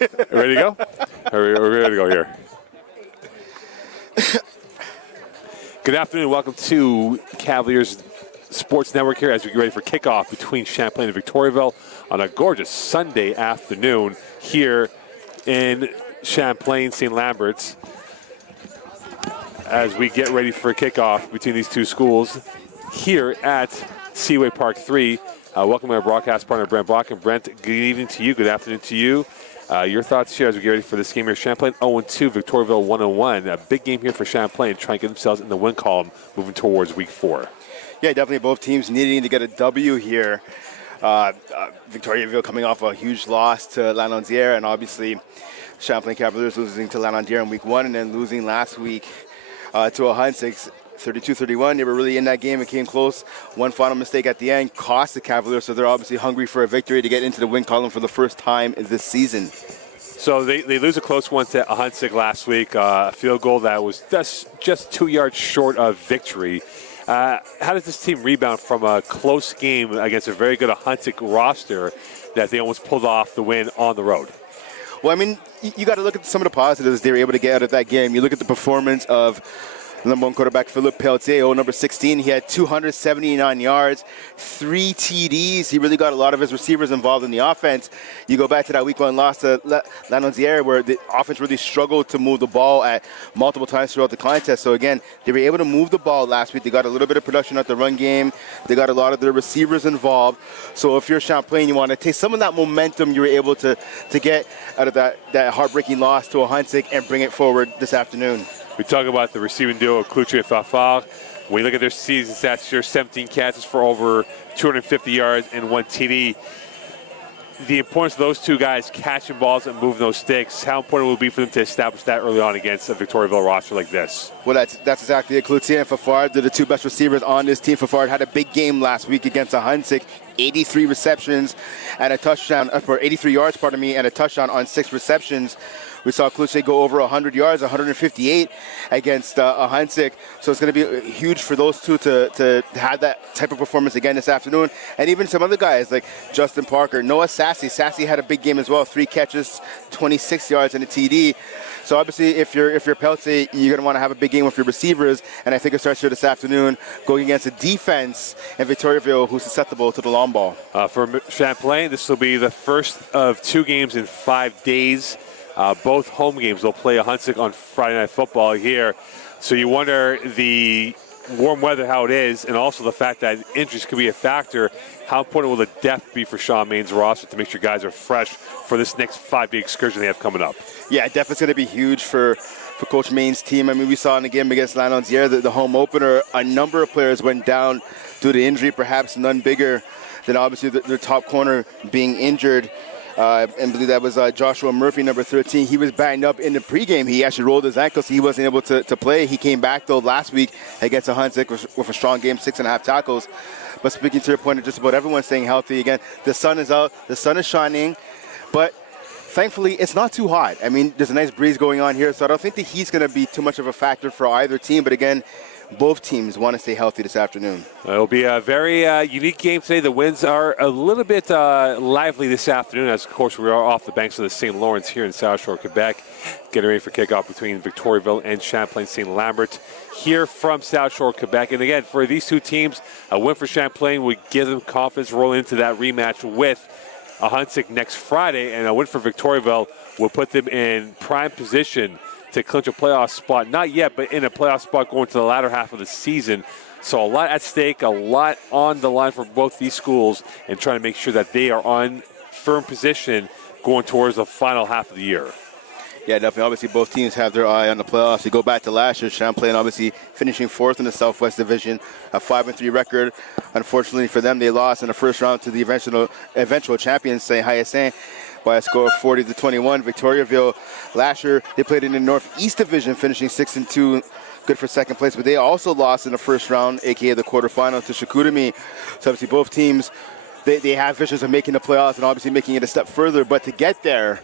Ready to go? Are we ready to go here? Good afternoon. Welcome to Cavaliers Sports Network here as we get ready for kickoff between Champlain and Victoriaville on a gorgeous Sunday afternoon here in Champlain, St. Lambert's, as we get ready for kickoff between these two schools here at Seaway Park 3. Welcome to our broadcast partner, Brent Brock. And Brent, good evening to you. Good afternoon to you. Your thoughts here as we get ready for this game here. Champlain 0-2, Victoriaville 1-1. A big game here for Champlain, trying to get themselves in the win column moving towards week 4. Yeah, definitely both teams needing to get a W here. Victoriaville coming off a huge loss to Lanaudière, and obviously Champlain Cavaliers losing to Lanaudière in week 1 and then losing last week to Ahuntsic 32-31. They were really in that game. It came close. One final mistake at the end cost the Cavaliers, so they're obviously hungry for a victory to get into the win column for the first time this season. So they lose a close one to Ahuntsic last week, a field goal that was just 2 yards short of victory. How does this team rebound from a close game against a very good Ahuntsic roster that they almost pulled off the win on the road? Well, I mean, you got to look at some of the positives they were able to get out of that game. You look at the performance of number 1 quarterback Philippe Pelletier, number 16. He had 279 yards, 3 TDs. He really got a lot of his receivers involved in the offense. You go back to that week 1 loss to Lanaudière, where the offense really struggled to move the ball at multiple times throughout the contest. So again, they were able to move the ball last week. They got a little bit of production at the run game. They got a lot of their receivers involved. So if you're Champlain, you want to take some of that momentum you were able to get out of that heartbreaking loss to Ahuntsic and bring it forward this afternoon. We talk about the receiving duo of Cloutier and Fafard. When you look at their season stats here, 17 catches for over 250 yards and 1 TD. The importance of those two guys catching balls and moving those sticks, how important it will be for them to establish that early on against a Victoriaville roster like this? Well, that's exactly it. Cloutier and Fafard, they're the two best receivers on this team. Fafard had a big game last week against Ahuntsic, 83 receptions and a touchdown, for 83 yards, and a touchdown on 6 receptions. We saw Cloutier go over 100 yards, 158 against Ahuntsic. So it's going to be huge for those two to have that type of performance again this afternoon. And even some other guys like Justin Parker, Noah Sassy. Sassy had a big game as well, 3 catches, 26 yards and a TD. So obviously, if you're Pelletier, you're going to want to have a big game with your receivers. And I think it starts here this afternoon, going against a defense in Victoriaville who's susceptible to the long ball. For Champlain, this will be the first of 2 games in 5 days. Both home games. They'll play Ahuntsic on Friday Night Football here. So you wonder the warm weather, how it is, and also the fact that injuries could be a factor. How important will the depth be for Sean Main's roster to make sure guys are fresh for this next 5-day excursion they have coming up? Yeah, definitely going to be huge for Coach Main's team. I mean, we saw in the game against Lanaudière, the home opener, a number of players went down due to injury, perhaps none bigger than obviously their top corner being injured. And believe that was Joshua Murphy, number 13. He was banged up in the pregame. He actually rolled his ankle, so he wasn't able to play. He came back, though, last week against Ahuntsic with a strong game, 6.5 tackles. But speaking to your point of just about everyone staying healthy, again, the sun is out, the sun is shining, but thankfully it's not too hot. I mean, there's a nice breeze going on here, so I don't think the heat's going to be too much of a factor for either team. But again, both teams want to stay healthy this afternoon. It'll be a very unique game today. The winds are a little bit lively this afternoon, as, of course, we are off the banks of the St. Lawrence here in South Shore, Quebec, getting ready for kickoff between Victoriaville and Champlain St. Lambert here from South Shore, Quebec. And, again, for these two teams, a win for Champlain would give them confidence rolling into that rematch with Ahuntsic next Friday, and a win for Victoriaville will put them in prime position to clinch a playoff spot. Not yet, but in a playoff spot going to the latter half of the season. So a lot at stake, a lot on the line for both these schools, and trying to make sure that they are on firm position going towards the final half of the year. Yeah, definitely. Obviously, both teams have their eye on the playoffs. You go back to last year, Champlain obviously finishing 4th in the Southwest Division, a 5-3 record. Unfortunately for them, they lost in the first round to the eventual champions, St. Hyacinthe, by a score of 40-21. Victoriaville, last year, they played in the Northeast Division, finishing 6-2, good for second place. But they also lost in the first round, a.k.a. the quarterfinal, to Chicoutimi. So obviously both teams, they have visions of making the playoffs and obviously making it a step further. But to get there,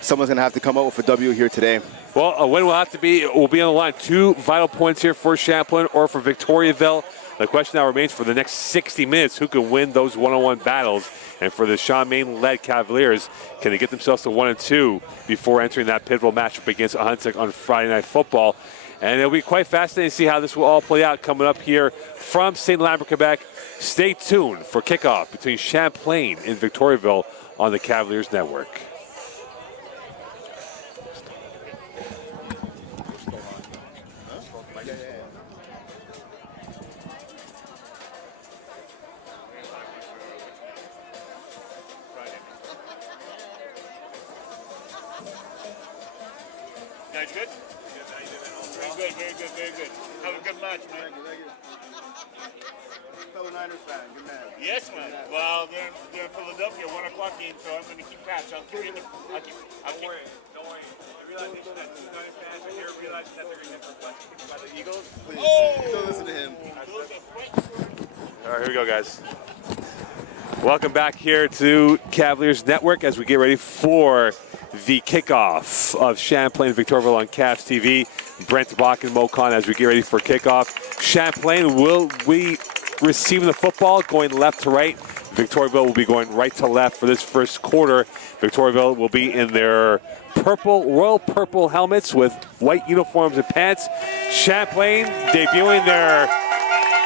someone's going to have to come out with a W here today. Well, a win will be on the line. 2 vital points here for Champlain or for Victoriaville. The question now remains for the next 60 minutes, who can win those one-on-one battles? And for the Champlain-led Cavaliers, can they get themselves to 1-2 before entering that pivotal matchup against Ahuntsic on Friday Night Football? And it'll be quite fascinating to see how this will all play out coming up here from St. Lambert, Quebec. Stay tuned for kickoff between Champlain and Victoriaville on the Cavaliers Network. Guys good? Very good. Have a good match, man. Fellow Niners fan, good man. Yes, man. Well, they're in Philadelphia, 1 o'clock game, so I'm going to keep tabs. Don't worry. I realize that 2 Niners fans are here realizing that they're going to get perplexed by the Eagles. Please, Oh! don't listen to him. All right, here we go, guys. Welcome back here to Cavaliers Network as we get ready for the kickoff of Champlain Victoriaville on Cavs TV. Brent Bach and Mo Khan as we get ready for kickoff. Champlain will be receiving the football, going left to right. Victoriaville will be going right to left for this first quarter. Victoriaville will be in their royal purple helmets with white uniforms and pants. Champlain debuting their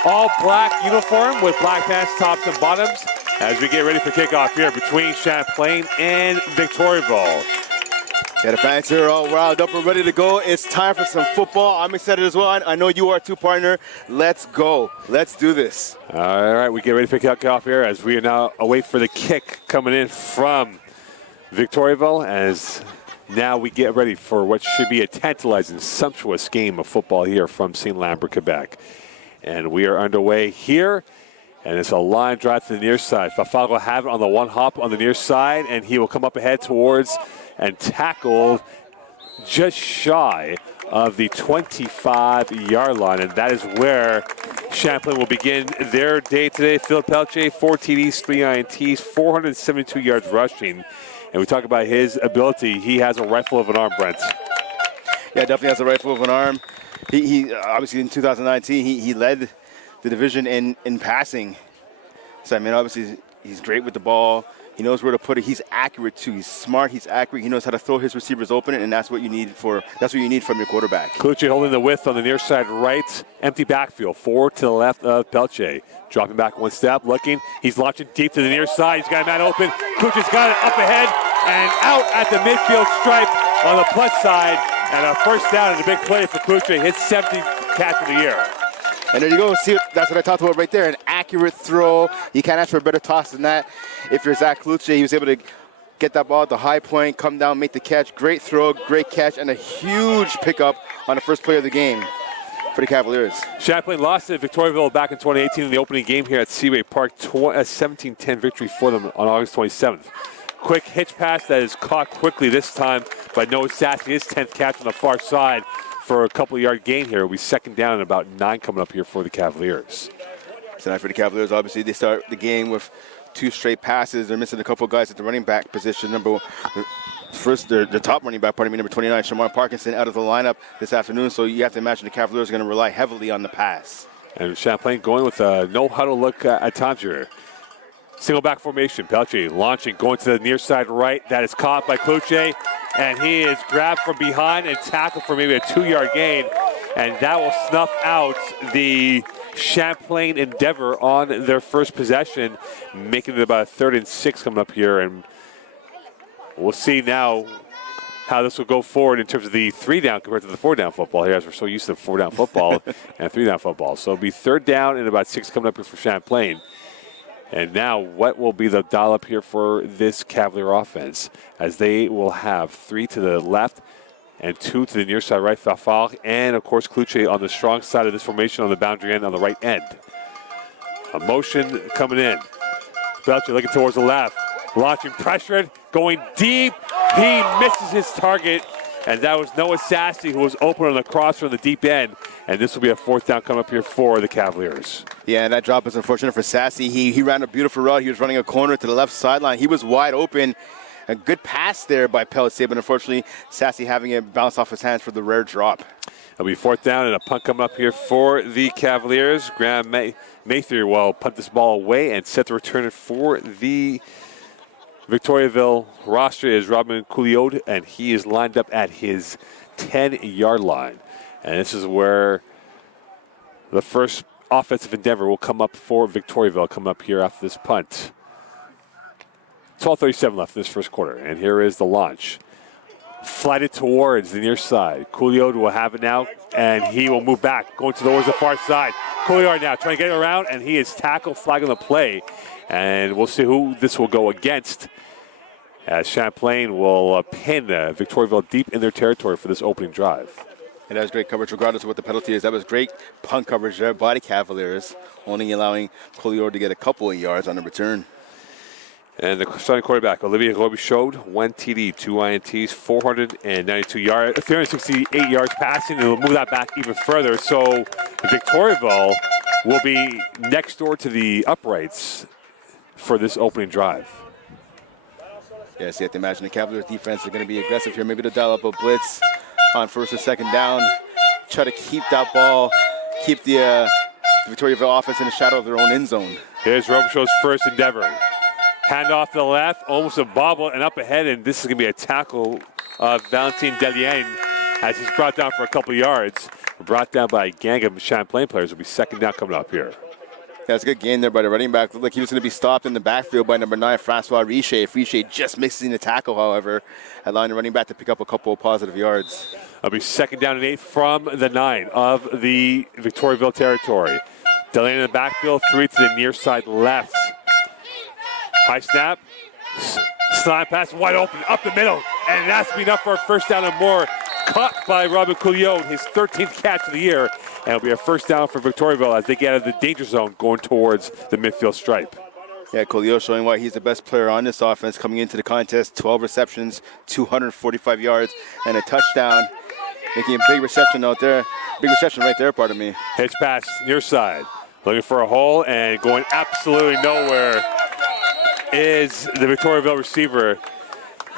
all-black uniform with black pants, tops, and bottoms as we get ready for kickoff here between Champlain and Victoriaville. Yeah, the fans here are all riled up and ready to go. It's time for some football. I'm excited as well. I know you are too, partner. Let's go. Let's do this. All right, we get ready for kickoff here as we are now await for the kick coming in from Victoriaville as now we get ready for what should be a tantalizing, sumptuous game of football here from St. Lambert, Quebec. And we are underway here. And it's a line drive to the near side. Fafal will have it on the one hop on the near side, and he will come up ahead towards and tackle just shy of the 25-yard line. And that is where Champlain will begin their day today. Phil Pelche, 4 TDs, 3 INTs, 472 yards rushing. And we talk about his ability. He has a rifle of an arm, Brent. Yeah, definitely has a rifle of an arm. He obviously in 2019, he led the division in passing. So, I mean, obviously, he's great with the ball. He knows where to put it. He's accurate, too. He's smart. He's accurate. He knows how to throw his receivers open, and that's what you need from your quarterback. Kluche holding the width on the near side right. Empty backfield. 4 to the left of Pelche. Dropping back 1 step, looking. He's launching deep to the near side. He's got a man open. Kluche's got it up ahead and out at the midfield stripe on the plus side. And a first down and a big play for Kluche. His 70th catch of the year. And there you go. See, that's what I talked about right there. An accurate throw. You can't ask for a better toss than that. If you're Zach Kluche, he was able to get that ball at the high point, come down, make the catch. Great throw, great catch, and a huge pickup on the first play of the game for the Cavaliers. Champlain lost at Victoriaville back in 2018 in the opening game here at Seaway Park. A 17-10 victory for them on August 27th. Quick hitch pass that is caught quickly this time by Noah Sassy. His 10th catch on the far side for a couple-yard gain here. It'll be second down and about 9 coming up here for the Cavaliers. Tonight for the Cavaliers, obviously, they start the game with 2 straight passes. They're missing a couple of guys at the running back position. The top running back, number 29, Shamar Parkinson, out of the lineup this afternoon. So you have to imagine the Cavaliers are going to rely heavily on the pass. And Champlain going with a no-huddle look at times here. Single back formation. Pelche launching, going to the near side right. That is caught by Kluche. And he is grabbed from behind and tackled for maybe a 2-yard gain. And that will snuff out the Champlain endeavor on their first possession, making it about a 3rd and 6 coming up here. And we'll see now how this will go forward in terms of the 3-down compared to the 4-down football here, as we're so used to 4-down football and 3-down football. So it'll be 3rd down and about 6 coming up here for Champlain. And now what will be the dial-up here for this Cavalier offense, as they will have 3 to the left and 2 to the near side right, Fafal, and of course Kluche on the strong side of this formation on the boundary end on the right end. A motion coming in. Belcher looking towards the left, launching pressured, going deep. He misses his target, and that was Noah Sassy who was open on the cross from the deep end. And this will be a 4th down coming up here for the Cavaliers. Yeah, and that drop is unfortunate for Sassy. He ran a beautiful route. He was running a corner to the left sideline. He was wide open. A good pass there by Pelletier, but unfortunately, Sassy having it bounce off his hands for the rare drop. It'll be 4th down and a punt coming up here for the Cavaliers. Graham Mather will punt this ball away and set the return for the Victoriaville roster is Robin Couliot, and he is lined up at his 10-yard line. And this is where the first offensive endeavor will come up for Victoriaville, come up here after this punt. 12:37 left in this first quarter, and here is the launch. Flighted towards the near side. Couliot will have it now, and he will move back, going towards the far side. Couliot now trying to get it around, and he is tackled, flagging the play. And we'll see who this will go against, as Champlain will pin Victoriaville deep in their territory for this opening drive. And that was great coverage, regardless of what the penalty is. That was great punt coverage there by the Cavaliers, only allowing Couliot to get a couple of yards on the return. And the starting quarterback, Olivier Robichaud, 1 TD, 2 INTs, 492 yards, 368 yards passing, and we'll move that back even further. So Victoriaville will be next door to the uprights for this opening drive. Yes, you have to imagine the Cavaliers defense are going to be aggressive here. Maybe they'll dial up a blitz on first or second down, try to keep that ball, keep the Victoriaville offense in the shadow of their own end zone. Here's Robichaud's first endeavor. Hand off to the left, almost a bobble, and up ahead, and this is going to be a tackle of Valentin Delien as he's brought down for a couple yards. Brought down by a gang of Champlain players. Will be 2nd down coming up here. That's a good gain there by the running back. Looked like he was going to be stopped in the backfield by number 9, Francois Richer. Richer just missing the tackle, however, allowing the running back to pick up a couple of positive yards. It'll be 2nd down and 8 from the 9 of the Victoriaville territory. Delien in the backfield, 3 to the near side left. High snap, slide pass wide open, up the middle, and that's enough for a first down and more. Caught by Robin Couliot, his 13th catch of the year, and it'll be a first down for Victoriaville as they get out of the danger zone going towards the midfield stripe. Yeah, Couliot showing why he's the best player on this offense coming into the contest. 12 receptions, 245 yards, and a touchdown. Making a big reception out there. Big reception right there, pardon me. Pitch pass, near side. Looking for a hole and going absolutely nowhere is the Victoriaville receiver.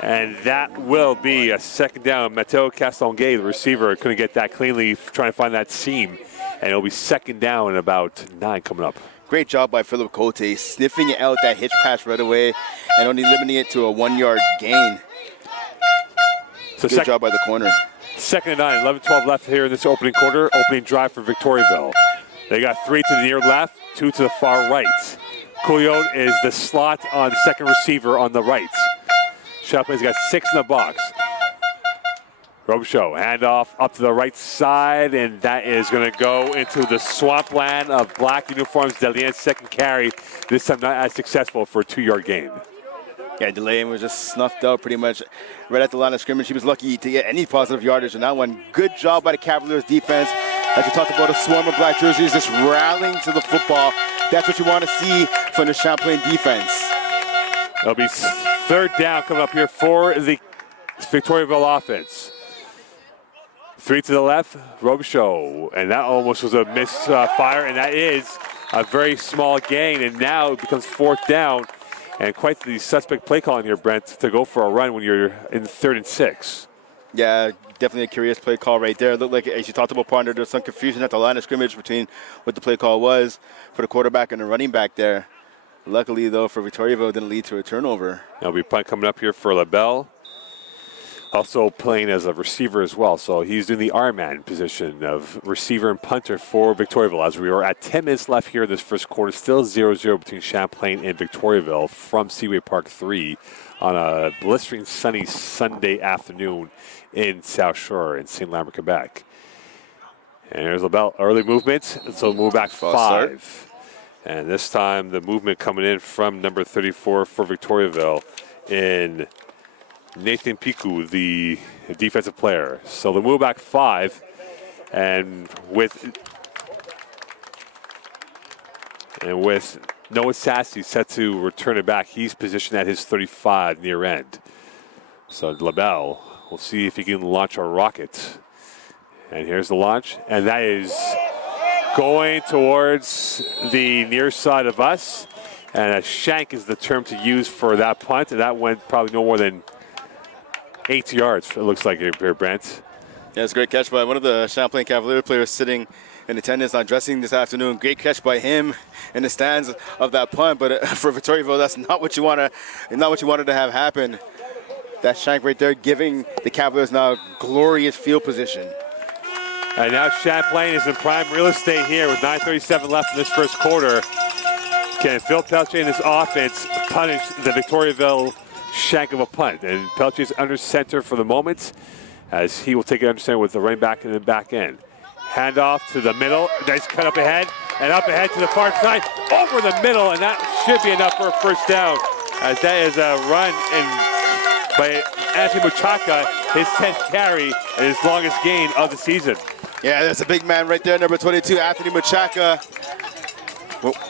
And that will be a 2nd down. Matteo Castonguay, the receiver, couldn't get that cleanly, trying to find that seam. And it'll be 2nd down and about 9 coming up. Great job by Philip Cote, sniffing out that hitch pass right away and only limiting it to a 1-yard gain. So good job by the corner. 2nd and 9, 11-12 left here in this opening quarter. Opening drive for Victoriaville. They got 3 to the near left, 2 to the far right. Couliot is the slot on the second receiver on the right. Champlain's got 6 in the box. Robichaud, handoff up to the right side, and that is going to go into the swampland of black uniforms. Delien's 2nd carry, this time not as successful for a 2-yard gain. Yeah, Delien was just snuffed out pretty much right at the line of scrimmage. He was lucky to get any positive yardage in that one. Good job by the Cavaliers defense. As you talked about, a swarm of black jerseys just rallying to the football. That's what you want to see from the Champlain defense. It'll be 3rd down coming up here for the Victoriaville offense. 3 to the left, Robichaud, and that almost was a misfire, and that is a very small gain, and now it becomes 4th down, and quite the suspect play calling here, Brent, to go for a run when you're in 3rd and 6. Yeah, definitely a curious play call right there. It looked like, as you talked about, Ponder, there's some confusion at the line of scrimmage between what the play call was for the quarterback and the running back there. Luckily, though, for Victoriaville, it didn't lead to a turnover. There'll be punt coming up here for LaBelle. Also playing as a receiver as well, so he's doing the R-man position of receiver and punter for Victoriaville as we are at 10 minutes left here in this first quarter. Still 0-0 between Champlain and Victoriaville from Seaway Park 3 on a blistering sunny Sunday afternoon in South Shore in St. Lambert, Quebec. And there's LaBelle, early movement, so move back 5. And this time the movement coming in from number 34 for Victoriaville in Nathan Piku, the defensive player. So the move back 5, and with Noah Sassy set to return it back, he's positioned at his 35 near end. So LaBelle, we'll see if he can launch a rocket. And here's the launch, and that is going towards the near side of us. And a shank is the term to use for that punt, and that went probably no more than 8 yards, it looks like here, Brent. Yeah, it's a great catch by one of the Champlain Cavaliers players sitting in attendance on dressing this afternoon. Great catch by him in the stands of that punt, but for Victoriaville, that's not what you wanted to have happen. That shank right there giving the Cavaliers now glorious field position. And now Champlain is in prime real estate here with 9:37 left in this first quarter. Can Phil Peltier and his offense punish the Victoriaville shank of a punt? And Peltier's under center for the moment, as he will take it under center with the running back in the back end. Handoff to the middle. Nice cut up ahead. And up ahead to the far side. Over the middle. And that should be enough for a first down. As that is a run by Anthony Muchaka, his 10th carry and his longest gain of the season. Yeah, there's a big man right there, number 22, Anthony Muchaka.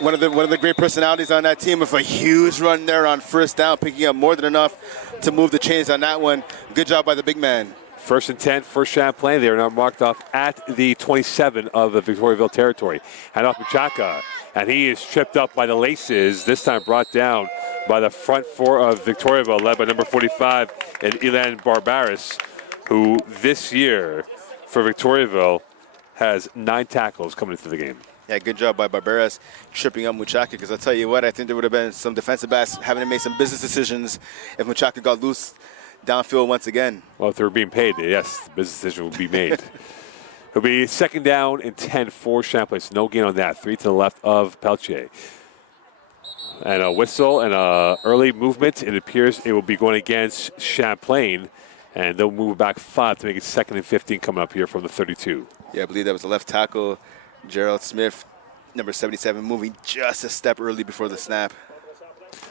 One of the great personalities on that team with a huge run there on first down, picking up more than enough to move the chains on that one. Good job by the big man. 1st and 10 for Champlain. They are now marked off at the 27 of the Victoriaville territory. Hand off Muchaka, and he is tripped up by the laces, this time brought down by the front four of Victoriaville, led by number 45 and Ilan Barbaras, who this year for Victoriaville has 9 tackles coming into the game. Yeah, good job by Barbaras tripping up Muchaka, because I'll tell you what, I think there would have been some defensive backs having to make some business decisions if Muchaka got loose downfield once again. Well, if they were being paid, yes, the business decision would be made. It'll be 2nd down and 10 for Champlain, so no gain on that. 3 to the left of Peltier. And a whistle and a early movement. It appears it will be going against Champlain, and they'll move back 5 to make it 2nd and 15 coming up here from the 32. Yeah, I believe that was the left tackle, Gerald Smith, number 77, moving just a step early before the snap.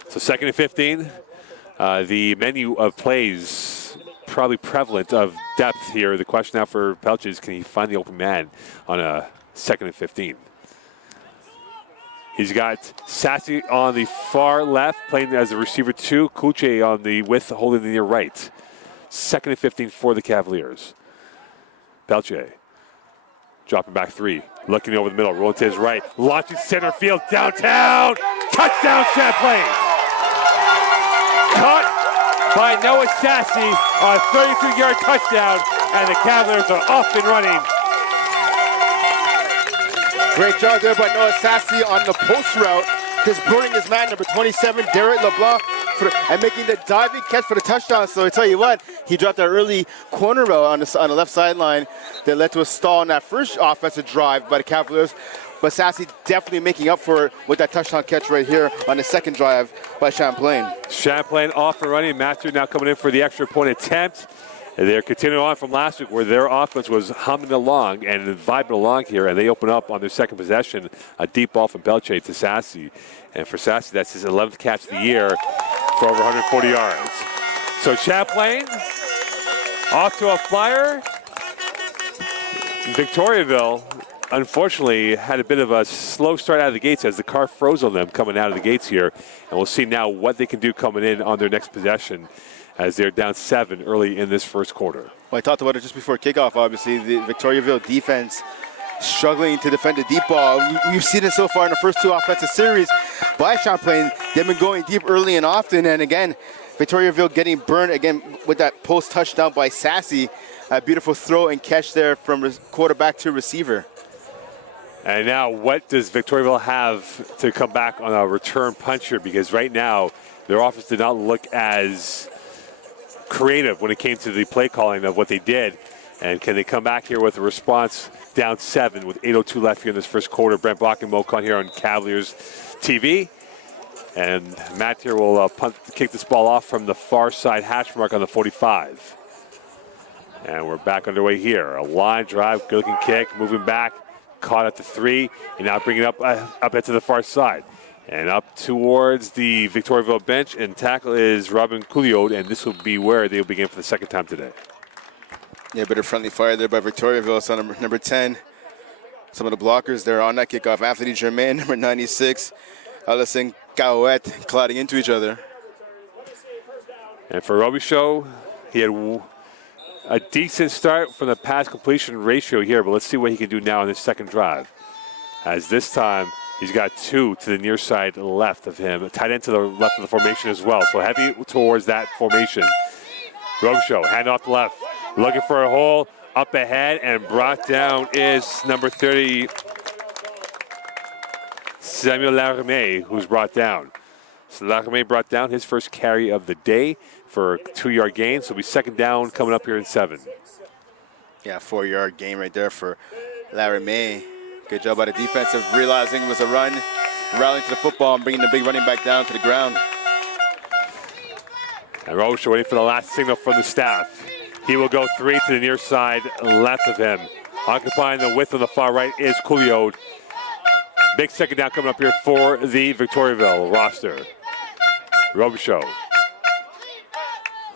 So 2nd and 15. The menu of plays probably prevalent of depth here. The question now for Peltier is, can he find the open man on a 2nd and 15? He's got Sassy on the far left, playing as a receiver 2. Kuche on the width, holding the near right. 2nd and 15 for the Cavaliers. Peltier dropping back 3, looking over the middle, rolling to his right, launching center field, downtown, touchdown Champlain! Caught by Noah Sassy on a 33-yard touchdown, and the Cavaliers are off and running. Great job there by Noah Sassy on the post route, just burning his man, number 27, Derek LeBlanc, and making the diving catch for the touchdown. So I tell you what, he dropped that early corner route on the left sideline that led to a stall in that first offensive drive by the Cavaliers. But Sassy definitely making up for it with that touchdown catch right here on the second drive by Champlain. Champlain off and running. Matthew now coming in for the extra point attempt. And they're continuing on from last week where their offense was humming along and vibing along here, and they open up on their second possession, a deep ball from Peltier to Sassy. And for Sassy, that's his 11th catch of the year for over 140 yards. So Champlain off to a flyer. Victoriaville, unfortunately, had a bit of a slow start out of the gates as the car froze on them coming out of the gates here. And we'll see now what they can do coming in on their next possession, as they're down 7 early in this first quarter. Well, I talked about it just before kickoff, obviously. The Victoriaville defense struggling to defend the deep ball. We've seen it so far in the first 2 offensive series by Champlain. They've been going deep early and often, and again, Victoriaville getting burned again with that post touchdown by Sassy. A beautiful throw and catch there from quarterback to receiver. And now what does Victoriaville have to come back on a return punch here? Because right now, their offense did not look as creative when it came to the play calling of what they did. And can they come back here with a response down 7 with 8:02 left here in this first quarter? Brent Brock and Mo Khan here on Cavaliers TV. And Matt here will kick this ball off from the far side hash mark on the 45. And we're back underway here. A line drive, good looking kick, moving back, caught at the 3, and now bringing it up to the far side. And up towards the Victoriaville bench, and tackle is Robin Couliot, and this will be where they'll begin for the second time today. Yeah, bit of friendly fire there by Victoriaville. So number 10, some of the blockers there on that kickoff. Anthony Germain, number 96, Alison Cahouette colliding into each other. And for Robichaud, he had a decent start from the pass completion ratio here, but let's see what he can do now in this second drive. As this time, He's got 2 to the near side left of him. Tight end to the left of the formation as well. So heavy towards that formation. Robichaud, hand off the left. Looking for a hole. Up ahead and brought down is number 30, Samuel Laramie, who's brought down. So Laramie brought down his first carry of the day for a 2-yard gain. So it'll be second down coming up here in 7. Yeah, 4-yard gain right there for Laramie. Good job by the defense of realizing it was a run, rallying to the football and bringing the big running back down to the ground. And Robichaud waiting for the last signal from the staff. He will go 3 to the near side left of him. Occupying the width on the far right is Couliot. Big second down coming up here for the Victoriaville roster. Robichaud.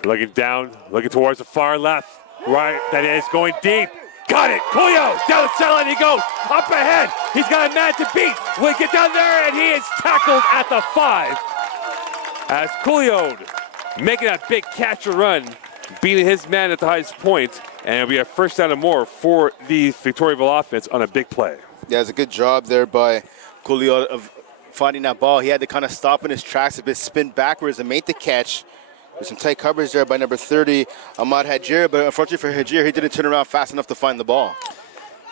Looking down, looking towards the far left. Right, that is going deep. Got it. Couliot down the sideline. He goes up ahead. He's got a man to beat. Will get down there, and he is tackled at the 5. As Couliot making that big catch and run, beating his man at the highest point, and it'll be a first down and more for the Victoriaville offense on a big play. Yeah, it's a good job there by Couliot of finding that ball. He had to kind of stop in his tracks a bit, spin backwards, and make the catch. There's some tight coverage there by number 30, Ahmad Hajir, but unfortunately for Hajir, he didn't turn around fast enough to find the ball.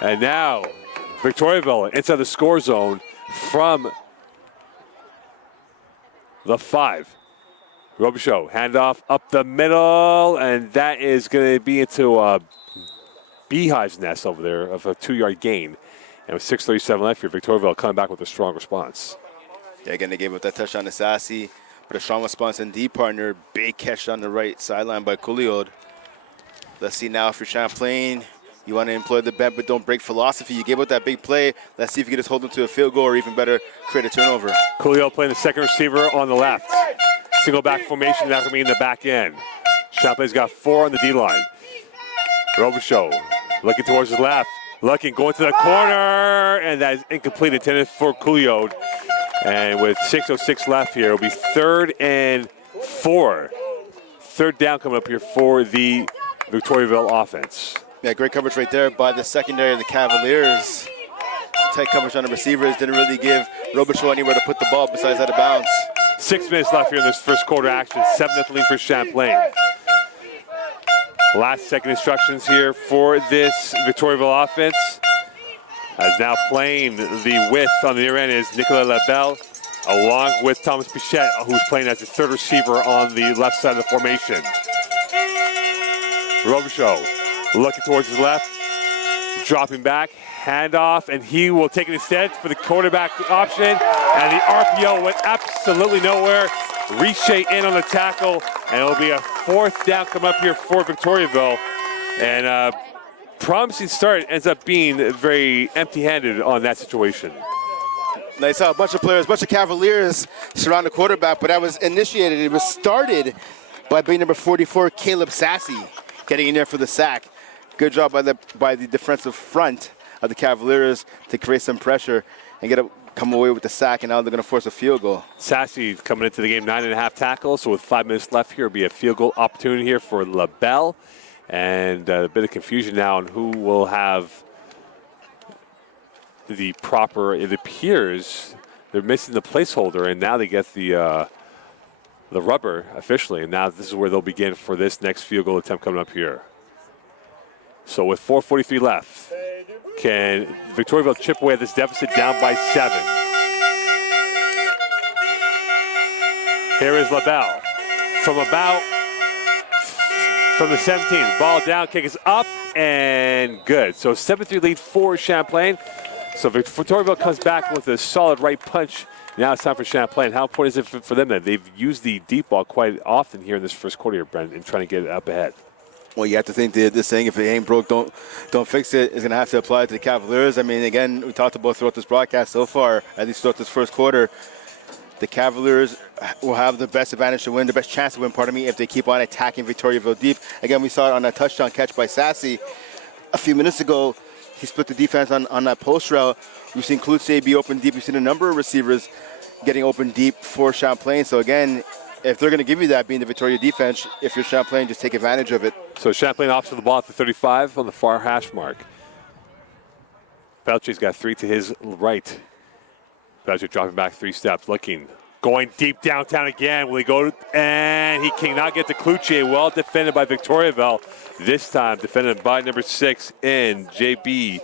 And now, Victoriaville inside the score zone from the 5. Robichaud, handoff up the middle, and that is going to be into a beehive's nest over there of a 2-yard gain. And with 6:37 left here, Victoriaville coming back with a strong response. Yeah, again, they gave up that touchdown to Sassy, but a strong response in D partner. Big catch on the right sideline by Couliot. Let's see now for Champlain. You want to employ the bend but don't break philosophy. You gave up that big play. Let's see if you can just hold them to a field goal or even better, create a turnover. Couliot playing the second receiver on the left. Single back formation, that will be in the back end. Champlain's got 4 on the D-line. Robichaud looking towards his left. Looking, going to the corner, and that is incomplete, intended for Couliot. And with 6:06 left here, it'll be 3rd and 4. Third down coming up here for the Victoriaville offense. Yeah, great coverage right there by the secondary of the Cavaliers. Tight coverage on the receivers. Didn't really give Robichaud anywhere to put the ball besides out of bounds. 6 minutes left here in this first quarter action. 7th lead for Champlain. Last second instructions here for this Victoriaville offense. As now playing the width on the near end is Nicolas Labelle, along with Thomas Pichette, who's playing as the 3rd receiver on the left side of the formation. Robichaud looking towards his left, dropping back, handoff, and he will take it instead for the quarterback option. And the RPO went absolutely nowhere. Riche in on the tackle, and it'll be a 4th down coming up here for Victoriaville. And promising start ends up being very empty-handed on that situation. They saw a bunch of players, a bunch of Cavaliers surround the quarterback, but that was initiated. It was started by big number 44, Caleb Sassy, getting in there for the sack. Good job by the defensive front of the Cavaliers to create some pressure and come away with the sack, and now they're going to force a field goal. Sassy coming into the game 9.5 tackles, so with 5 minutes left here, it'll be a field goal opportunity here for LaBelle. And a bit of confusion now on who will have the proper, it appears they're missing the placeholder, and now they get the rubber officially, and now this is where they'll begin for this next field goal attempt coming up here. So with 4:43 left, can Victoriaville chip away at this deficit down by 7? Here is LaBelle from the 17. Ball down, kick is up, and good. So 7-3 lead for Champlain. So Victoriaville comes back with a solid right punch. Now it's time for Champlain. How important is it for them then? They've used the deep ball quite often here in this first quarter here, Brent, in trying to get it up ahead. Well, you have to think this saying, if it ain't broke, don't fix it, is going to have to apply to the Cavaliers. I mean, again, we talked about throughout this broadcast so far, at least throughout this first quarter, the Cavaliers will have the best advantage to win, the best chance to win, if they keep on attacking Victoriaville deep. Again, we saw it on that touchdown catch by Sassy a few minutes ago. He split the defense on that post route. We've seen Klutze be open deep. We've seen a number of receivers getting open deep for Champlain. So, again, if they're going to give you that, being the Victoria defense, if you're Champlain, just take advantage of it. So Champlain opts for the ball at the 35 on the far hash mark. Belche's got 3 to his right. Belcher dropping back 3 steps, looking. Going deep downtown again. Will he go? And he cannot get to Cloutier. Well defended by Victoriaville. This time defended by number 6 in J.B.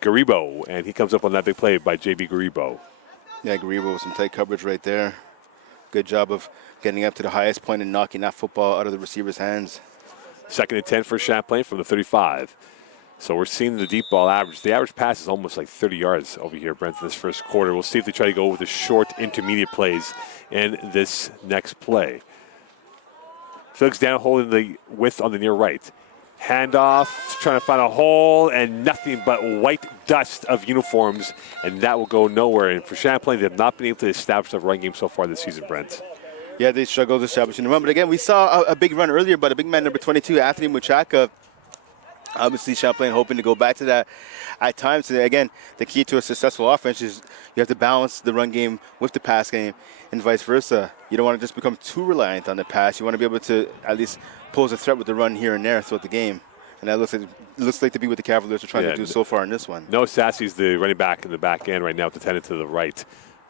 Garibo. And he comes up on that big play by J.B. Garibo. Yeah, Garibo with some tight coverage right there. Good job of getting up to the highest point and knocking that football out of the receiver's hands. 2nd and 10 for Champlain from the 35. So we're seeing the deep ball average. The average pass is almost like 30 yards over here, Brent, in this first quarter. We'll see if they try to go with the short intermediate plays in this next play. Felix Daniel holding the width on the near right. Handoff, trying to find a hole, and nothing but white dust of uniforms, and that will go nowhere. And for Champlain, they have not been able to establish a run game so far this season, Brent. Yeah, they struggled establishing the run. But again, we saw a big run earlier, but a big man, number 22, Anthony Muchaka. Obviously, Champlain hoping to go back to that at times. And again, the key to a successful offense is you have to balance the run game with the pass game and vice versa. You don't want to just become too reliant on the pass. You want to be able to at least pose a threat with the run here and there throughout the game. And that looks like to be what the Cavaliers are trying to do so far in this one. No, Sassy's the running back in the back end right now with the tenant to the right.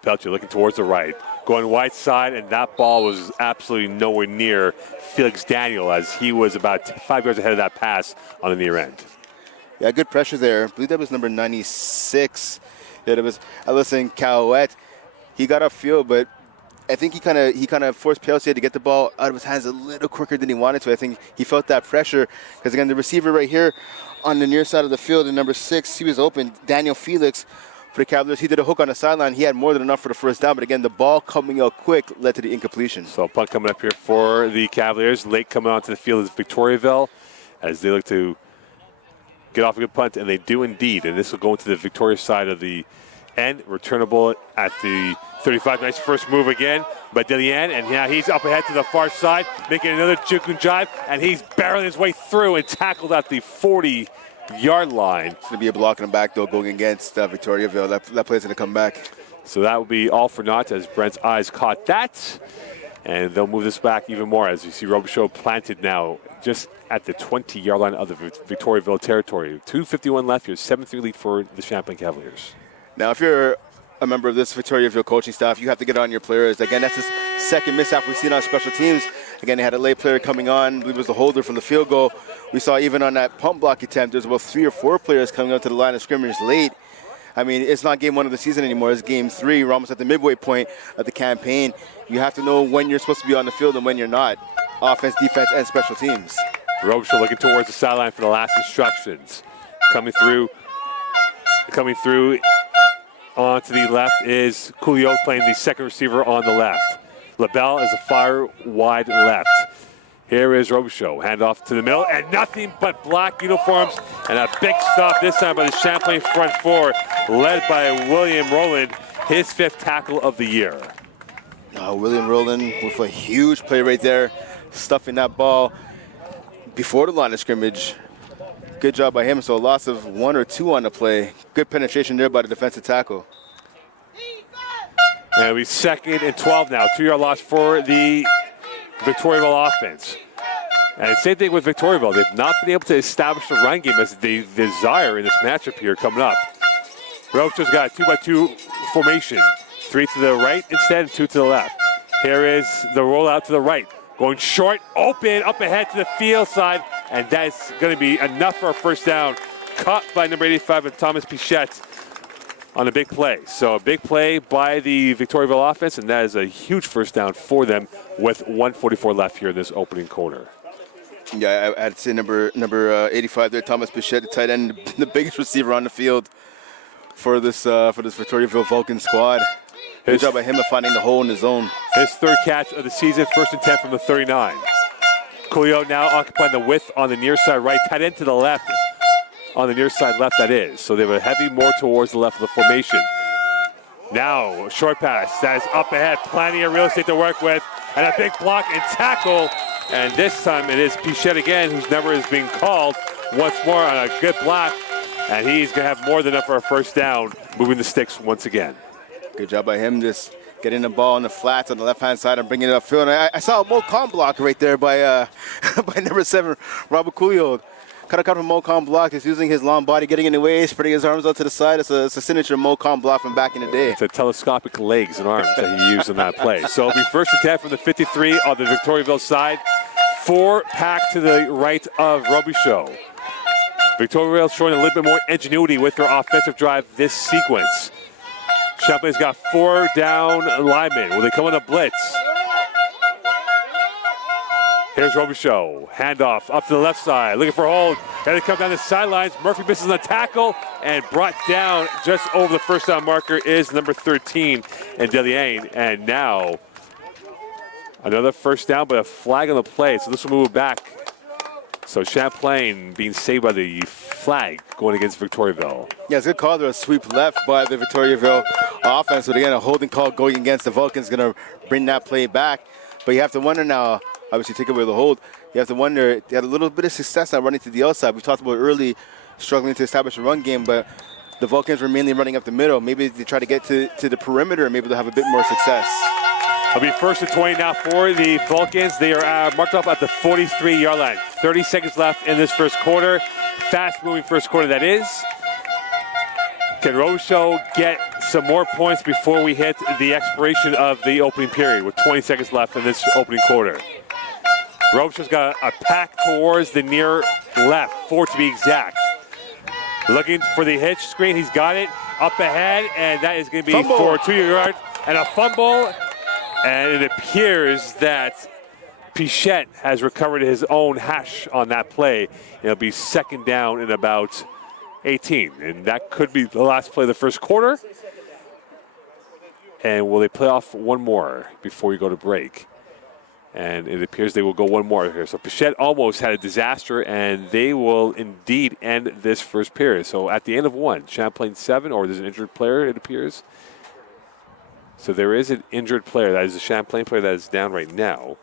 Belcher looking towards the right, going right side, and that ball was absolutely nowhere near Felix Daniel as he was about 5 yards ahead of that pass on the near end. Yeah, good pressure there. I believe that was number 96. That it was Ellison Cowett. He got upfield, but I think he kind of forced Peltier to get the ball out of his hands a little quicker than he wanted to. I think he felt that pressure because, again, the receiver right here on the near side of the field, in number 6, he was open. Daniel Felix for the Cavaliers, he did a hook on the sideline. He had more than enough for the first down, but again, the ball coming out quick led to the incompletion. So a punt coming up here for the Cavaliers. Late coming onto the field is Victoriaville as they look to get off a good punt, and they do indeed. And this will go into the Victoria side of the end. Returnable at the 35. Nice first move again by Delian, and yeah, he's up ahead to the far side, making another juke and jive, and he's barreling his way through and tackled at the 40-yard line. It's going to be a block in the back, though, going against Victoriaville. That play's going to come back. So that will be all for naught as Brent's eyes caught that. And they'll move this back even more as you see Robichaud planted now just at the 20-yard line of the Victoriaville territory. 2:51 left here, 7-3 lead for the Champlain Cavaliers. Now, if you're a member of this Victoriaville coaching staff, you have to get on your players. Again, that's his second mishap we've seen on special teams. Again, they had a late player coming on. I believe it was the holder from the field goal. We saw even on that pump block attempt, there's about 3 or 4 players coming up to the line of scrimmage late. I mean, it's not game 1 of the season anymore. It's game 3. We're almost at the midway point of the campaign. You have to know when you're supposed to be on the field and when you're not. Offense, defense, and special teams. Robichaud looking towards the sideline for the last instructions. Coming through onto the left is Coolio playing the second receiver on the left. LaBelle is a far wide left. Here is Robichaud, handoff to the middle, and nothing but black uniforms, and a big stop this time by the Champlain front four, led by William Rowland, his 5th tackle of the year. William Rowland with a huge play right there, stuffing that ball before the line of scrimmage. Good job by him. So a loss of 1 or 2 on the play. Good penetration there by the defensive tackle. And we 2nd and 12 now. 2-yard loss for the Victoriaville offense. And same thing with Victoriaville. They've not been able to establish the run game as they desire in this matchup here coming up. Robichaud's got a 2-by-2 formation. 3 to the right instead and 2 to the left. Here is the rollout to the right. Going short, open, up ahead to the field side. And that's going to be enough for a first down. Caught by number 85 and Thomas Pichette on a big play. So a big play by the Victoriaville offense, and that is a huge first down for them with 1:44 left here in this opening quarter. Yeah, I'd say number 85 there, Thomas Pichette, the tight end, the biggest receiver on the field for this Victoriaville Vulcan squad. Good job by him of finding the hole in the zone. His 3rd catch of the season, 1st and 10 from the 39. Coolio now occupying the width on the near side right, tight end to the left, on the near side left that is. So they have a heavy more towards the left of the formation. Now, short pass, that is up ahead, plenty of real estate to work with, and a big block and tackle. And this time it is Pichette again, whose number is being called once more on a good block. And he's going to have more than enough for a first down, moving the sticks once again. Good job by him just getting the ball on the flats on the left-hand side and bringing it upfield. And I saw a Mo Khan block right there by by number 7, Robert Coolio. cut from Mocon block. He's using his long body, getting in the way, spreading his arms out to the side. It's a signature Mocon block from back in the day. It's a telescopic legs and arms that he used in that play. So it'll be first attack from the 53 on the Victoriaville side. 4 pack to the right of Robichaud. Victoriaville showing a little bit more ingenuity with their offensive drive this sequence. Champlain's got 4 down linemen. Will they come on a blitz? Here's Robichaud. Handoff up to the left side. Looking for a hold. And they come down the sidelines. Murphy misses on the tackle and brought down just over the first down marker is number 13 in Deliane. And now another first down, but a flag on the play. So this will move back. So Champlain being saved by the flag going against Victoriaville. Yeah, it's a good call there. A sweep left by the Victoriaville offense. But again, a holding call going against the Vulcans going to bring that play back. But you have to wonder now, obviously take away the hold, you have to wonder, they had a little bit of success now running to the outside. We talked about early struggling to establish a run game, but the Vulcans were mainly running up the middle. Maybe they try to get to the perimeter, maybe they'll have a bit more success. It'll be first and 20 now for the Vulcans. They are marked up at the 43-yard line. 30 seconds left in this first quarter. Fast-moving first quarter, that is. Can Robichaud get some more points before we hit the expiration of the opening period with 20 seconds left in this opening quarter? Robichaud's got a pack towards the near left, 4 to be exact. Looking for the hitch screen, he's got it up ahead, and that is going to be fumble for 2 yards and a fumble. And it appears that Pichette has recovered his own hash on that play. It'll be second down in about 18, and that could be the last play of the first quarter. And will they play off one more before we go to break? And it appears they will go one more here. So Pichette almost had a disaster, and they will indeed end this first period. So at the end of one, Champlain 7, or there's an injured player, it appears. So there is an injured player. That is a Champlain player that is down right now.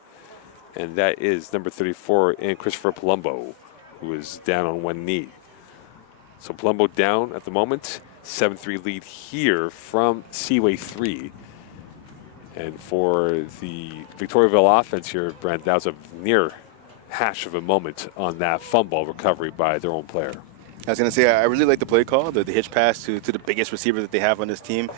And that is number 34 in Christopher Palumbo, who is down on one knee. So Palumbo down at the moment. 7-3 lead here from Seaway 3. And for the Victoriaville offense here, Brent, that was a near hash of a moment on that fumble recovery by their own player. I was going to say, I really like the play call, the hitch pass to the biggest receiver that they have on this team.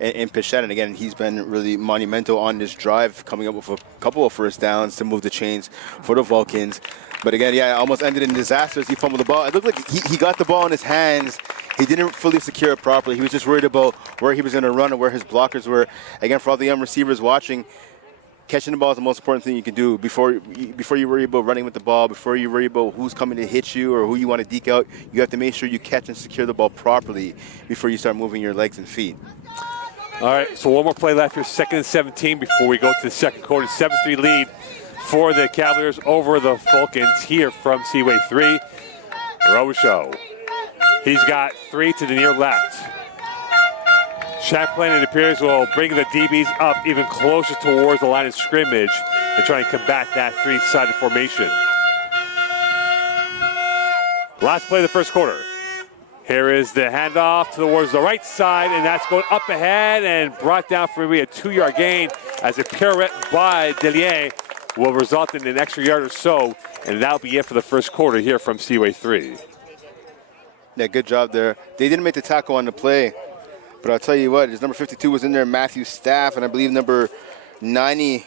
In Pichette, and again, he's been really monumental on this drive, coming up with a couple of first downs to move the chains for the Vulcans. But again, yeah, almost ended in disaster as he fumbled the ball. It looked like he got the ball in his hands. He didn't fully secure it properly. He was just worried about where he was going to run and where his blockers were. Again, for all the young receivers watching, catching the ball is the most important thing you can do before you worry about running with the ball, before you worry about who's coming to hit you or who you want to deke out. You have to make sure you catch and secure the ball properly before you start moving your legs and feet. All right, so one more play left here, 2nd and 17 before we go to the second quarter. 7-3 lead for the Cavaliers over the Vulcans here from Seaway 3. Robichaud. He's got 3 to the near left. Champlain, it appears, will bring the DBs up even closer towards the line of scrimmage and try and combat that 3-sided formation. Last play of the first quarter. Here is the handoff towards the right side, and that's going up ahead and brought down for maybe a 2-yard gain as a pirouette by Deliane will result in an extra yard or so, and that'll be it for the first quarter here from Seaway 3. Yeah, good job there. They didn't make the tackle on the play, but I'll tell you what, his number 52 was in there, Matthew Staff, and I believe number 90,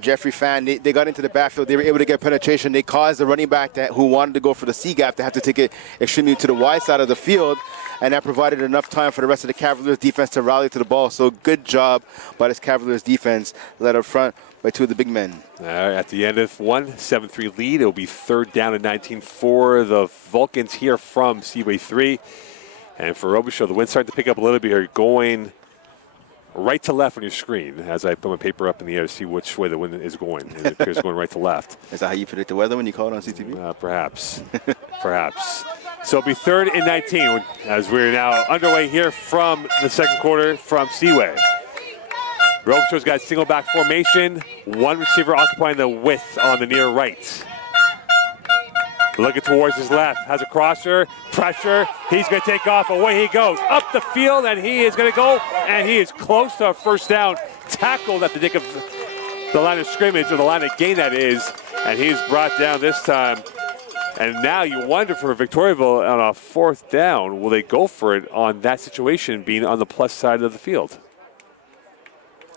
Jeffrey Fan. They got into the backfield. They were able to get penetration. They caused the running back who wanted to go for the C gap to have to take it extremely to the wide side of the field, and that provided enough time for the rest of the Cavaliers defense to rally to the ball. So good job by this Cavaliers defense, led up front by 2 of the big men. All right, at the end of one, 7-3 lead. It'll be 3rd down and 19 for the Vulcans here from Seaway 3. And for Robichaud, the wind's starting to pick up a little bit here, going right to left on your screen as I put my paper up in the air to see which way the wind is going. It appears going right to left. Is that how you predict the weather when you call it on CTV? Perhaps. Perhaps. So it'll be 3rd and 19 as we're now underway here from the second quarter from Seaway. Robichaud's got single back formation. One receiver occupying the width on the near right. Looking towards his left, has a crosser, pressure. He's going to take off. Away he goes up the field, and he is going to go, and he is close to a first down. Tackled at the nick of the line of scrimmage, or the line of gain that is, and he's brought down this time And now you wonder for Victoriaville on a 4th down, will they go for it on that situation being on the plus side of the field?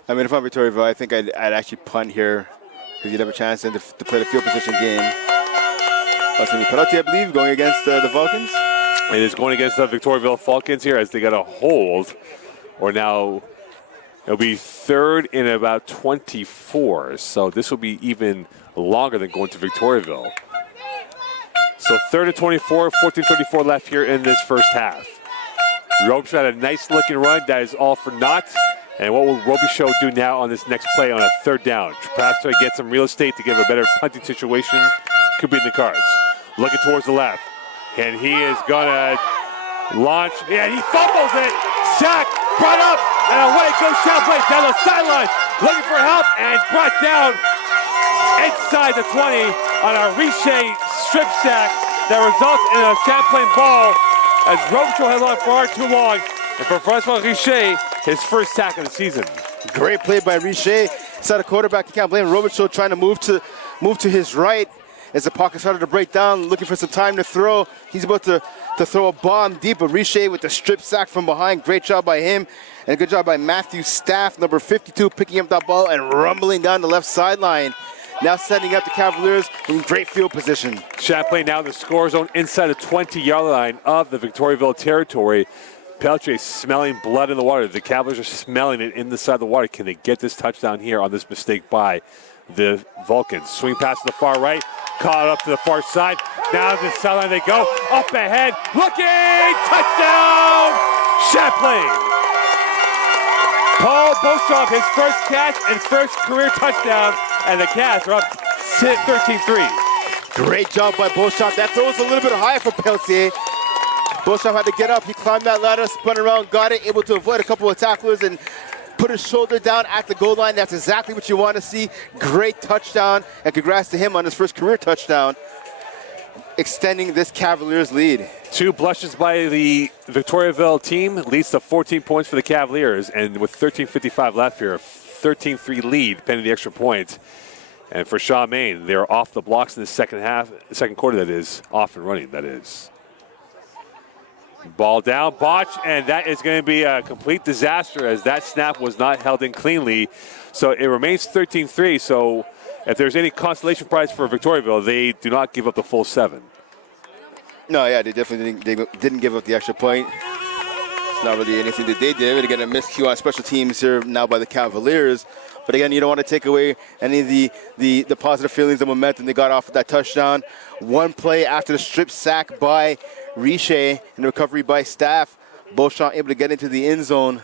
I mean, if I'm Victoriaville, I think I'd actually punt here because you'd have a chance then to play the field position game. That's any penalty, I believe, going against the Falcons. It is going against the Victoriaville Falcons here as they got a hold, or now it'll be 3rd and about 24. So this will be even longer than going to Victoriaville. So 3rd and 24, 14:34 left here in this first half. Robichaud had a nice looking run. That is all for naught. And what will Robichaud do now on this next play on a 3rd down? Perhaps try to get some real estate to give a better punting situation. Could be in the cards. Looking towards the left. And he is going to launch. Yeah, he fumbles it. Sack, brought up, and away goes Champlain down the sideline. Looking for help and brought down inside the 20 on a Richer strip sack that results in a Champlain ball as Robichaud held on far too long. And for Francois Richer, his first sack of the season. Great play by Richer. Inside a quarterback, you can't blame Robichaud trying to move to his right as the pocket started to break down, looking for some time to throw. He's about to throw a bomb deep, but Richer with the strip sack from behind. Great job by him. And a good job by Matthew Staff, number 52, picking up that ball and rumbling down the left sideline. Now setting up the Cavaliers in great field position. Champlain now in the score zone inside the 20-yard line of the Victoriaville territory. Peltier smelling blood in the water. The Cavaliers are smelling it inside the water. Can they get this touchdown here on this mistake by the Vulcans? Swing pass to the far right. Caught up to the far side. Now to the sideline they go. Up ahead. Looking. Touchdown. Champlain. Paul Beauchamp, his first catch and first career touchdown. And the Cavs are up 13-3. Great job by Beauchamp. That throw was a little bit high for Peltier. Beauchamp had to get up. He climbed that ladder, spun around, got it, able to avoid a couple of tacklers and put his shoulder down at the goal line. That's exactly what you want to see. Great touchdown, and congrats to him on his first career touchdown, extending this Cavaliers lead. 2 blushes by the Victoriaville team leads to 14 points for the Cavaliers, and with 13:55 left here, 13-3 lead pending the extra point. And for Champlain, they're off the blocks in the second quarter, that is, off and running, that is. Ball down, botch, and that is going to be a complete disaster as that snap was not held in cleanly. So it remains 13-3. So if there's any consolation prize for Victoriaville, they do not give up the full 7. No, yeah, they definitely didn't give up the extra point. It's not really anything that they did. They get a miscue on special teams here now by the Cavaliers. But again, you don't want to take away any of the positive feelings and momentum they got off of that touchdown. One play after the strip sack by Richer and the recovery by Staff, Beauchamp able to get into the end zone.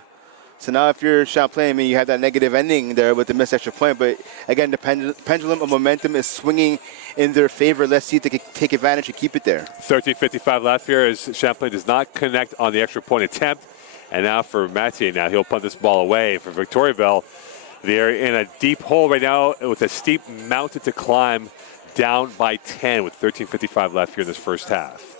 So now if you're Champlain, I mean, you have that negative ending there with the missed extra point. But again, the pendulum of momentum is swinging in their favor. Let's see if they can take advantage and keep it there. 13:55 left here as Champlain does not connect on the extra point attempt. And now for Mathieu, now he'll punt this ball away. For Victoriaville, they're in a deep hole right now with a steep mountain to climb, down by 10 with 13:55 left here in this first half.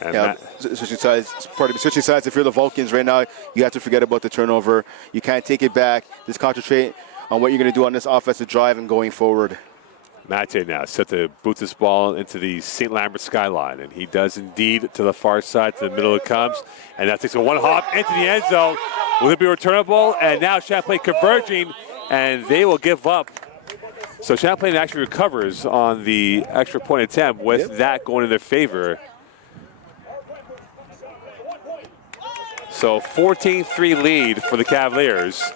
And yeah, switching sides. If you're the Vulcans right now, you have to forget about the turnover. You can't take it back. Just concentrate on what you're going to do on this offensive drive and going forward. Mate now set to boot this ball into the St. Lambert skyline, and he does indeed to the far side, to the middle it comes, and that takes a one hop into the end zone. Will it be returnable? And now Champlain converging, and they will give up. So Champlain actually recovers on the extra point attempt with that going in their favor. So 14-3 lead for the Cavaliers.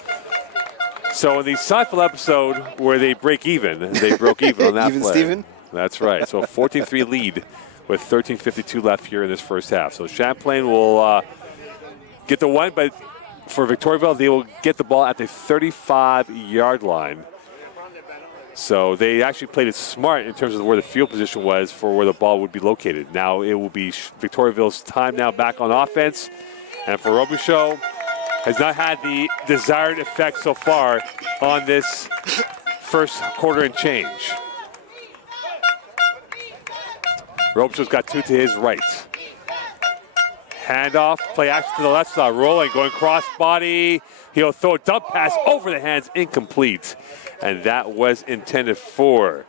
So in the Seinfeld episode where they break even, they broke even on that even play. Steven? That's right. So 14-3 lead with 13:52 left here in this first half. So Champlain will get the one, but for Victoriaville, they will get the ball at the 35-yard line. So they actually played it smart in terms of where the field position was for where the ball would be located. Now it will be Victoriaville's time now back on offense. And for Robichaud, has not had the desired effect so far on this first quarter and change. Robichaud's got 2 to his right. Handoff, play action to the left side, rolling, going cross body. He'll throw a dump pass over the hands, incomplete. And that was intended for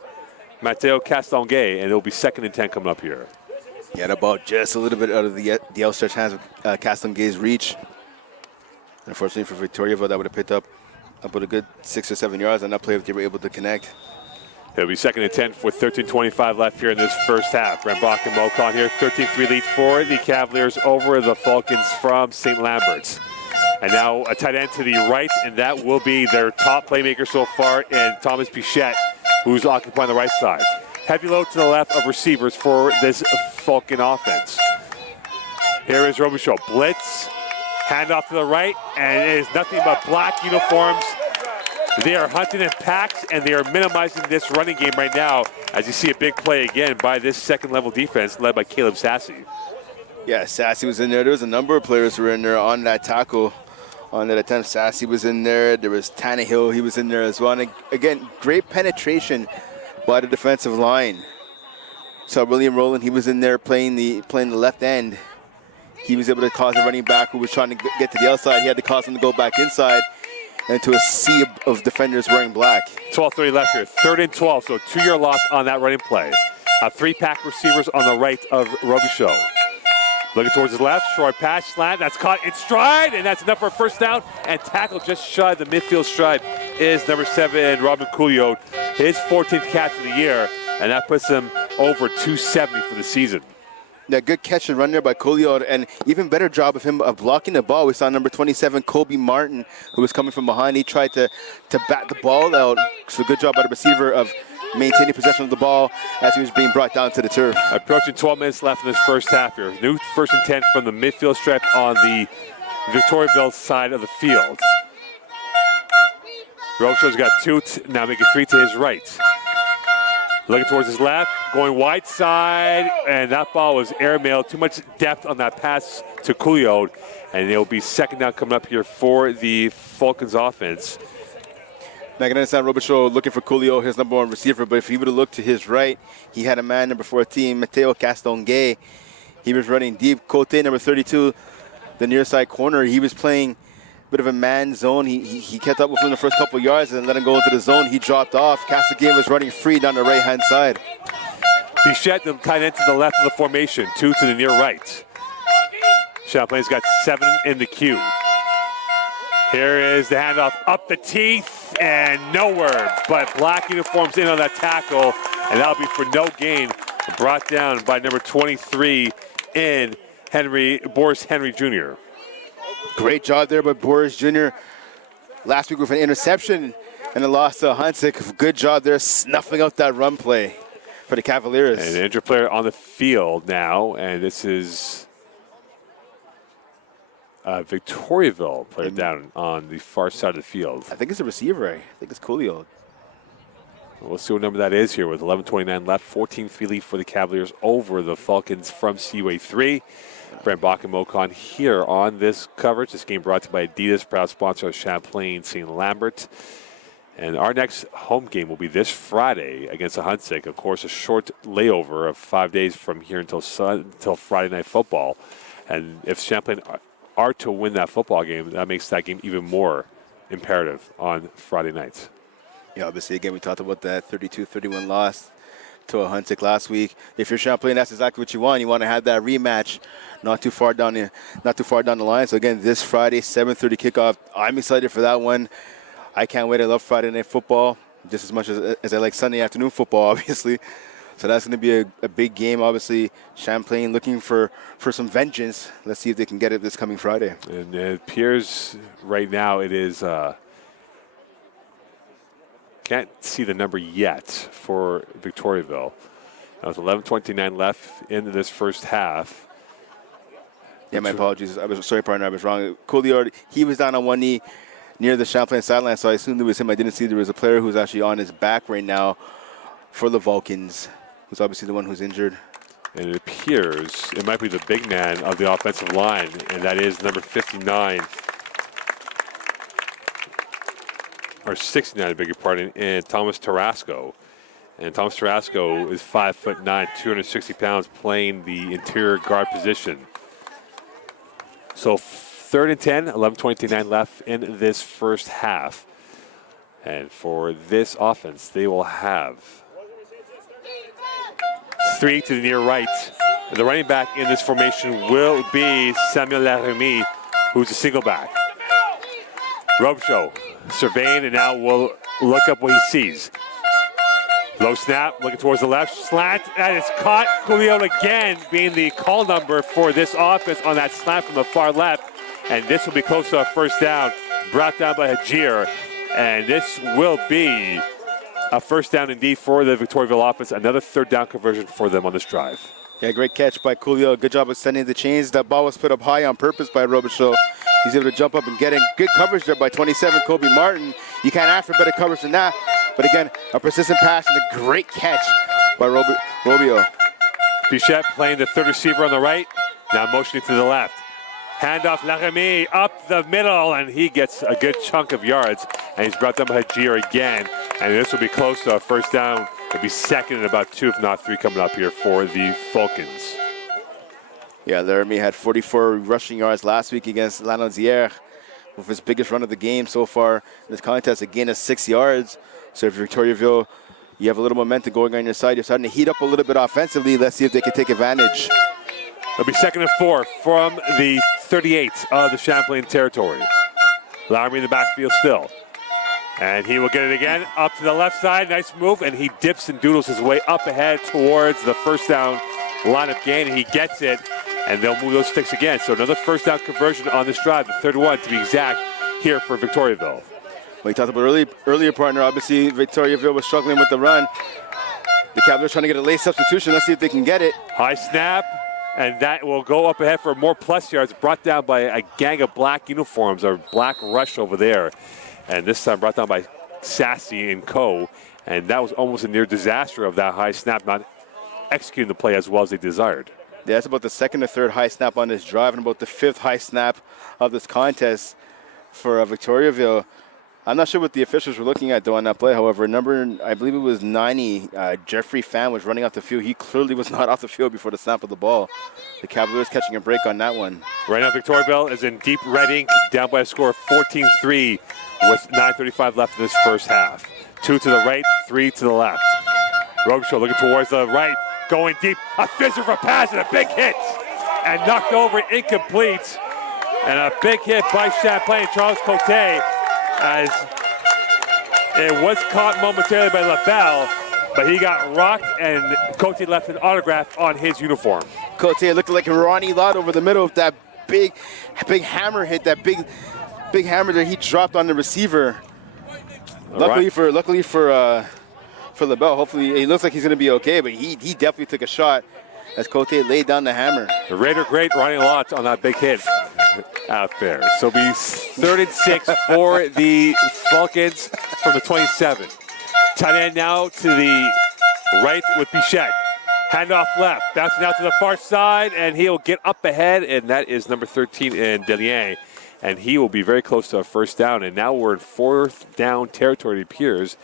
Mateo Castonguay, and it'll be 2nd and 10 coming up here. Yeah, the ball just a little bit out of the outstretched hands of Castonguay's reach. Unfortunately for Victoriaville, that would have picked up about a good 6 or 7 yards on that play if they were able to connect. It'll be 2nd and 10 with 13:25 left here in this first half. Rembach and Mocon here, 13-3 lead for the Cavaliers over the Falcons from St. Lambert's. And now a tight end to the right, and that will be their top playmaker so far in Thomas Pichette, who's occupying the right side. Heavy load to the left of receivers for this Falcon offense. Here is Robichaud. Blitz, handoff to the right, and it is nothing but black uniforms. They are hunting in packs, and they are minimizing this running game right now as you see a big play again by this second-level defense led by Caleb Sassy. Yeah, Sassy was in there. There was a number of players who were in there on that tackle. On that attempt, Sassy was in there. There was Tannehill. He was in there as well. And again, great penetration by the defensive line. So William Rowland, he was in there playing the left end. He was able to cause a running back who was trying to get to the outside. He had to cause him to go back inside into a sea of defenders wearing black. 12:30 left here. 3rd and 12, so 2-yard loss on that running play. 3-pack receivers on the right of Robichaud. Looking towards his left, short pass slant. That's caught in stride, and that's enough for a first down. And tackle just shy of the midfield stride is number 7, Robin Couliot. His 14th catch of the year, and that puts him over 270 for the season. Yeah, good catch and run there by Couliot, and even better job of him of blocking the ball. We saw number 27, Kobe Martin, who was coming from behind. He tried to bat the ball out. So good job by the receiver of maintaining possession of the ball as he was being brought down to the turf. Approaching 12 minutes left in this first half here. New 1st and 10 from the midfield stripe on the Victoriaville side of the field. Robichaud's got 2, now making 3 to his right. Looking towards his left, going wide side, and that ball was airmailed. Too much depth on that pass to Couliot, and it'll be 2nd down coming up here for the Falcons offense. Now, I can understand Robichaud looking for Couliot, his number 1 receiver, but if he would have looked to his right, he had a man, number 14, Mateo Castonguay. He was running deep. Cote, number 32, the near side corner. He was playing a bit of a man zone. He kept up with him the first couple yards and let him go into the zone. He dropped off. Castonguay was running free down the right-hand side. Pichette, the tight end to the left of the formation, 2 to the near right. Champlain's got 7 in the queue. Here is the handoff up the teeth and nowhere, but black uniforms in on that tackle, and that'll be for no gain. Brought down by number 23 in Boris Henry Jr. Great job there by Boris Jr. last week with an interception and a loss to Hunsick. Good job there snuffing out that run play for the Cavaliers. And an injured player on the field now, and this is Victoriaville player down on the far side of the field. I think it's a receiver. I think it's Couliot. We'll see what number that is here with 11:29 left. 14-3 lead for the Cavaliers over the Falcons from Seaway 3. Brent Bach and Mocon here on this coverage. This game brought to you by Adidas, proud sponsor of Champlain St. Lambert. And our next home game will be this Friday against the Hunsick. Of course, a short layover of 5 days from here until Friday Night Football. And if Champlain are to win that football game, that makes that game even more imperative on Friday nights. Yeah, obviously, again, we talked about that 32-31 loss to a Hunsick last week. If you're Champlain, that's exactly what you want. You want to have that rematch not too far down the line. So again, this Friday, 7:30 kickoff. I'm excited for that one. I can't wait. I love Friday Night Football just as much as I like Sunday afternoon football, obviously. So that's going to be a big game. Obviously, Champlain looking for some vengeance. Let's see if they can get it this coming Friday. And it appears right now it is, can't see the number yet for Victoriaville. Now with 11:29 left into this first half. Yeah, my apologies. I was sorry, partner. I was wrong. Couliot, he was down on one knee near the Champlain sideline, so I assumed it was him. I didn't see there was a player who's actually on his back right now for the Vulcans, who's obviously the one who's injured. And it appears it might be the big man of the offensive line, and that is number 59. Or 69, I beg your pardon, and Thomas Tarasco. And Thomas Tarasco is 5'9", 260 pounds, playing the interior guard position. So 3rd and 10, 11:29 left in this first half. And for this offense, they will have 3 to the near right. The running back in this formation will be Samuel Laremy, who's a single back. Robichaud surveying, and now will look up what he sees. Low snap, looking towards the left, slant, and it's caught. Coolio again being the call number for this offense on that slant from the far left. And this will be close to a first down, brought down by Hajir. And this will be a first down indeed for the Victoriaville offense. Another third down conversion for them on this drive. Yeah, great catch by Coolio. Good job of sending the chains. That ball was put up high on purpose by Robichaud. He's able to jump up and get in. Good coverage there by 27, Kobe Martin. You can't ask for better coverage than that. But again, a persistent pass and a great catch by Robio. Bichette playing the third receiver on the right, now motioning to the left. Handoff, Laremy up the middle, and he gets a good chunk of yards. And he's brought down by Hajir again. And this will be close to a first down. It'll be second and about 2, if not 3, coming up here for the Falcons. Yeah, Laremy had 44 rushing yards last week against Lanaudière with his biggest run of the game so far in this contest, a gain of 6 yards. So if Victoriaville, you have a little momentum going on your side, you're starting to heat up a little bit offensively. Let's see if they can take advantage. It'll be second and 4 from the 38 of the Champlain territory. Laremy in the backfield still. And he will get it again up to the left side. Nice move, and he dips and doodles his way up ahead towards the first down line of gain, and he gets it, and they'll move those sticks again. So another first down conversion on this drive, the third one to be exact, here for Victoriaville. Well, you talked about earlier partner. Obviously, Victoriaville was struggling with the run. The Cavaliers trying to get a late substitution. Let's see if they can get it. High snap, and that will go up ahead for more plus yards, brought down by a gang of black uniforms, or black rush over there. And this time brought down by Sassy and co. And that was almost a near disaster of that high snap, not executing the play as well as they desired. Yeah, that's about the second or third high snap on this drive, and about the 5th high snap of this contest for Victoriaville. I'm not sure what the officials were looking at, though, on that play. However, I believe it was 90, Jeffrey Pham was running off the field. He clearly was not off the field before the snap of the ball. The Cavaliers catching a break on that one. Right now, Victoriaville is in deep red ink, down by a score of 14-3 with 9:35 left in this first half. 2 to the right, 3 to the left. Robichaud looking towards the right, going deep. A fissure for a pass and a big hit. And knocked over, incomplete. And a big hit by Champlain, Charles Cote, as it was caught momentarily by LaBelle, but he got rocked, and Cote left an autograph on his uniform. Cote looked like Ronnie Lott over the middle of that big hammer hit, that big hammer that he dropped on the receiver. Luckily for LaBelle, hopefully he looks like he's going to be okay, but he definitely took a shot as Cote laid down the hammer. The Raider great Ronnie Lott on that big hit out there. So it'll be 3rd and 6 for the Falcons from the 27. Tight end now to the right with Bichette. Handoff left, bouncing out to the far side, and he'll get up ahead, and that is number 13 in Delien. And he will be very close to a first down, and now we're in 4th down territory, it appears.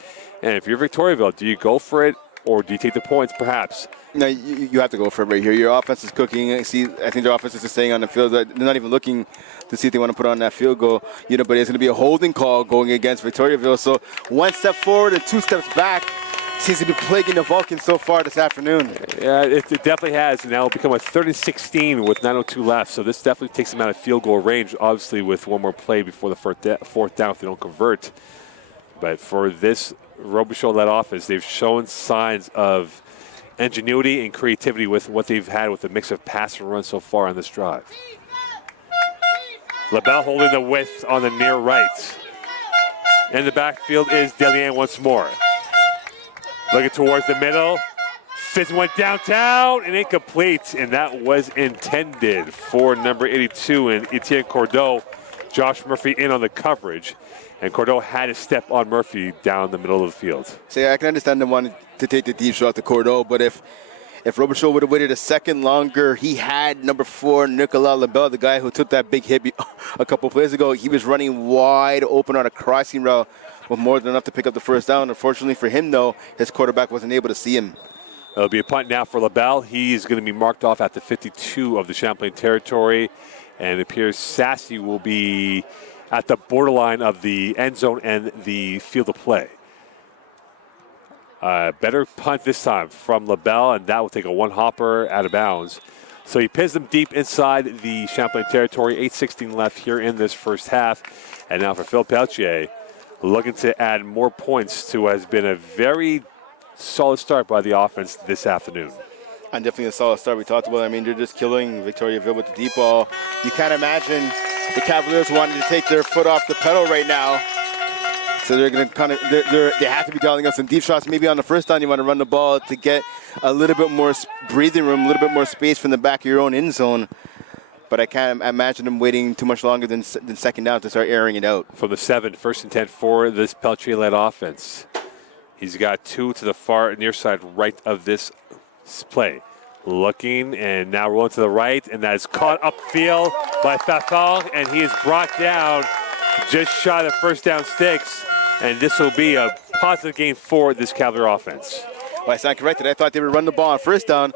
And if you're Victoriaville, do you go for it, or do you take the points, perhaps? No, you have to go for it right here. Your offense is cooking. I think their offense is staying on the field. They're not even looking to see if they want to put on that field goal. But it's going to be a holding call going against Victoriaville. So 1 step forward and 2 steps back seems to be plaguing the Vulcans so far this afternoon. Yeah, it definitely has. And now it'll become a 3rd and 16 with 9:02 left. So this definitely takes them out of field goal range, obviously with one more play before the fourth down if they don't convert. But for this Robichaud-led offense, they've shown signs of ingenuity and creativity with what they've had with a mix of pass and run so far on this drive. LaBelle holding the width on the near right. In the backfield is Delien once more. Looking towards the middle. Fizz went downtown and incomplete, and that was intended for number 82 and Etienne Cordeau. Josh Murphy in on the coverage, and Cordeau had to step on Murphy down the middle of the field. So I can understand them wanting to take the deep shot to Cordeau, but if Robichaud would have waited a second longer, he had number 4, Nicolas LaBelle, the guy who took that big hit a couple plays ago. He was running wide open on a crossing route with more than enough to pick up the first down. Unfortunately for him, though, his quarterback wasn't able to see him. It'll be a punt now for LaBelle. He's going to be marked off at the 52 of the Champlain territory, and it appears Sassy will be at the borderline of the end zone and the field of play. Better punt this time from LaBelle, and that will take a one-hopper out of bounds. So he pins them deep inside the Champlain territory. 8:16 left here in this first half. And now for Phil Peltier, looking to add more points to what has been a very solid start by the offense this afternoon. And definitely a solid start. We talked about, I mean, they're just killing Victoriaville with the deep ball. You can't imagine the Cavaliers wanting to take their foot off the pedal right now. So they're going to kind of, they have to be dialing up some deep shots. Maybe on the first down, you want to run the ball to get a little bit more breathing room, a little bit more space from the back of your own end zone. But I can't imagine them waiting too much longer than second down to start airing it out. From the 7, 1st and 10 for this Peltier-led offense. He's got 2 to the far near side right of this play. Looking and now rolling to the right, and that is caught upfield by Fafal, and he is brought down just shy of first down sticks. And this will be a positive gain for this Cavalier offense. Well, I stand corrected. I thought they would run the ball on first down.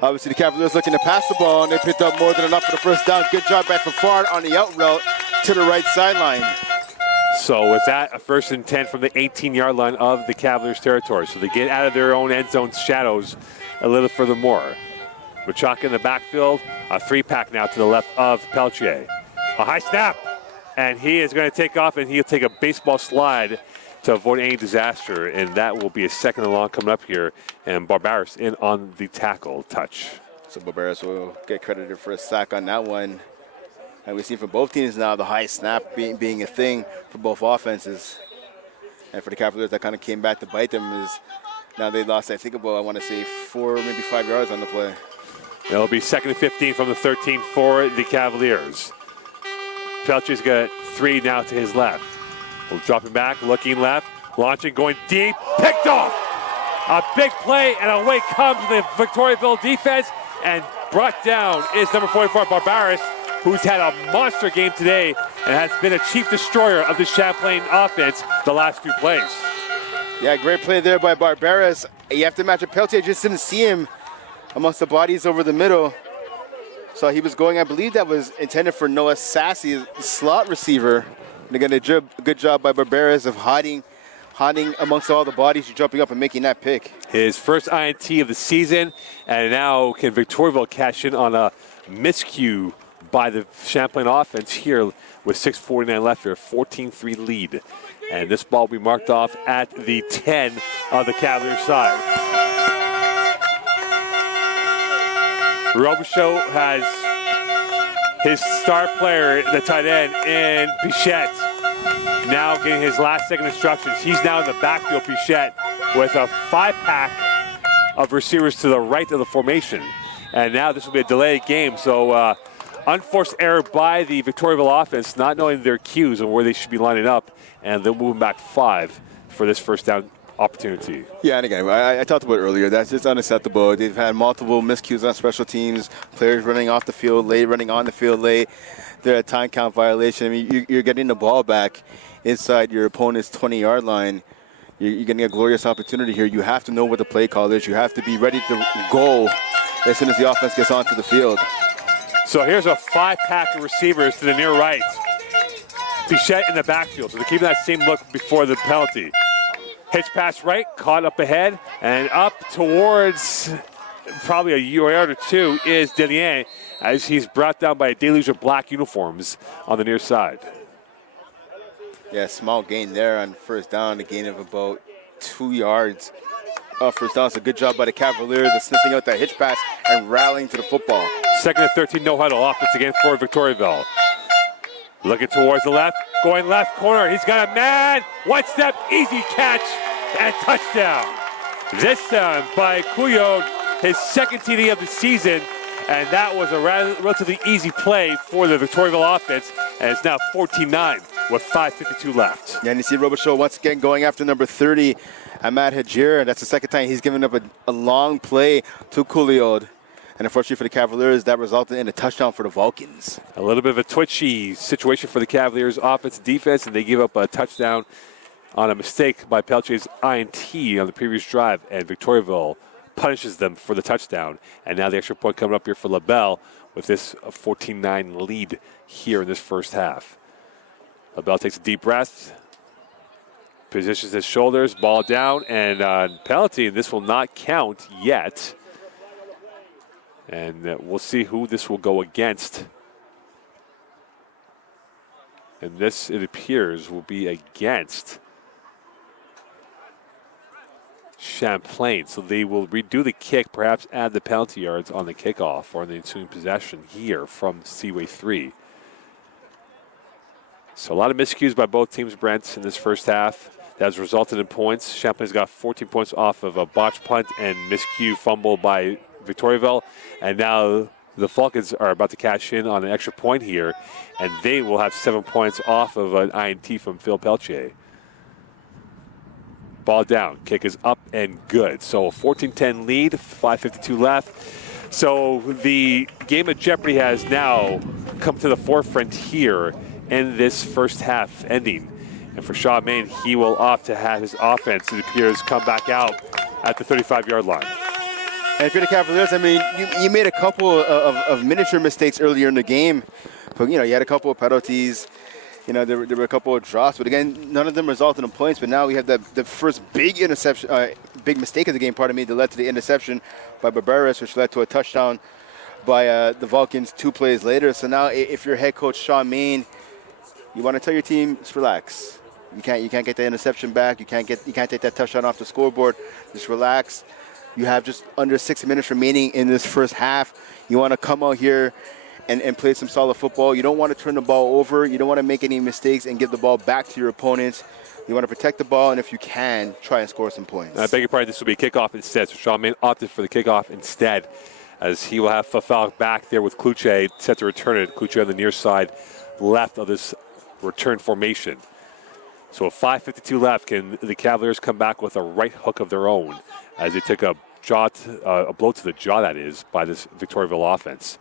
Obviously, the Cavaliers looking to pass the ball, and they picked up more than enough for the first down. Good job by Fafard on the out route to the right sideline. So with that, a 1st and 10 from the 18-yard line of the Cavaliers territory. So they get out of their own end zone shadows a little further more. Machaka in the backfield, a 3-pack now to the left of Peltier. A high snap, and he is going to take off, and he'll take a baseball slide to avoid any disaster, and that will be a 2nd and long coming up here, and Barbaros in on the tackle touch. So Barbaros will get credited for a sack on that one. And we've seen from both teams now the high snap being a thing for both offenses. And for the Cavaliers, that kind of came back to bite them. Is now they lost, I think, about, I want to say, 4, maybe 5 yards on the play. It'll be 2nd and 15 from the 13 for the Cavaliers. Peltier's got 3 now to his left. We'll drop him back, looking left, launching, going deep, picked off. A big play, and away comes the Victoriaville defense, and brought down is number 44, Barbaros, who's had a monster game today and has been a chief destroyer of the Champlain offense the last 2 plays. Yeah, great play there by Barbaros. You have to imagine Peltier just didn't see him amongst the bodies over the middle. So he was going, I believe that was intended for Noah Sassy, the slot receiver. And again, a good job by Barbaros of hiding amongst all the bodies, jumping up and making that pick. His first INT of the season, and now can Victoriaville cash in on a miscue by the Champlain offense here with 6:49 left here, 14-3 lead. And this ball will be marked off at the 10 of the Cavaliers side. Robichaud has his star player, the tight end, in Pichette, now getting his last second instructions. He's now in the backfield, Pichette, with a 5-pack of receivers to the right of the formation. And now this will be a delayed game, so unforced error by the Victoriaville offense, not knowing their cues and where they should be lining up, and they'll move back 5 for this first down opportunity. Yeah, and again, I talked about it earlier. That's just unacceptable. They've had multiple miscues on special teams, players running off the field late, running on the field late. They're a time count violation. I mean, you're getting the ball back inside your opponent's 20-yard line. You're getting a glorious opportunity here. You have to know what the play call is. You have to be ready to go as soon as the offense gets onto the field. So here's a 5-pack of receivers to the near right. Pichette in the backfield, so they're keeping that same look before the penalty. Hitch pass right, caught up ahead, and up towards probably a yard or 2 is Delien, as he's brought down by a deluge of black uniforms on the near side. Yeah, small gain there on first down, a gain of about 2 yards. First down, it's a good job by the Cavaliers of sniffing out that hitch pass and rallying to the football. 2nd and 13, no huddle, offense again for Victoriaville. Looking towards the left, going left corner. He's got a man. 1 step, easy catch, and touchdown. This time by Couillard, his 2nd TD of the season, and that was a relatively easy play for the Victoriaville offense, and it's now 14-9 with 5:52 left. Yeah, and you see Robichaud once again going after number 30, Ahmad Hajir, and that's the 2nd time he's given up a long play to Couillard. And unfortunately for the Cavaliers, that resulted in a touchdown for the Vulcans. A little bit of a twitchy situation for the Cavaliers offense and defense, and they give up a touchdown on a mistake by Peltier's INT on the previous drive, and Victoriaville punishes them for the touchdown. And now the extra point coming up here for LaBelle with this 14-9 lead here in this first half. LaBelle takes a deep breath, positions his shoulders, ball down, and penalty. This will not count yet. And we'll see who this will go against. And this, it appears, will be against Champlain. So they will redo the kick, perhaps add the penalty yards on the kickoff or in the ensuing possession here from Seaway 3. So a lot of miscues by both teams, Brent, in this first half. That has resulted in points. Champlain's got 14 points off of a botched punt and miscue fumble by Victoriaville. And now the Falcons are about to cash in on an extra point here, and they will have 7 points off of an INT from Phil Peltier. Ball down, kick is up and good. So 14-10 lead, 5:52 left. So the game of Jeopardy has now come to the forefront here in this first half ending. And for Champlain, he will opt to have his offense, it appears, come back out at the 35-yard line. And if you're the Cavaliers, I mean, you made a couple of miniature mistakes earlier in the game. But, you had a couple of penalties. There were a couple of drops. But, again, none of them resulted in points. But now we have the first big interception, big mistake of the game, that led to the interception by Barbaras, which led to a touchdown by the Vulcans 2 plays later. So now if you're head coach Sean Main, you want to tell your team, just relax. You can't get the interception back. You can't take that touchdown off the scoreboard. Just relax. You have just under 6 minutes remaining in this first half. You want to come out here and play some solid football. You don't want to turn the ball over. You don't want to make any mistakes and give the ball back to your opponents. You want to protect the ball, and if you can, try and score some points. I beg your pardon, this will be a kickoff instead. So Champlain opted for the kickoff instead, as he will have Fafal back there with Kluche set to return it. Kluche on the near side left of this return formation. So 5:52 left. Can the Cavaliers come back with a right hook of their own as they took a blow to the jaw, that is, by this Victoriaville offense?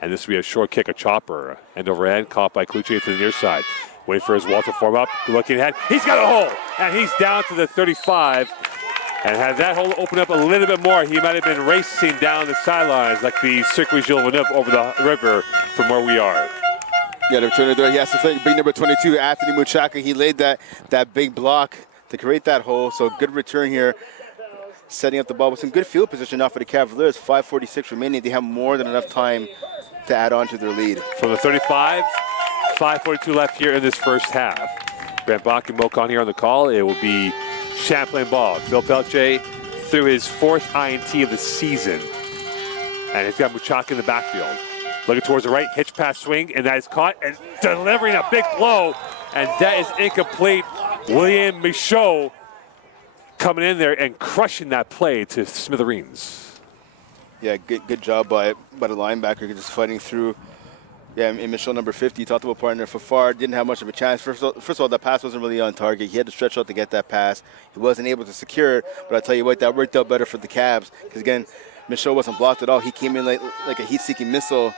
And this will be a short kick, a chopper, end over end, caught by Kluche to the near side. Waiting for his wall to form up, looking ahead. He's got a hole, and he's down to the 35. And had that hole opened up a little bit more, he might have been racing down the sidelines like the Circuit Gilles Villeneuve over the river from where we are. Yeah, the returner there, he has to thank big number 22, Anthony Muchaka. He laid that big block to create that hole. So good return here, setting up the ball with some good field position now for the Cavaliers. 5:46 remaining. They have more than enough time to add on to their lead. From the 35, 5:42 left here in this first half. Grant Bach and Mocon here on the call. It will be Champlain ball. Phil Peltier threw his 4th INT of the season. And he's got Muchaka in the backfield. Looking towards the right, hitch pass swing, and that is caught and delivering a big blow. And that is incomplete. William Michaud coming in there and crushing that play to smithereens. Yeah, good job by the linebacker, just fighting through. Yeah, in Michaud number 50, talked about partner Fafard, didn't have much of a chance. First of all, that pass wasn't really on target. He had to stretch out to get that pass. He wasn't able to secure it, but I tell you what, that worked out better for the Cavs. Because again, Michaud wasn't blocked at all. He came in like a heat-seeking missile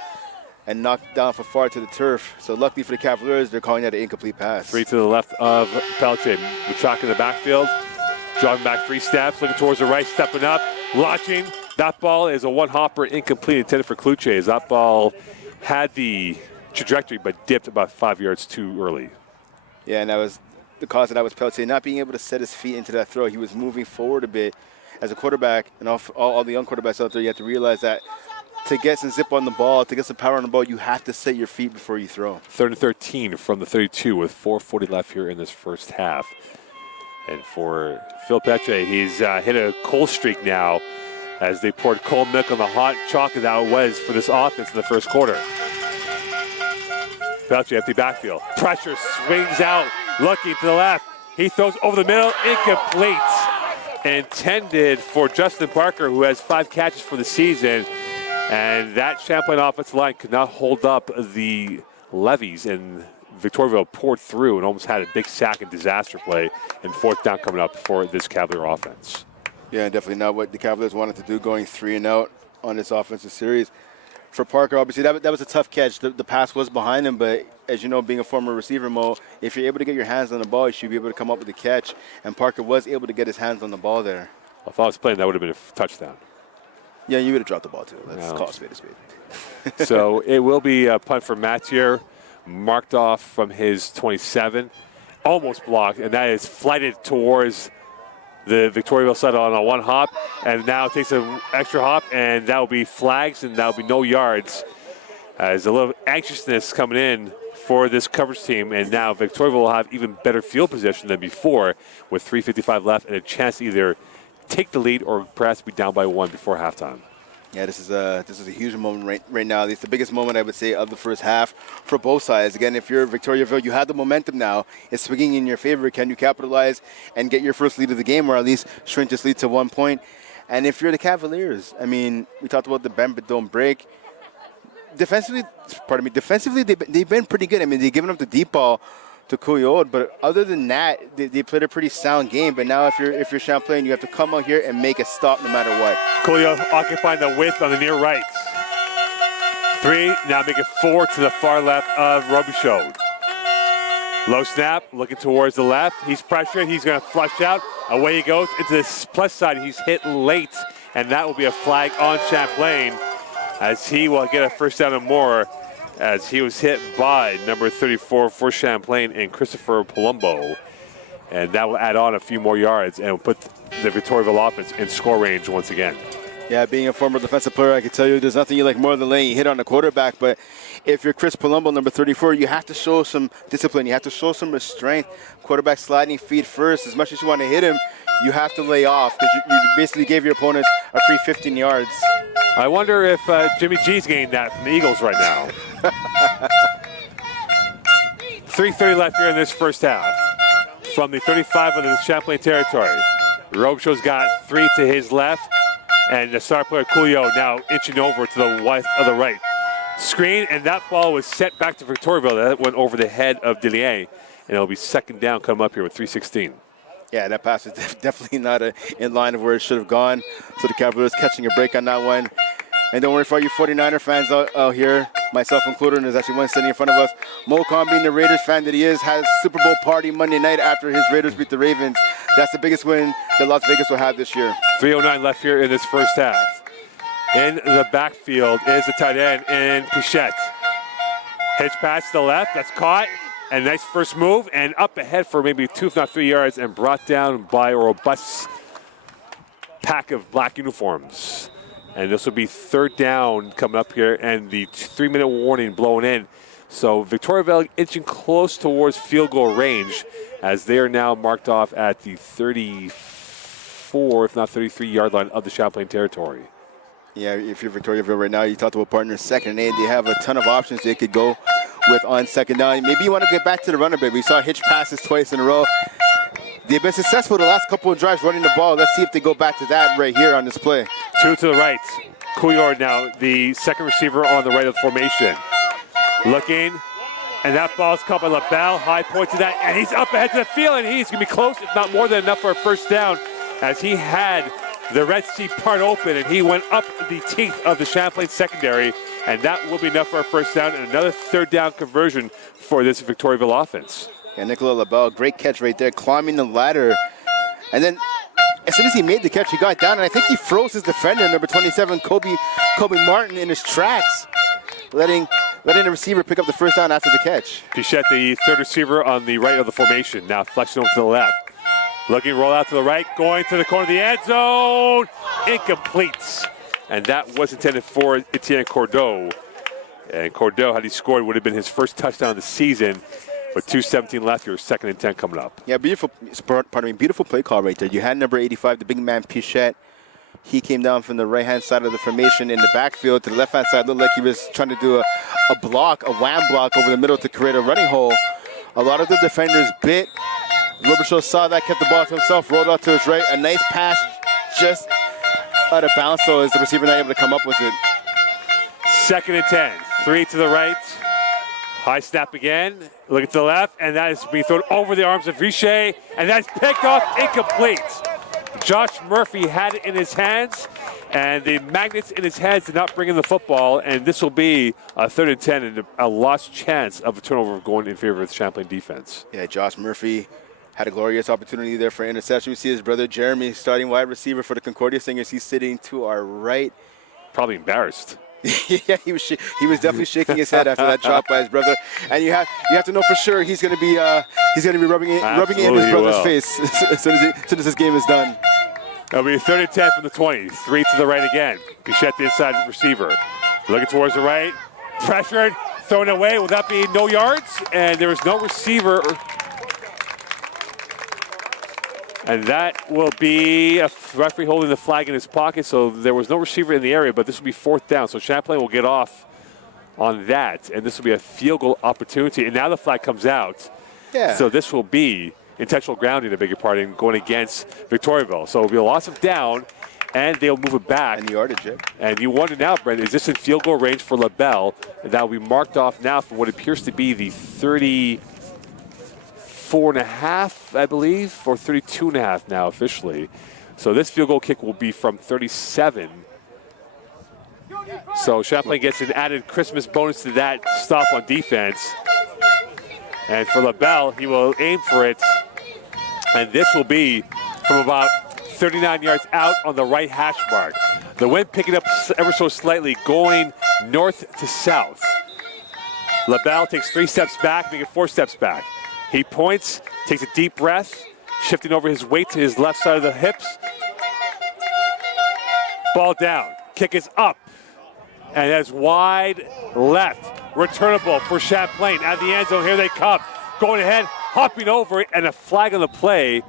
and knocked down Fafard to the turf. So luckily for the Cavaliers, they're calling that an incomplete pass. 3 to the left of Peltier. Muchaka in the backfield, jogging back 3 steps, looking towards the right, stepping up, launching. That ball is a one-hopper, incomplete, intended for Kluche, as that ball had the trajectory but dipped about 5 yards too early. Yeah, and that was the cause of that was Peltier not being able to set his feet into that throw. He was moving forward a bit. As a quarterback, and all the young quarterbacks out there, you have to realize that to get some zip on the ball, to get some power on the ball, you have to set your feet before you throw. 3rd and 13 from the 32 with 4:40 left here in this first half. And for Phil Peltier, he's hit a cold streak now as they poured cold milk on the hot chocolate that was for this offense in the first quarter. Peltier, empty backfield. Pressure, swings out, looking to the left. He throws over the middle, incomplete. Intended for Justin Parker, who has 5 catches for the season. And that Champlain offensive line could not hold up the levies, and Victoriaville poured through and almost had a big sack and disaster play, and 4th down coming up for this Cavalier offense. Yeah, definitely not what the Cavaliers wanted to do, going 3 and out on this offensive series. For Parker, obviously, that was a tough catch. The pass was behind him, but as you know, being a former receiver, Mo, if you're able to get your hands on the ball, you should be able to come up with the catch. And Parker was able to get his hands on the ball there. If I was playing, that would have been a touchdown. Yeah, you would have dropped the ball, too. Let's call a spade a spade. So it will be a punt for Mathieu, marked off from his 27 almost blocked, and that is flighted towards the Victoriaville side on a one hop, and now takes an extra hop, and that will be flags, and that will be no yards. There's a little anxiousness coming in for this coverage team, and now Victoriaville will have even better field position than before with 3:55 left and a chance to either take the lead or perhaps be down by 1 before halftime. Yeah, this is a huge moment right now. It's the biggest moment, I would say, of the first half for both sides. Again, if you're Victoriaville, you have the momentum now. It's swinging in your favor. Can you capitalize and get your first lead of the game, or at least shrink this lead to 1 point? And if you're the Cavaliers, I mean, we talked about the bend but don't break. Defensively, they've been pretty good. I mean, they've given up the deep ball to Couillard, but other than that, they played a pretty sound game. But now, if you're Champlain, you have to come out here and make a stop no matter what. Couillard occupying the width on the near right. 3, now make it 4 to the far left of Robichaud. Low snap, looking towards the left. He's pressured. He's going to flush out. Away he goes into the plus side. He's hit late, and that will be a flag on Champlain as he will get a first down and more, as he was hit by number 34 for Champlain and Christopher Palumbo. And that will add on a few more yards and will put the Victoriaville offense in score range once again. Yeah, being a former defensive player, I can tell you there's nothing you like more than laying a hit on the quarterback. But if you're Chris Palumbo, number 34, you have to show some discipline. You have to show some restraint. Quarterback sliding feet first. As much as you want to hit him, you have to lay off because you basically gave your opponents a free 15 yards. I wonder if Jimmy G's gained that from the Eagles right now. 3:30 left here in this first half. From the 35 of the Champlain territory, Robichaud's got 3 to his left, and the star player Couillard now inching over to the left of the right. Screen, and that ball was sent back to Victoriaville. That went over the head of Delier, and it'll be second down coming up here with 3:16. Yeah, that pass is definitely not in line of where it should have gone. So the Cavaliers catching a break on that one. And don't worry for all you 49er fans out here, myself included, and there's actually one sitting in front of us. Mo Khan, being the Raiders fan that he is, has Super Bowl party Monday night after his Raiders beat the Ravens. That's the biggest win that Las Vegas will have this year. 3:09 left here in this first half. In the backfield is the tight end in Pichette. Hitch pass to the left, that's caught. And nice first move, and up ahead for maybe 2, if not 3 yards, and brought down by a robust pack of black uniforms. And this will be third down coming up here, and the 3-minute warning blowing in. So Victoriaville inching close towards field goal range, as they are now marked off at the 34, if not 33-yard line of the Champlain territory. Yeah, if you're Victoriaville right now, you talked about partners second and 8. They have a ton of options they could go with on second down. Maybe you want to get back to the run a bit. We saw hitch passes twice in a row. They've been successful the last couple of drives running the ball. Let's see if they go back to that right here on this play. 2 to the right. Couillard now, the second receiver on the right of the formation. Looking, and that ball is caught by LaBelle. High point to that, and he's up ahead to the field, and he's going to be close, if not more than enough for a first down, as he had the Red Sea part open, and he went up the teeth of the Champlain secondary, and that will be enough for a first down and another third down conversion for this Victoriaville offense. Yeah, Nicolas LaBelle, great catch right there, climbing the ladder. And then as soon as he made the catch, he got down, and I think he froze his defender, number 27, Kobe Martin, in his tracks, letting the receiver pick up the first down after the catch. Pichette, the third receiver on the right of the formation, now flexing over to the left. Looking, roll out to the right, going to the corner of the end zone. Incomplete. And that was intended for Etienne Cordeau. And Cordeau, had he scored, would have been his first touchdown of the season. With 2:17 left, your 2nd and 10 coming up. Yeah, beautiful play call right there. You had number 85, the big man Pichette. He came down from the right-hand side of the formation in the backfield to the left-hand side. Looked like he was trying to do a block, a wham block over the middle to create a running hole. A lot of the defenders bit. Robichaud saw that, kept the ball to himself, rolled out to his right. A nice pass just out of bounds, so is the receiver not able to come up with it. 2nd and 10. 3 to the right. High snap again. Looking to the left, and that is being thrown over the arms of Richer, and that's picked off incomplete. Josh Murphy had it in his hands, and the magnets in his hands did not bring in the football, and this will be a 3rd and 10 and a lost chance of a turnover going in favor of the Champlain defense. Yeah, Josh Murphy had a glorious opportunity there for interception. We see his brother Jeremy, starting wide receiver for the Concordia Singers. He's sitting to our right. Probably embarrassed. Yeah, he was definitely shaking his head after that drop by his brother. And you have to know for sure he's going to be rubbing it in his brother's face as soon as this game is done. It'll be 3rd and 10 from the 20. 3 to the right again. Bichette, the inside receiver. Looking towards the right. Pressured. Thrown away. Will that be no yards? And there is no receiver. And that will be a referee holding the flag in his pocket. So there was no receiver in the area, but this will be 4th down. So Champlain will get off on that. And this will be a field goal opportunity. And now the flag comes out. Yeah. So this will be intentional grounding, I beg your pardon, going against Victoriaville. So it'll be a loss of down, and they'll move it back. And yardage, yeah. And you wonder now, Brent, is this in field goal range for LaBelle? And that will be marked off now from what appears to be the 34.5, I believe, or 32.5 now officially. So this field goal kick will be from 37. So Champlain gets an added Christmas bonus to that stop on defense. And for LaBelle, he will aim for it. And this will be from about 39 yards out on the right hash mark. The wind picking up ever so slightly, going north to south. LaBelle takes 3 steps back, making 4 steps back. He points, takes a deep breath, shifting over his weight to his left side of the hips. Ball down. Kick is up. And that's wide left. Returnable for Champlain at the end zone. Here they come. Going ahead, hopping over it, and a flag on the play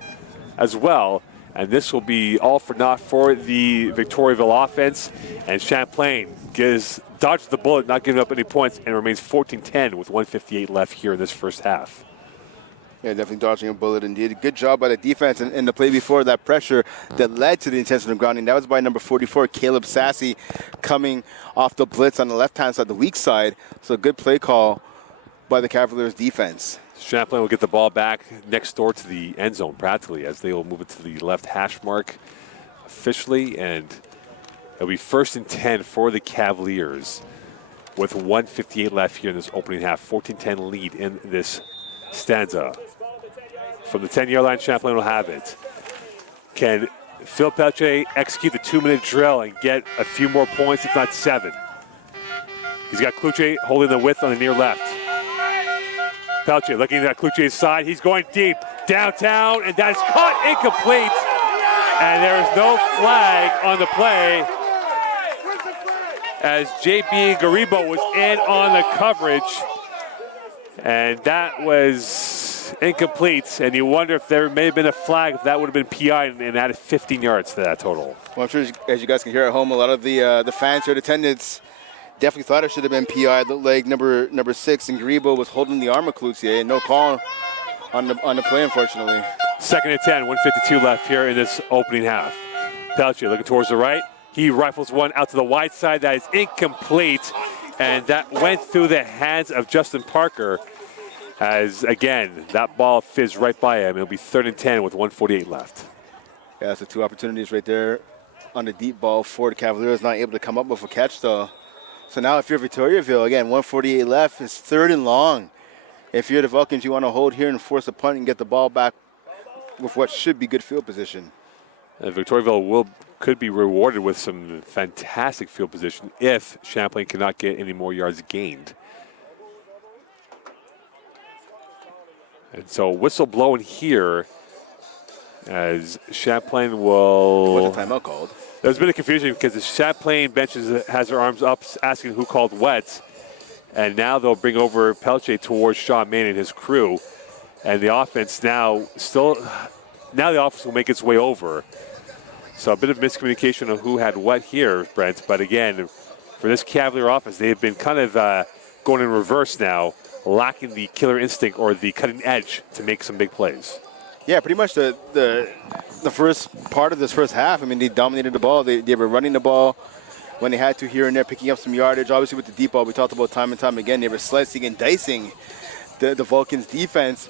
as well. And this will be all for naught for the Victoriaville offense. And Champlain dodges the bullet, not giving up any points, and remains 14-10 with 1:58 left here in this first half. Yeah, definitely dodging a bullet indeed. Good job by the defense and the play before that pressure that led to the intentional grounding. That was by number 44, Caleb Sassy, coming off the blitz on the left-hand side, the weak side. So good play call by the Cavaliers defense. Champlain will get the ball back next door to the end zone practically as they will move it to the left hash mark officially. And it'll be 1st and 10 for the Cavaliers with 1:58 left here in this opening half. 14-10 lead in this stanza. From the 10-yard line, Champlain will have it. Can Phil Pelche execute the 2-minute drill and get a few more points, if not 7? He's got Cloutier holding the width on the near left. Pelche looking at Cloutier's side. He's going deep downtown, and that is caught incomplete. And there is no flag on the play as J.B. Garibo was in on the coverage. And that was incomplete, and you wonder if there may have been a flag, if that would have been PI and added 15 yards to that total. Well, I'm sure, as you guys can hear at home, a lot of the fans here, the attendants, definitely thought it should have been PI. It looked like number 6, and Garibo was holding the arm of Cloutier, and no call on the play, unfortunately. 2nd and 10, 1:52 left here in this opening half. Pelche looking towards the right. He rifles one out to the wide side. That is incomplete, and that went through the hands of Justin Parker. As, again, that ball fizzed right by him. It'll be 3rd and 10 with 1:48 left. Yeah, that's the 2 opportunities right there on the deep ball for the Cavaliers. Not able to come up with a catch, though. So now if you're Victoriaville, again, 1:48 left. It's 3rd and long. If you're the Vulcans, you want to hold here and force a punt and get the ball back with what should be good field position. And Victoriaville could be rewarded with some fantastic field position if Champlain cannot get any more yards gained. And so whistle blowing here as Champlain will... What's the timeout called? There's been a confusion because the Champlain bench has their arms up asking who called what. And now they'll bring over Pelche towards Sean Mann and his crew. And the offense now the offense will make its way over. So a bit of miscommunication on who had what here, Brent. But again, for this Cavalier offense, they have been kind of going in reverse now, lacking the killer instinct or the cutting edge to make some big plays. Yeah, pretty much the first part of this first half, I mean, they dominated the ball. They were running the ball when they had to here and there, picking up some yardage. Obviously, with the deep ball, we talked about time and time again, they were slicing and dicing the Vulcans' defense.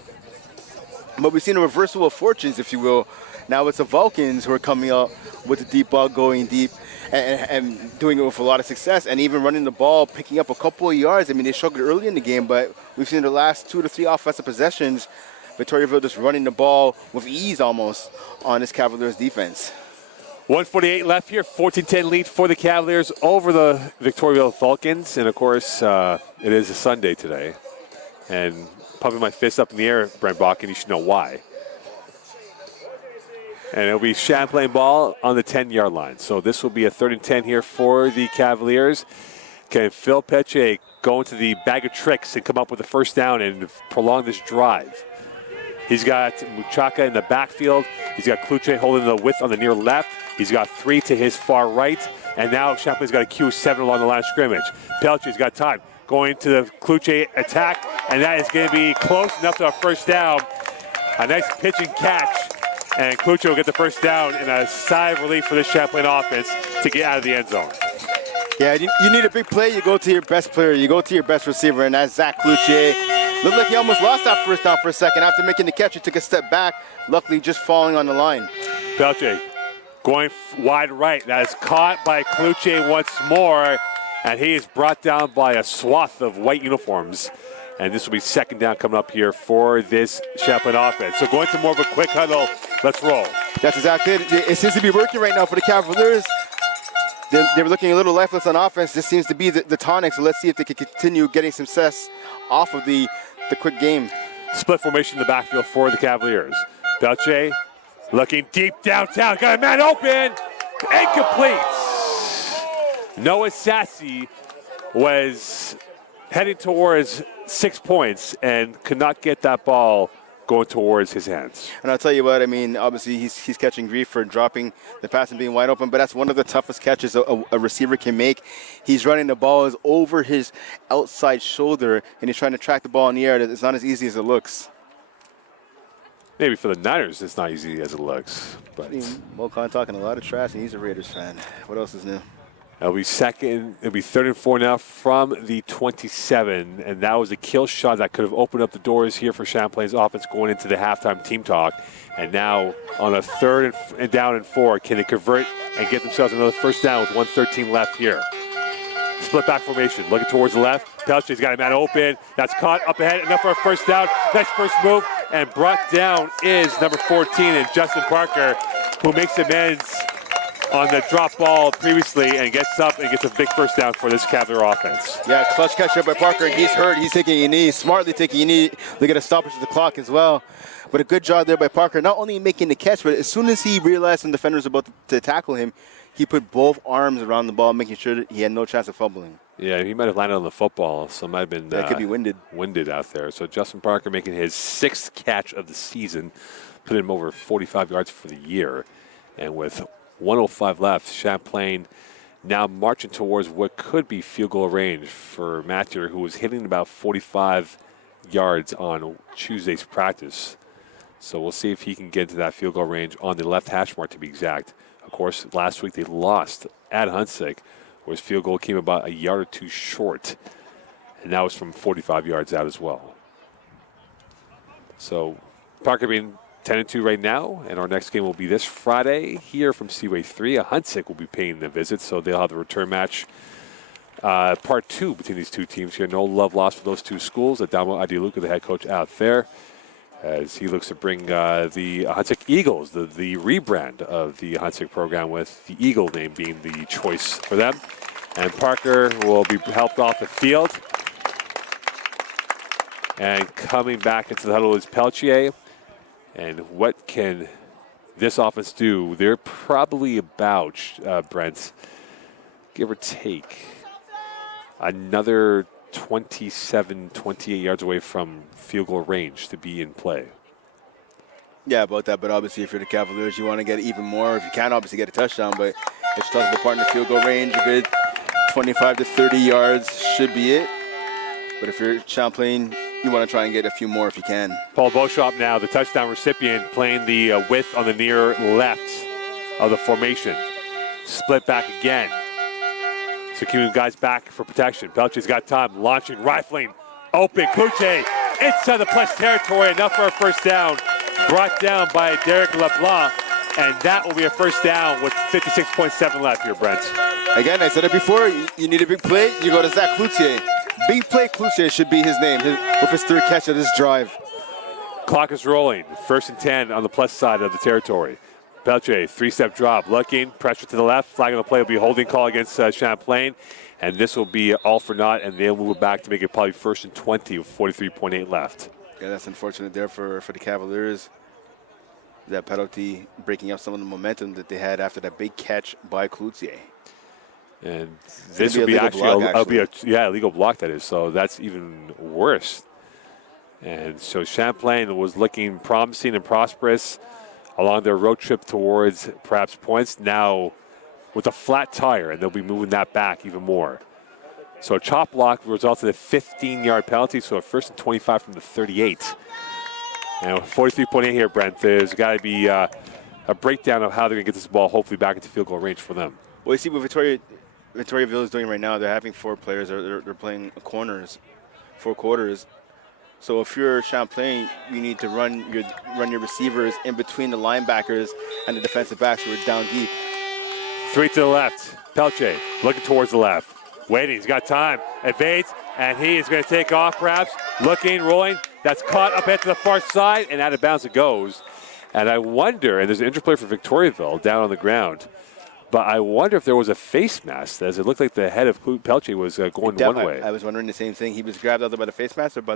But we've seen a reversal of fortunes, if you will. Now it's the Vulcans who are coming up with the deep ball, going deep, and doing it with a lot of success, and even running the ball, picking up a couple of yards. I mean, they struggled early in the game, but we've seen the last 2 to 3 offensive possessions, Victoriaville just running the ball with ease almost on this Cavaliers defense. 1:48 left here, 14-10 lead for the Cavaliers over the Victoriaville Falcons. And, of course, it is a Sunday today. And pumping my fist up in the air, Brent Bach, and you should know why. And it'll be Champlain ball on the 10-yard line. So this will be a 3rd and 10 here for the Cavaliers. Can Phil Peche go into the bag of tricks and come up with a first down and prolong this drive? He's got Muchaka in the backfield. He's got Kluche holding the width on the near left. He's got 3 to his far right. And now Champlain's got a Q7 along the line of scrimmage. Pelche's got time. Going to the Kluche attack. And that is going to be close enough to a first down. A nice pitch and catch. And Kluche will get the first down in a sigh of relief for this Champlain offense to get out of the end zone. Yeah, you need a big play. You go to your best player. You go to your best receiver, and that's Zach Kluche. Looked like he almost lost that first down for a second. After making the catch, he took a step back, luckily just falling on the line. Pelche going wide right. That is caught by Kluche once more, and he is brought down by a swath of white uniforms. And this will be 2nd down coming up here for this Champlain offense. So going to more of a quick huddle. Let's roll. That's exactly it. It seems to be working right now for the Cavaliers. They were looking a little lifeless on offense. This seems to be the tonic, so let's see if they can continue getting success off of the quick game. Split formation in the backfield for the Cavaliers. Pelche looking deep downtown. Got a man open. Incomplete. Noah Sassy was heading towards 6 points and could not get that ball going towards his hands. And I'll tell you what, I mean, obviously he's catching grief for dropping the pass and being wide open, but that's one of the toughest catches a receiver can make. He's running the ball is over his outside shoulder, and he's trying to track the ball in the air. It's not as easy as it looks. Maybe for the Niners, it's not easy as it looks. But Mokan talking a lot of trash, and he's a Raiders fan. What else is new? It'll be 3rd and 4 now from the 27, and that was a kill shot that could have opened up the doors here for Champlain's offense going into the halftime team talk. And now on a 3rd and down and 4, can they convert and get themselves another first down with 1:13 left here? Split back formation, looking towards the left. Pelche's got a man open. That's caught up ahead, enough for a first down. Nice first move, and brought down is number 14 and Justin Parker, who makes amends on the drop ball previously and gets up and gets a big first down for this Cavalier offense. Yeah, clutch catch up by Parker. He's hurt. He's taking a knee, smartly taking a knee. They get a stoppage of the clock as well. But a good job there by Parker, not only making the catch, but as soon as he realized some defender was about to tackle him, he put both arms around the ball, making sure that he had no chance of fumbling. Yeah, he might have landed on the football, so it might have been that could be winded out there. So Justin Parker making his 6th catch of the season, putting him over 45 yards for the year. And with 1:05 left, Champlain now marching towards what could be field goal range for Mathieu, who was hitting about 45 yards on Tuesday's practice. So we'll see if he can get into that field goal range on the left hash mark, to be exact. Of course, last week they lost at Huntsick, where his field goal came about a yard or two short. And that was from 45 yards out as well. So Parker being 10-2 right now, and our next game will be this Friday here from Seaway 3. Huntsick will be paying the visit, so they'll have the return match, part 2 between these two teams here. No love lost for those two schools. Adamo Adiluka, the head coach, out there, as he looks to bring the Huntsick Eagles, the rebrand of the Huntsick program, with the Eagle name being the choice for them. And Parker will be helped off the field. And coming back into the huddle is Pelche. And what can this offense do? They're probably about, Brent, give or take, another 27, 28 yards away from field goal range to be in play. Yeah, about that. But obviously, if you're the Cavaliers, you want to get even more. If you can, obviously get a touchdown. But it's tough to partner field goal range. A good 25 to 30 yards should be it. But if you're Champlain, you want to try and get a few more if you can. Paul Beauchamp now, the touchdown recipient, playing the width on the near left of the formation. Split back again. So keeping guys back for protection. Pelche's got time, launching, rifling, open. Kluche inside the plus territory, enough for a first down. Brought down by Derek LeBlanc, and that will be a first down with 56.7 left here, Brent. Again, I said it before, you need a big play, you go to Zach Kluche. Big play Kluche should be his name with his 3rd catch of this drive. Clock is rolling. 1st and 10 on the plus side of the territory. Pelche, three-step drop, looking, pressure to the left, flag on the play will be a holding call against Champlain, and this will be all for naught, and they'll move back to make it probably 1st and 20 with 43.8 left. Yeah, that's unfortunate there for the Cavaliers. That penalty breaking up some of the momentum that they had after that big catch by Cloutier. And this will be a legal block, that is, so that's even worse. And so Champlain was looking promising and prosperous along their road trip towards perhaps points. Now with a flat tire, and they'll be moving that back even more. So a chop block results in a 15-yard penalty, so a 1st and 25 from the 38. Now 43.8 here, Brent. There's got to be a breakdown of how they're going to get this ball hopefully back into field goal range for them. Well, you see what Victoriaville is doing right now. They're having 4 players. They're playing corners, 4 quarters. So if you're Champlain, you need to run your receivers in between the linebackers and the defensive backs who are down deep. 3 to the left. Pelche looking towards the left. Waiting. He's got time. Evades, and he is going to take off perhaps. Looking, rolling. That's caught up into the far side, and out of bounds it goes. And I wonder, and there's an injured player for Victoriaville down on the ground, but I wonder if there was a face mask, as it looked like the head of Pelche was going one way. I was wondering the same thing. He was grabbed either by the face mask or by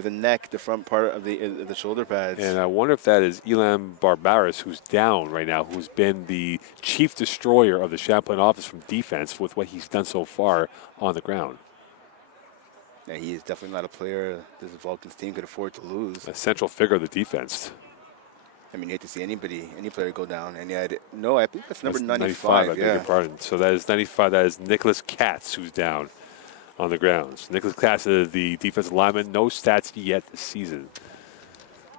the neck, the front part of the shoulder pads. And I wonder if that is Elam Barbaras, who's down right now, who's been the chief destroyer of the Champlain offense from defense with what he's done so far on the ground. Yeah, he is definitely not a player this Vulcans team could afford to lose. A central figure of the defense. I mean, you hate to see any player go down. And I believe that's number 95. I beg your pardon. So that is 95. That is Nicholas Katz, who's down on the grounds. Nicholas Katz is the defensive lineman. No stats yet this season.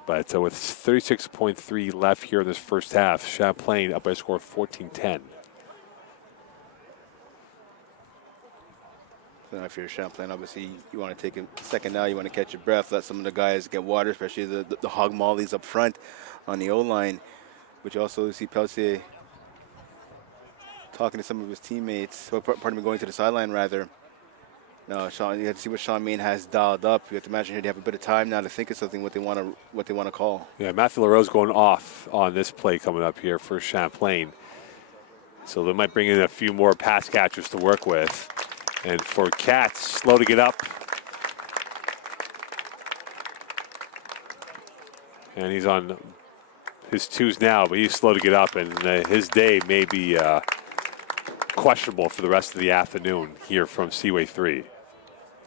But with 36.3 left here in this first half, Champlain up by a score of 14-10. So if you're Champlain, obviously you want to take a second now. You want to catch your breath, let some of the guys get water, especially the hog mollies up front on the O-line, which also see Peltier talking to some of his teammates. Going to the sideline rather. No, Sean, you have to see what Sean Main has dialed up. You have to imagine they have a bit of time now to think of something what they want to call. Yeah, Matthew LaRose going off on this play coming up here for Champlain. So they might bring in a few more pass catchers to work with. And for Katz, slow to get up. And he's on his 2s now, but he's slow to get up, and his day may be questionable for the rest of the afternoon here from Seaway 3.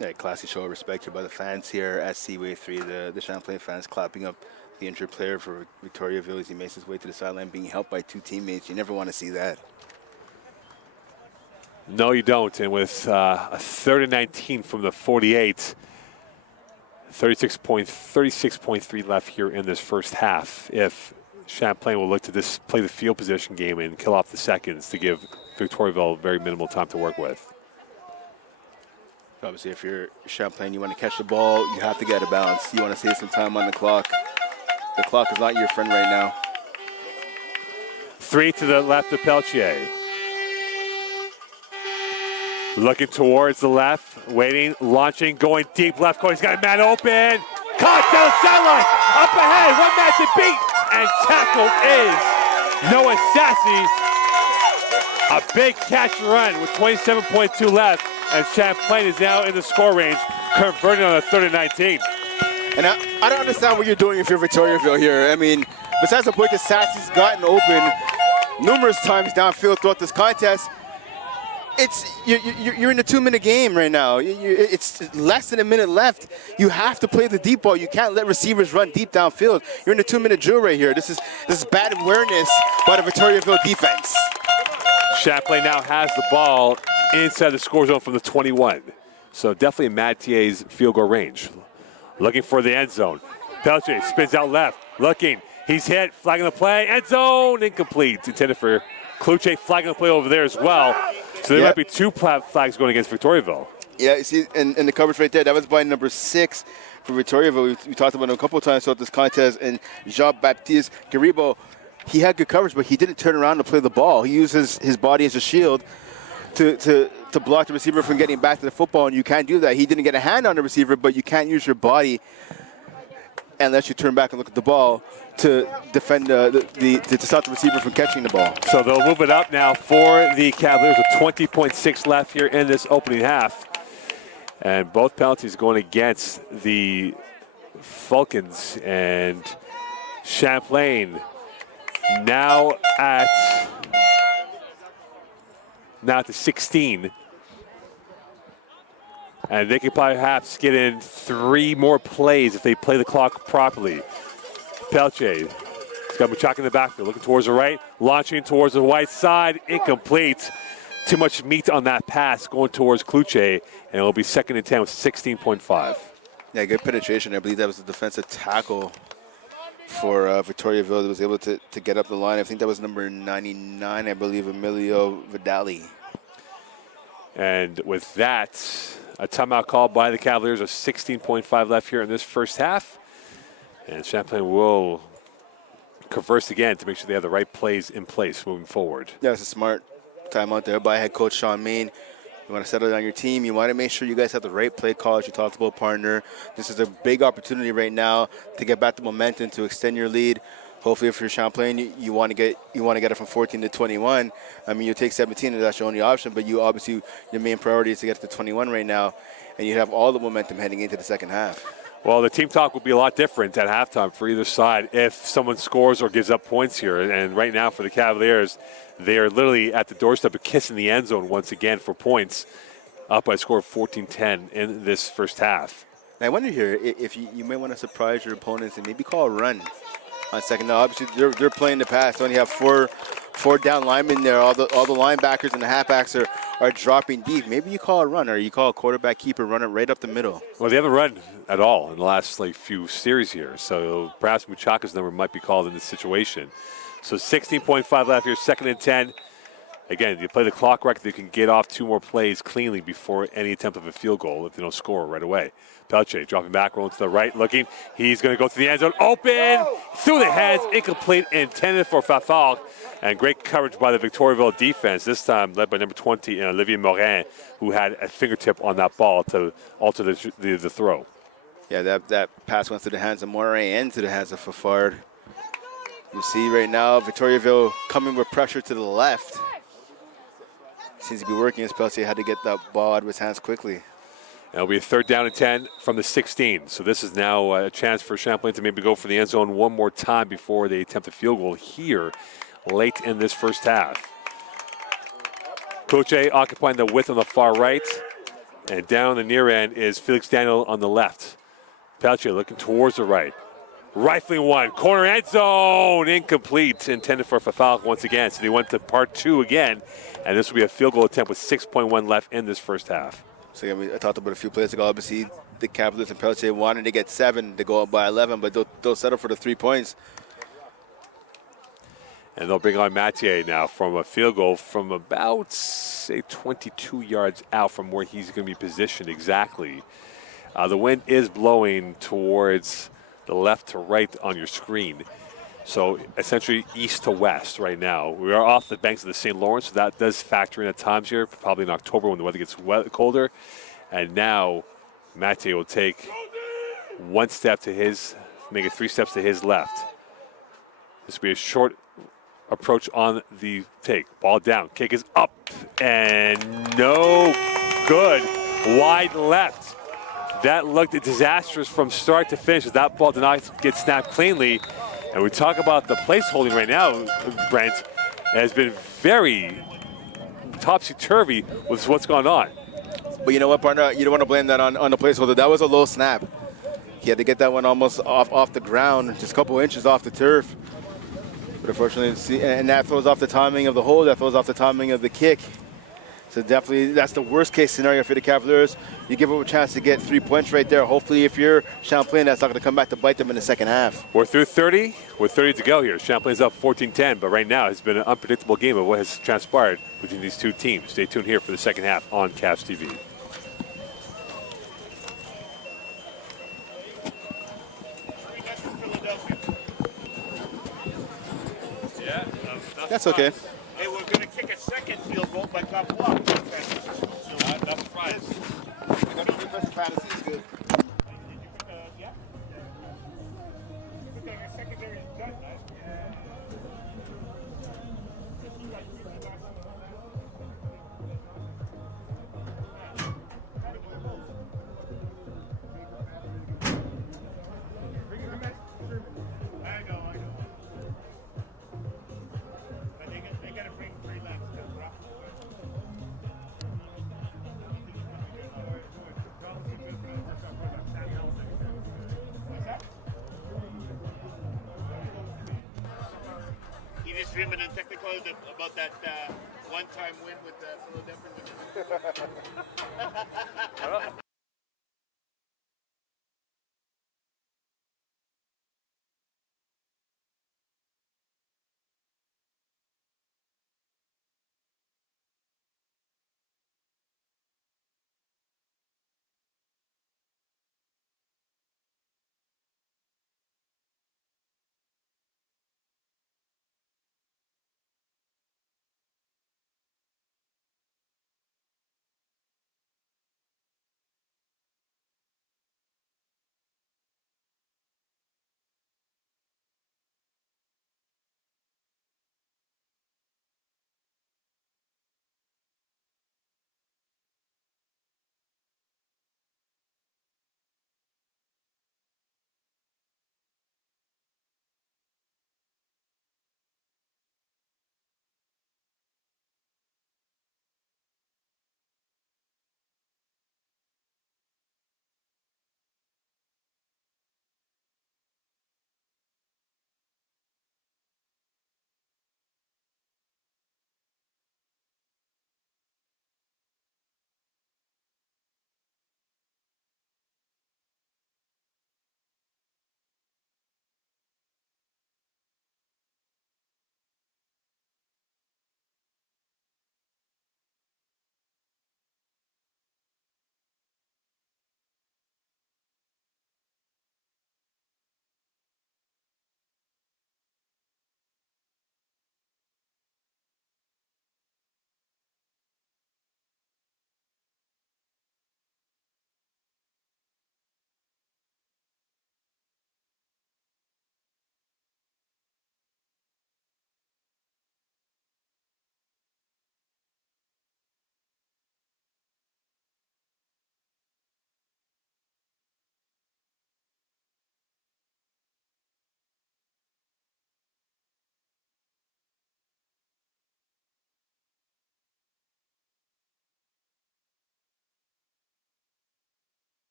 Yeah, classy show of respect here by the fans here at Seaway 3. The Champlain fans clapping up the injured player for Victoriaville as he makes his way to the sideline, being helped by 2 teammates. You never want to see that. No, you don't. And with a 3rd and 19 from the 48, 36.3 left here in this first half. If Champlain will look to play the field position game and kill off the seconds to give Victoriaville very minimal time to work with. Obviously, if you're Champlain, you want to catch the ball, you have to get a bounce. You want to save some time on the clock. The clock is not your friend right now. 3 to the left of Peltier. Looking towards the left, waiting, launching, going deep left corner. He's got a man open. Caught down the sideline. Up ahead, 1 man to beat. And tackled is Noah Sassy. A big catch and run with 27.2 left. And Champlain is now in the score range, converting on a 3rd and 19. And I don't understand what you're doing if you're Victoriaville here. I mean, besides the point that Sassy's gotten open numerous times downfield throughout this contest, you're in a 2-minute game right now. It's less than a minute left. You have to play the deep ball. You can't let receivers run deep downfield. You're in a 2-minute drill right here. This is bad awareness by the Victoriaville defense. Champlain now has the ball inside the score zone from the 21. So definitely in Mattier's field goal range. Looking for the end zone. Peltier spins out left. Looking. He's hit. Flagging the play. End zone. Incomplete. Intended for Cloutier, flagging the play over there as well. So there might be 2 flags going against Victoriaville. Yeah, you see, and the coverage right there, that was by number 6 for Victoriaville. We talked about it a couple of times throughout this contest. And Jean-Baptiste Garibo, he had good coverage, but he didn't turn around to play the ball. He used his body as a shield to block the receiver from getting back to the football, and you can't do that. He didn't get a hand on the receiver, but you can't use your body and lets you turn back and look at the ball to defend to stop the receiver from catching the ball. So they'll move it up now for the Cavaliers with 20.6 left here in this opening half. And both penalties going against the Falcons, and Champlain now at the 16. And they could perhaps get in 3 more plays if they play the clock properly. Pelche, he's got Machak in the backfield, looking towards the right, launching towards the right side, incomplete. Too much meat on that pass going towards Kluche, and it'll be 2nd and 10 with 16.5. Yeah, good penetration. I believe that was a defensive tackle for Victoriaville that was able to get up the line. I think that was number 99, I believe, Emilio Vidali. And with that, a timeout call by the Cavaliers with 16.5 left here in this first half. And Champlain will converse again to make sure they have the right plays in place moving forward. Yeah, it's a smart timeout there by head coach Sean Main. You want to settle down your team. You want to make sure you guys have the right play call, as you talked about, partner. This is a big opportunity right now to get back the momentum, to extend your lead. Hopefully, if you're Champlain, you want to get it from 14 to 21. I mean, you take 17, and that's your only option. But you obviously, your main priority is to get to 21 right now, and you have all the momentum heading into the second half. Well, the team talk will be a lot different at halftime for either side if someone scores or gives up points here. And right now for the Cavaliers, they are literally at the doorstep of kissing the end zone once again for points, up by a score of 14-10 in this first half. Now, I wonder here if you may want to surprise your opponents and maybe call a run on second. Now, obviously, they're playing the pass. They only have four down linemen there. All the linebackers and the halfbacks are dropping deep. Maybe you call a run, or you call a quarterback keeper, run it right up the middle. Well, they haven't run at all in the last few series here, so perhaps Muchaka's number might be called in this situation. So 16.5 left here, 2nd and 10. Again, you play the clock right, they can get off 2 more plays cleanly before any attempt of a field goal if they don't score right away. Pelche dropping back, rolling to the right, looking. He's going to go to the end zone, open, through the hands, incomplete, intended for Fafal. And great coverage by the Victoriaville defense, this time led by number 20, Olivier Morin, who had a fingertip on that ball to alter the throw. Yeah, that pass went to the hands of Morin and to the hands of Fafard. You see right now, Victoriaville coming with pressure to the left. Seems to be working, as Peltier had to get that ball out of his hands quickly. It'll be a 3rd down and 10 from the 16. So this is now a chance for Champlain to maybe go for the end zone one more time before they attempt a field goal here late in this first half. Cloche occupying the width on the far right. And down the near end is Felix Daniel on the left. Peltier looking towards the right. Rifling one, corner end zone, incomplete, intended for Fafal once again. So they went to part 2 again, and this will be a field goal attempt with 6.1 left in this first half. So I talked about a few plays ago. Obviously, the Cavaliers and Peltier wanted to get 7 to go up by 11, but they'll settle for the 3 points. And they'll bring on Mathieu now from a field goal from about, say, 22 yards out from where he's going to be positioned exactly. The wind is blowing towards the left to right on your screen. So essentially east to west right now. We are off the banks of the St. Lawrence, so that does factor in at times here, probably in October when the weather gets colder. And now Mathieu will take 1 step to his, make it 3 steps to his left. This will be a short approach on the take. Ball down, kick is up, and no good. Wide left. That looked disastrous from start to finish. That ball did not get snapped cleanly. And we talk about the place holding right now, Brent, has been very topsy-turvy with what's going on. But you know what, partner? You don't want to blame that on the placeholder. That was a low snap. He had to get that one almost off the ground, just a couple inches off the turf. But unfortunately, and that throws off the timing of the hold, that throws off the timing of the kick. So definitely, that's the worst-case scenario for the Cavaliers. You give them a chance to get 3 points right there. Hopefully, if you're Champlain, that's not going to come back to bite them in the second half. We're through 30. With 30 to go here. Champlain's up 14-10, but right now it's been an unpredictable game of what has transpired between these two teams. Stay tuned here for the second half on Cavs TV. That's okay. Hey, we're going to kick a second field goal by Cavaliers. That's right. Defensive fantasy is good. just dreaming in technical about that one-time win with the Philadelphia.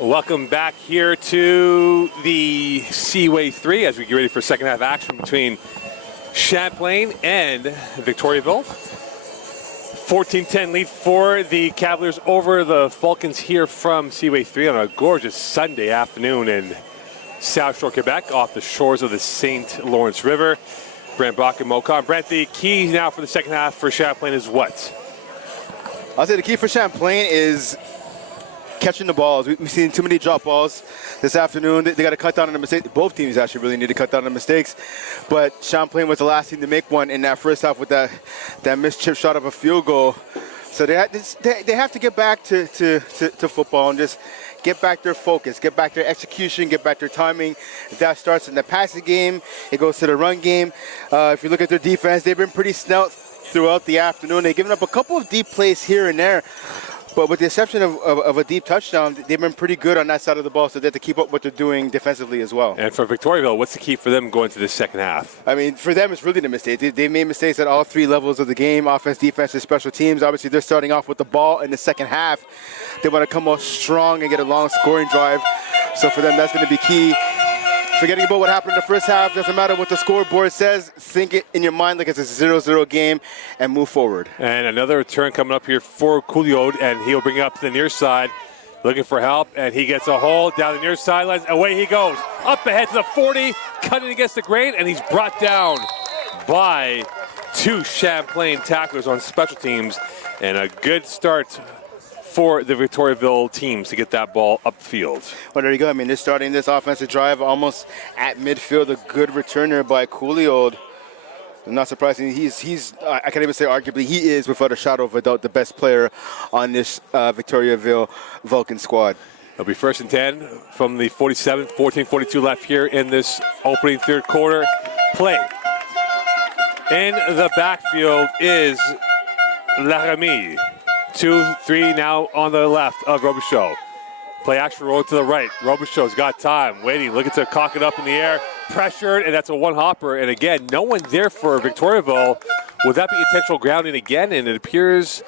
Welcome back here to the Seaway 3 as we get ready for second half action between Champlain and Victoriaville. 14-10 lead for the Cavaliers over the Falcons here from Seaway 3 on a gorgeous Sunday afternoon in South Shore, Quebec, off the shores of the St. Lawrence River. Brent Brock and Mocon. Brent, the key now for the second half for Champlain is what? I'll say the key for Champlain is catching the balls. We've seen too many drop balls this afternoon. They got to cut down on the mistakes. Both teams actually really need to cut down on the mistakes. But Champlain was the last team to make one in that first half with that missed chip shot of a field goal. So they have to get back to football and just get back their focus, get back their execution, get back their timing. If that starts in the passing game, it goes to the run game. If you look at their defense, they've been pretty stout throughout the afternoon. They've given up a couple of deep plays here and there. But with the exception of a deep touchdown, they've been pretty good on that side of the ball, so they have to keep up what they're doing defensively as well. And for Victoriaville, what's the key for them going to the second half? I mean, for them, it's really the mistakes. They've made mistakes at all three levels of the game, offense, defense, and special teams. Obviously, they're starting off with the ball in the second half. They want to come out strong and get a long scoring drive. So for them, that's going to be key. Forgetting about what happened in the first half, doesn't matter what the scoreboard says. Think it in your mind like it's a 0-0 game and move forward. And another return coming up here for Couliot, and he'll bring it up to the near side, looking for help, and he gets a hold down the near sidelines. Away he goes, up ahead to the 40, cutting against the grain, and he's brought down by two Champlain tacklers on special teams, and a good start for the Victoriaville teams to get that ball upfield. Well, there you go. I mean, they're starting this offensive drive almost at midfield. A good returner by Couliot. Not surprising. I can't even say arguably, he is without a shadow of a doubt the best player on this Victoriaville Vulcan squad. It'll be 1st and 10 from the 47, 14:42 left here in this opening third quarter. Play in the backfield is Laramie. 2-3 now on the left of Robichaud. Play action roll to the right. Robichaud's got time, waiting, looking to cock it up in the air. Pressured, and that's a one-hopper. And again, no one there for Victoriaville. Would that be intentional grounding again? And it appears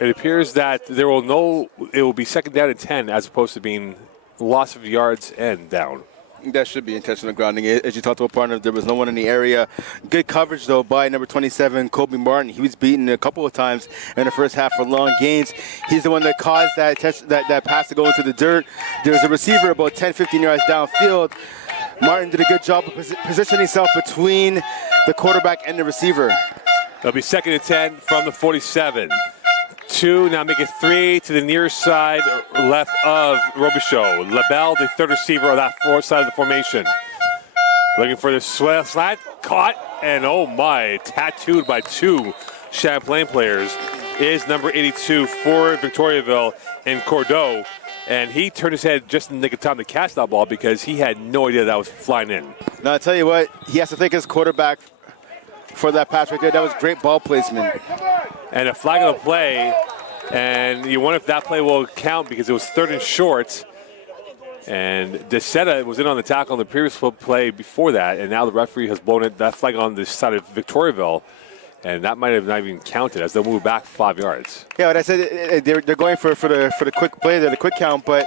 that it will be second down and 10 as opposed to being loss of yards and down. That should be intentional grounding. As you talked to a partner, there was no one in the area. Good coverage, though, by number 27, Kobe Martin. He was beaten a couple of times in the first half for long gains. He's the one that caused that pass to go into the dirt. There was a receiver about 10, 15 yards downfield. Martin did a good job of positioning himself between the quarterback and the receiver. It'll be second and 10 from the 47. 2, now make it 3 to the near side left of Robichaud. LaBelle, the third receiver of that side of the formation. Looking for the slant, caught, and oh my, tattooed by two Champlain players is number 82 for Victoriaville in Cordeaux. And he turned his head just in the nick of time to catch that ball because he had no idea that was flying in. Now, I'll tell you what, he has to thank his quarterback for that pass right there. That was great ball placement. And a flag on the play, and you wonder if that play will count because it was 3rd and short. And DeSeta was in on the tackle on the previous play before that, and now the referee has blown that flag on the side of Victoriaville, and that might have not even counted as they'll move back 5 yards. Yeah, but I said they're going for the quick play there, the quick count, but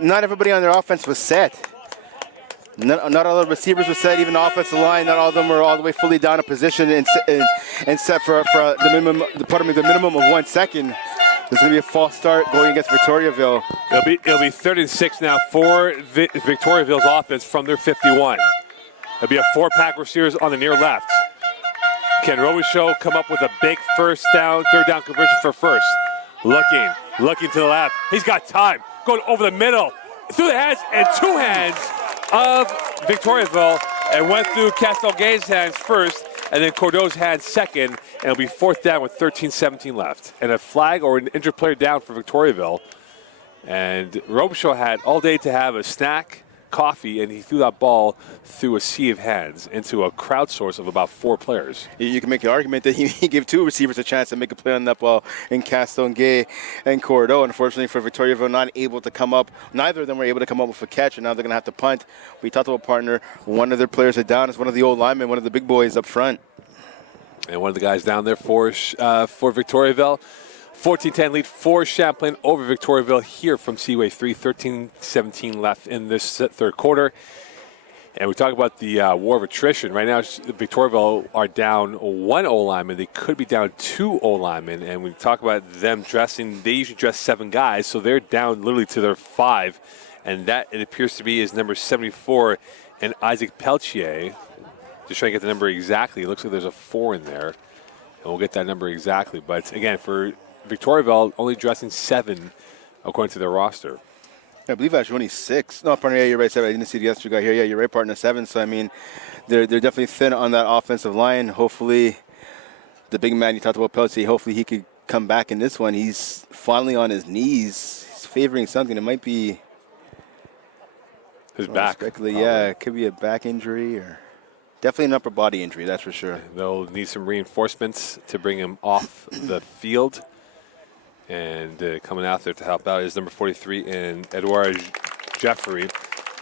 not everybody on their offense was set. Not all the receivers were set, even the offensive line. Not all of them were all the way fully down in position and set for the minimum of 1 second. There's going to be a false start going against Victoriaville. It'll be 3rd and 6 now for Victoriaville's offense from their 51. It'll be a 4-pack receivers on the near left. Can Robichaud come up with a big third down conversion for first? Looking to the left. He's got time. Going over the middle, through the hands and 2 hands of Victoriaville, and went through Castelgain's hands first, and then Cordeaux's hands second, and it'll be 4th down with 13-17 left. And a flag or an injured player down for Victoriaville. And Robichaud had all day to have a snack, coffee, and he threw that ball through a sea of hands into a crowd source of about 4 players. You can make the argument that he gave 2 receivers a chance to make a play on that ball in Castonguay and Cordeaux. Unfortunately for Victoriaville, not able to come up. Neither of them were able to come up with a catch, and now they're going to have to punt. We talked about partner. One of their players are down. It's one of the old linemen, one of the big boys up front. And one of the guys down there for Victoriaville. 14-10 lead for Champlain over Victoriaville here from Seaway 3. 13-17 left in this third quarter. And we talk about the war of attrition. Right now, Victoriaville are down 1 O-lineman. They could be down 2 O-linemen. And we talk about them dressing. They usually dress 7 guys, so they're down literally to their 5. And that, it appears to be, is number 74, and Isaac Peltier. Just trying to get the number exactly. It looks like there's a 4 in there. And we'll get that number exactly. But, again, for Victoriaville, only dressing 7 according to their roster. I believe actually only 6. No, partner, yeah, you're right, 7. I didn't see the extra guy here. Yeah, you're right, partner, 7. So, I mean, they're definitely thin on that offensive line. Hopefully, the big man you talked about, Peltier, hopefully he could come back in this one. He's finally on his knees. He's favoring something. It might be his back. Yeah, it could be a back injury or definitely an upper body injury, that's for sure. They'll need some reinforcements to bring him off the field. And coming out there to help out is number 43 in Edouard Jeffrey.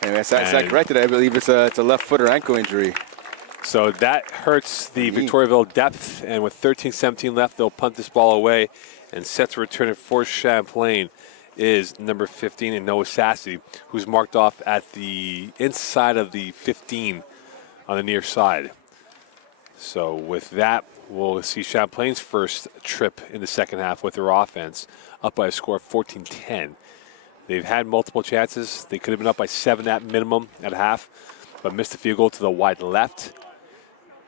And that's corrected. I believe it's a left foot or ankle injury. So that hurts the Victoriaville depth. And with 13-17 left, they'll punt this ball away. And set to return it for Champlain is number 15 in Noah Sassy, who's marked off at the inside of the 15 on the near side. So with that, we'll see Champlain's first trip in the second half with their offense, up by a score of 14-10. They've had multiple chances. They could have been up by 7 at minimum at half, but missed a field goal to the wide left.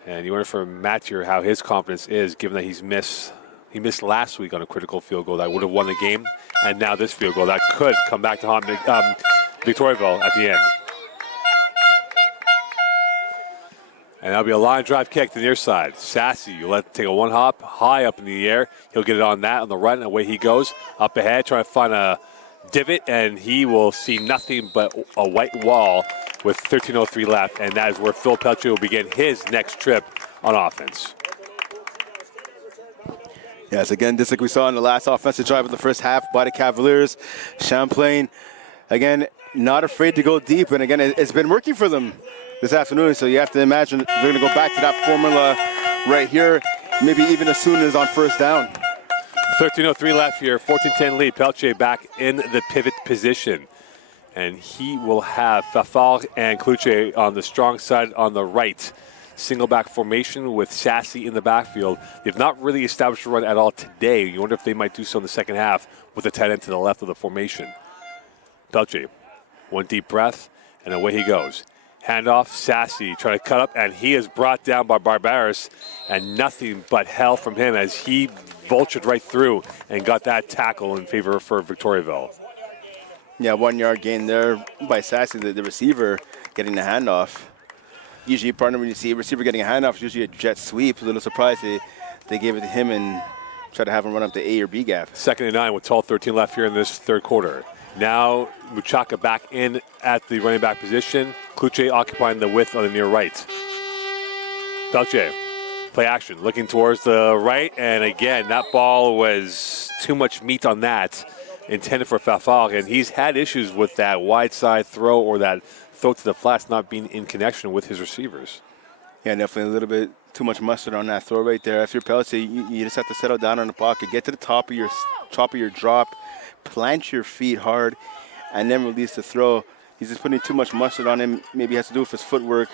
And you wonder for Mathieu how his confidence is, given that he missed last week on a critical field goal that would have won the game, and now this field goal that could come back to haunt Victoriaville at the end. And that'll be a line drive kick to the near side. Sassy, you let take a one hop high up in the air. He'll get it on that on the run, and away he goes. Up ahead, trying to find a divot, and he will see nothing but a white wall with 13:03 left, and that is where Phil Peltier will begin his next trip on offense. Yes, again, just like we saw in the last offensive drive of the first half by the Cavaliers. Champlain, again, not afraid to go deep, and again, it's been working for them this afternoon, so you have to imagine they're going to go back to that formula right here, maybe even as soon as on first down. 13:03 left here, 14-10 lead. Peltier back in the pivot position. And he will have Fafard and Cloutier on the strong side on the right. Single back formation with Sassy in the backfield. They've not really established a run at all today. You wonder if they might do so in the second half with the tight end to the left of the formation. Peltier, one deep breath, and away he goes. Handoff, Sassy trying to cut up, and he is brought down by Barbaros, and nothing but hell from him as he vultured right through and got that tackle in favor for Victoriaville. Yeah, 1 yard gain there by Sassy, the receiver getting the handoff. Usually, partner, when you see a receiver getting a handoff, it's usually a jet sweep. A little surprised they gave it to him and tried to have him run up the A or B gap. 2nd and 9 with 12:13 left here in this third quarter. Now Muchaka back in at the running back position. Cloutier occupying the width on the near right. Peltier, play action, looking towards the right, and again, that ball was too much meat on that, intended for Fafard, and he's had issues with that wide side throw or that throw to the flats not being in connection with his receivers. Yeah, definitely a little bit too much mustard on that throw right there. If you're Peltier, you just have to settle down on the pocket, get to the top of your drop, plant your feet hard, and then release the throw. He's just putting too much mustard on him. Maybe he has to do with his footwork,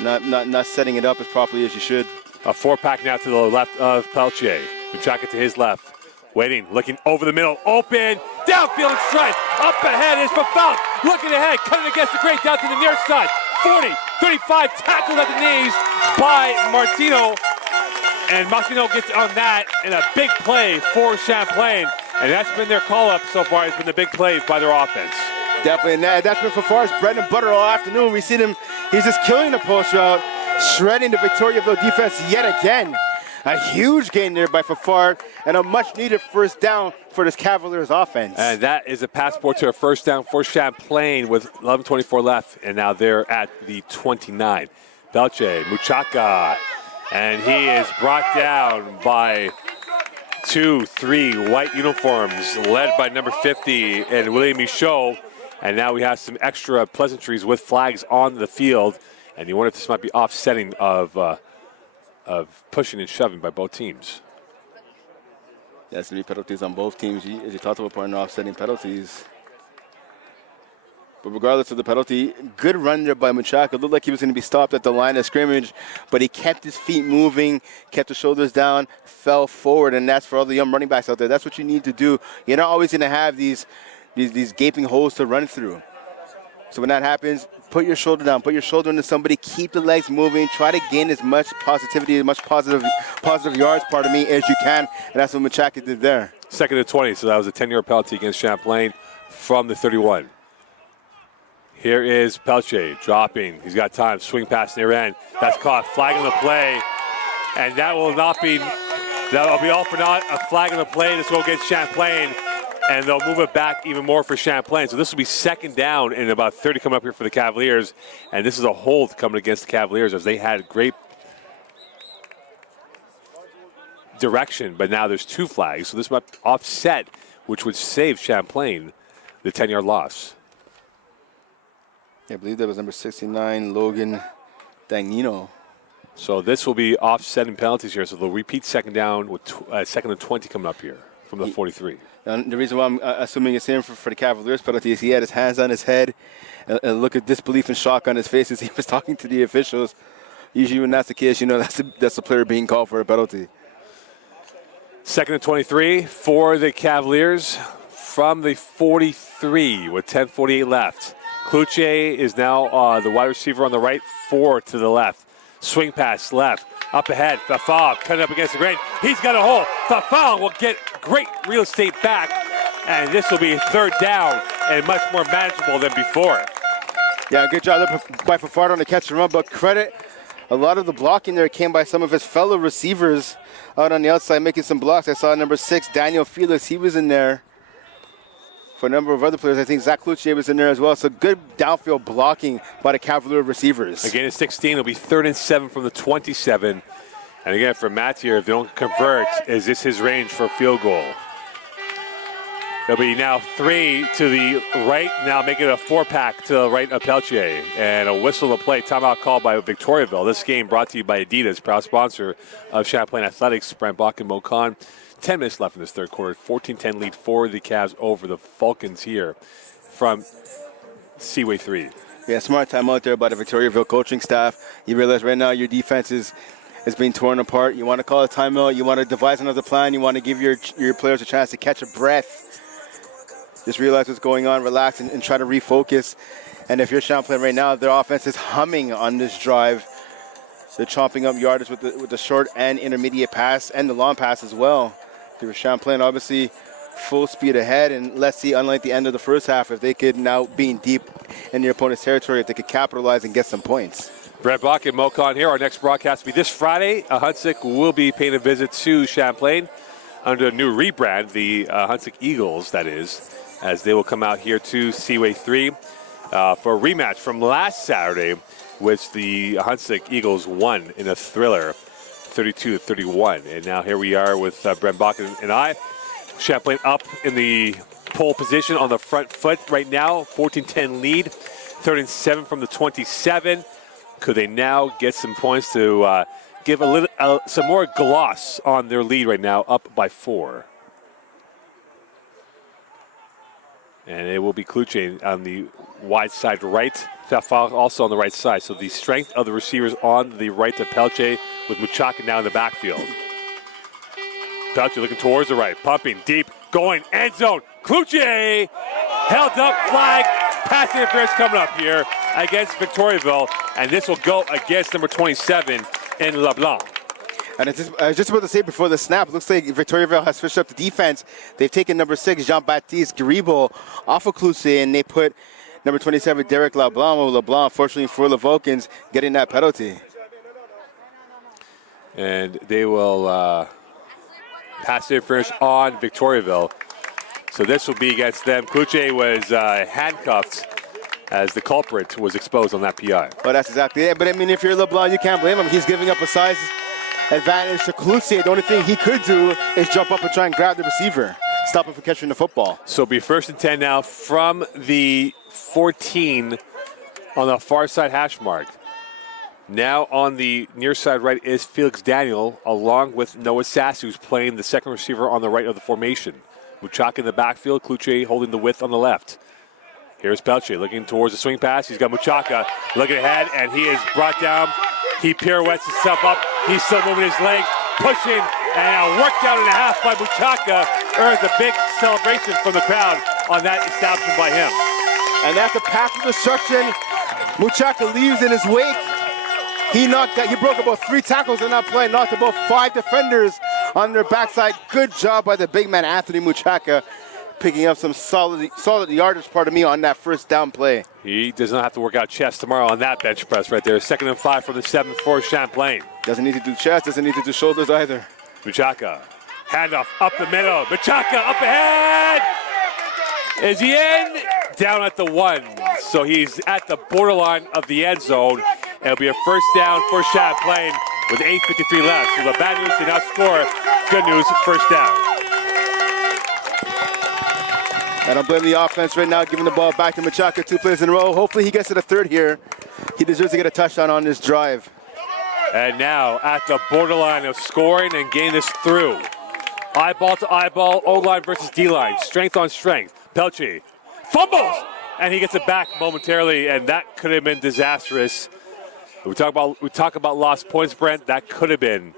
not setting it up as properly as you should. A 4-pack now to the left of Peltier. Muchaka to his left. Waiting, looking over the middle, open, downfield and strike. Up ahead is Fafard, looking ahead, cutting against the great down to the near side. 40, 35, tackled at the knees by Martino. And Martino gets on that, and a big play for Champlain. And that's been their call-up so far, has been the big play by their offense. Definitely, and that's been Fafard's bread and butter all afternoon. We see him, he's just killing the post route, shredding the Victoriaville defense yet again. A huge gain there by Fafard, and a much-needed first down for this Cavaliers offense. And that is a passport to a first down for Champlain with 11:24 left, and now they're at the 29. Peltier, Muchaka, and he is brought down by 2-3 white uniforms, led by number 50 and William Michaud. And now we have some extra pleasantries with flags on the field, and you wonder if this might be offsetting of of pushing and shoving by both teams. Yeah, it's going to be penalties on both teams. As you talked about, partner offsetting penalties. But regardless of the penalty, good run there by Machaka. It looked like he was going to be stopped at the line of scrimmage, but he kept his feet moving, kept his shoulders down, fell forward, and that's for all the young running backs out there. That's what you need to do. You're not always going to have these gaping holes to run through. So when that happens, put your shoulder down, put your shoulder into somebody, keep the legs moving, try to gain as much positivity, as much positive yards, as you can, and that's what Machaka did there. 2nd and 20, so that was a 10-yard penalty against Champlain from the 31. Here is Pelche dropping. He's got time. Swing pass near end. That's caught. Flag on the play. And that will be all for naught. A flag on the play. This will go against Champlain. And they'll move it back even more for Champlain. So this will be 2nd down and about 30 coming up here for the Cavaliers. And this is a hold coming against the Cavaliers as they had great direction. But now there's 2 flags. So this might offset, which would save Champlain the 10-yard loss. Yeah, I believe that was number 69, Logan Dagnino. So this will be offsetting penalties here. So they'll repeat 2nd down with 2nd and 20 coming up here from the 43. And the reason why I'm assuming it's him for the Cavaliers penalty is he had his hands on his head, a look of disbelief and shock on his face as he was talking to the officials. Usually when that's the case, you know that's the player being called for a penalty. 2nd and 23 for the Cavaliers from the 43 with 10:48 left. Kluche is now the wide receiver on the right, 4 to the left. Swing pass left, up ahead. Fafal cutting up against the grain. He's got a hole. Fafal will get great real estate back, and this will be 3rd down and much more manageable than before. Yeah, good job by Fafard on the catch and run, but credit, a lot of the blocking there came by some of his fellow receivers out on the outside making some blocks. I saw number 6, Daniel Felix, he was in there. For a number of other players, I think Zach Kluche was in there as well. So good downfield blocking by the Cavalier receivers. Again, at 16, it'll be 3rd and 7 from the 27. And again, for Matt here, if they don't convert, is this his range for a field goal? There'll be now 3 to the right, now making it a 4-pack to the right of Pelche. And a whistle to play, timeout called by Victoriaville. This game brought to you by Adidas, proud sponsor of Champlain Athletics. Brent Bach and Mo Khan. 10 minutes left in this 3rd quarter. 14-10 lead for the Cavs over the Falcons here from Seaway 3. Yeah, smart time out there by the Victoriaville coaching staff. You realize right now your defense is being torn apart. You want to call a timeout. You want to devise another plan. You want to give your players a chance to catch a breath. Just realize what's going on, relax, and try to refocus. And if you're Champlain right now, their offense is humming on this drive. They're chomping up yardage with the short and intermediate pass and the long pass as well. They were Champlain, obviously, full speed ahead. And let's see, unlike the end of the first half, if they could now, being deep in their opponent's territory, if they could capitalize and get some points. Brett Bach and Mo Khan here. Our next broadcast will be this Friday. Huntsick will be paying a visit to Champlain under a new rebrand, the Huntsick Eagles, that is, as they will come out here to Seaway 3 for a rematch from last Saturday, which the Huntsick Eagles won in a thriller, 32-31. And now here we are with Brent Bach and I. Champlain up in the pole position on the front foot right now, 14-10 lead, 3rd and 7 from the 27. Could they now get some points to give a little some more gloss on their lead right now, up by 4? And it will be Kluche on the wide side right. Fafal also on the right side. So the strength of the receivers on the right to Pelche with Muchaka now in the backfield. Pelche looking towards the right, pumping deep, going end zone. Kluche held up, flag, pass interference coming up here against Victoriaville, and this will go against number 27 in LeBlanc. And I was just about to say before the snap, it looks like Victoriaville has switched up the defense. They've taken number 6, Jean-Baptiste Garibo, off of Kluche, and they put number 27, Derek LeBlanc. LeBlanc, fortunately for the Vulcans, getting that penalty. And they will pass interference on Victoriaville. So this will be against them. Kluche was handcuffed as the culprit was exposed on that PI. Well, that's exactly it. But, I mean, if you're LeBlanc, you can't blame him. He's giving up a size advantage to Kluche. The only thing he could do is jump up and try and grab the receiver, stop him from catching the football. So it'll be 1st and 10 now from the 14 on the far side hash mark. Now on the near side right is Felix Daniel, along with Noah Sass, who's playing the second receiver on the right of the formation. Muchaka in the backfield, Kluche holding the width on the left. Here's Pelche looking towards the swing pass. He's got Muchaka looking ahead, and he is brought down. He pirouettes himself up. He's still moving his legs, pushing, and a work down and a half by Muchaka earns a big celebration from the crowd on that establishment by him. And that's a path of destruction. Muchaka leaves in his wake. He broke about 3 tackles in that play, knocked about 5 defenders on their backside. Good job by the big man, Anthony Muchaka, picking up some solid yardage, on that first down play. He does not have to work out chest tomorrow on that bench press right there. 2nd and 5 from the 7 for Champlain. Doesn't need to do chest, doesn't need to do shoulders either. Muchaka, handoff up the middle. Muchaka up ahead. Is he in? Down at the 1. So he's at the borderline of the end zone. It'll be a first down for Champlain with 8:53 left. So the bad news did not score. Good news, first down. I don't blame the offense right now, giving the ball back to Muchaka 2 plays in a row. Hopefully he gets to the 3rd here. He deserves to get a touchdown on this drive. And now at the borderline of scoring and getting this through. Eyeball to eyeball, O-line versus D-line. Strength on strength. Pelche fumbles, and he gets it back momentarily, and that could have been disastrous. We talk about lost points, Brent. That could have been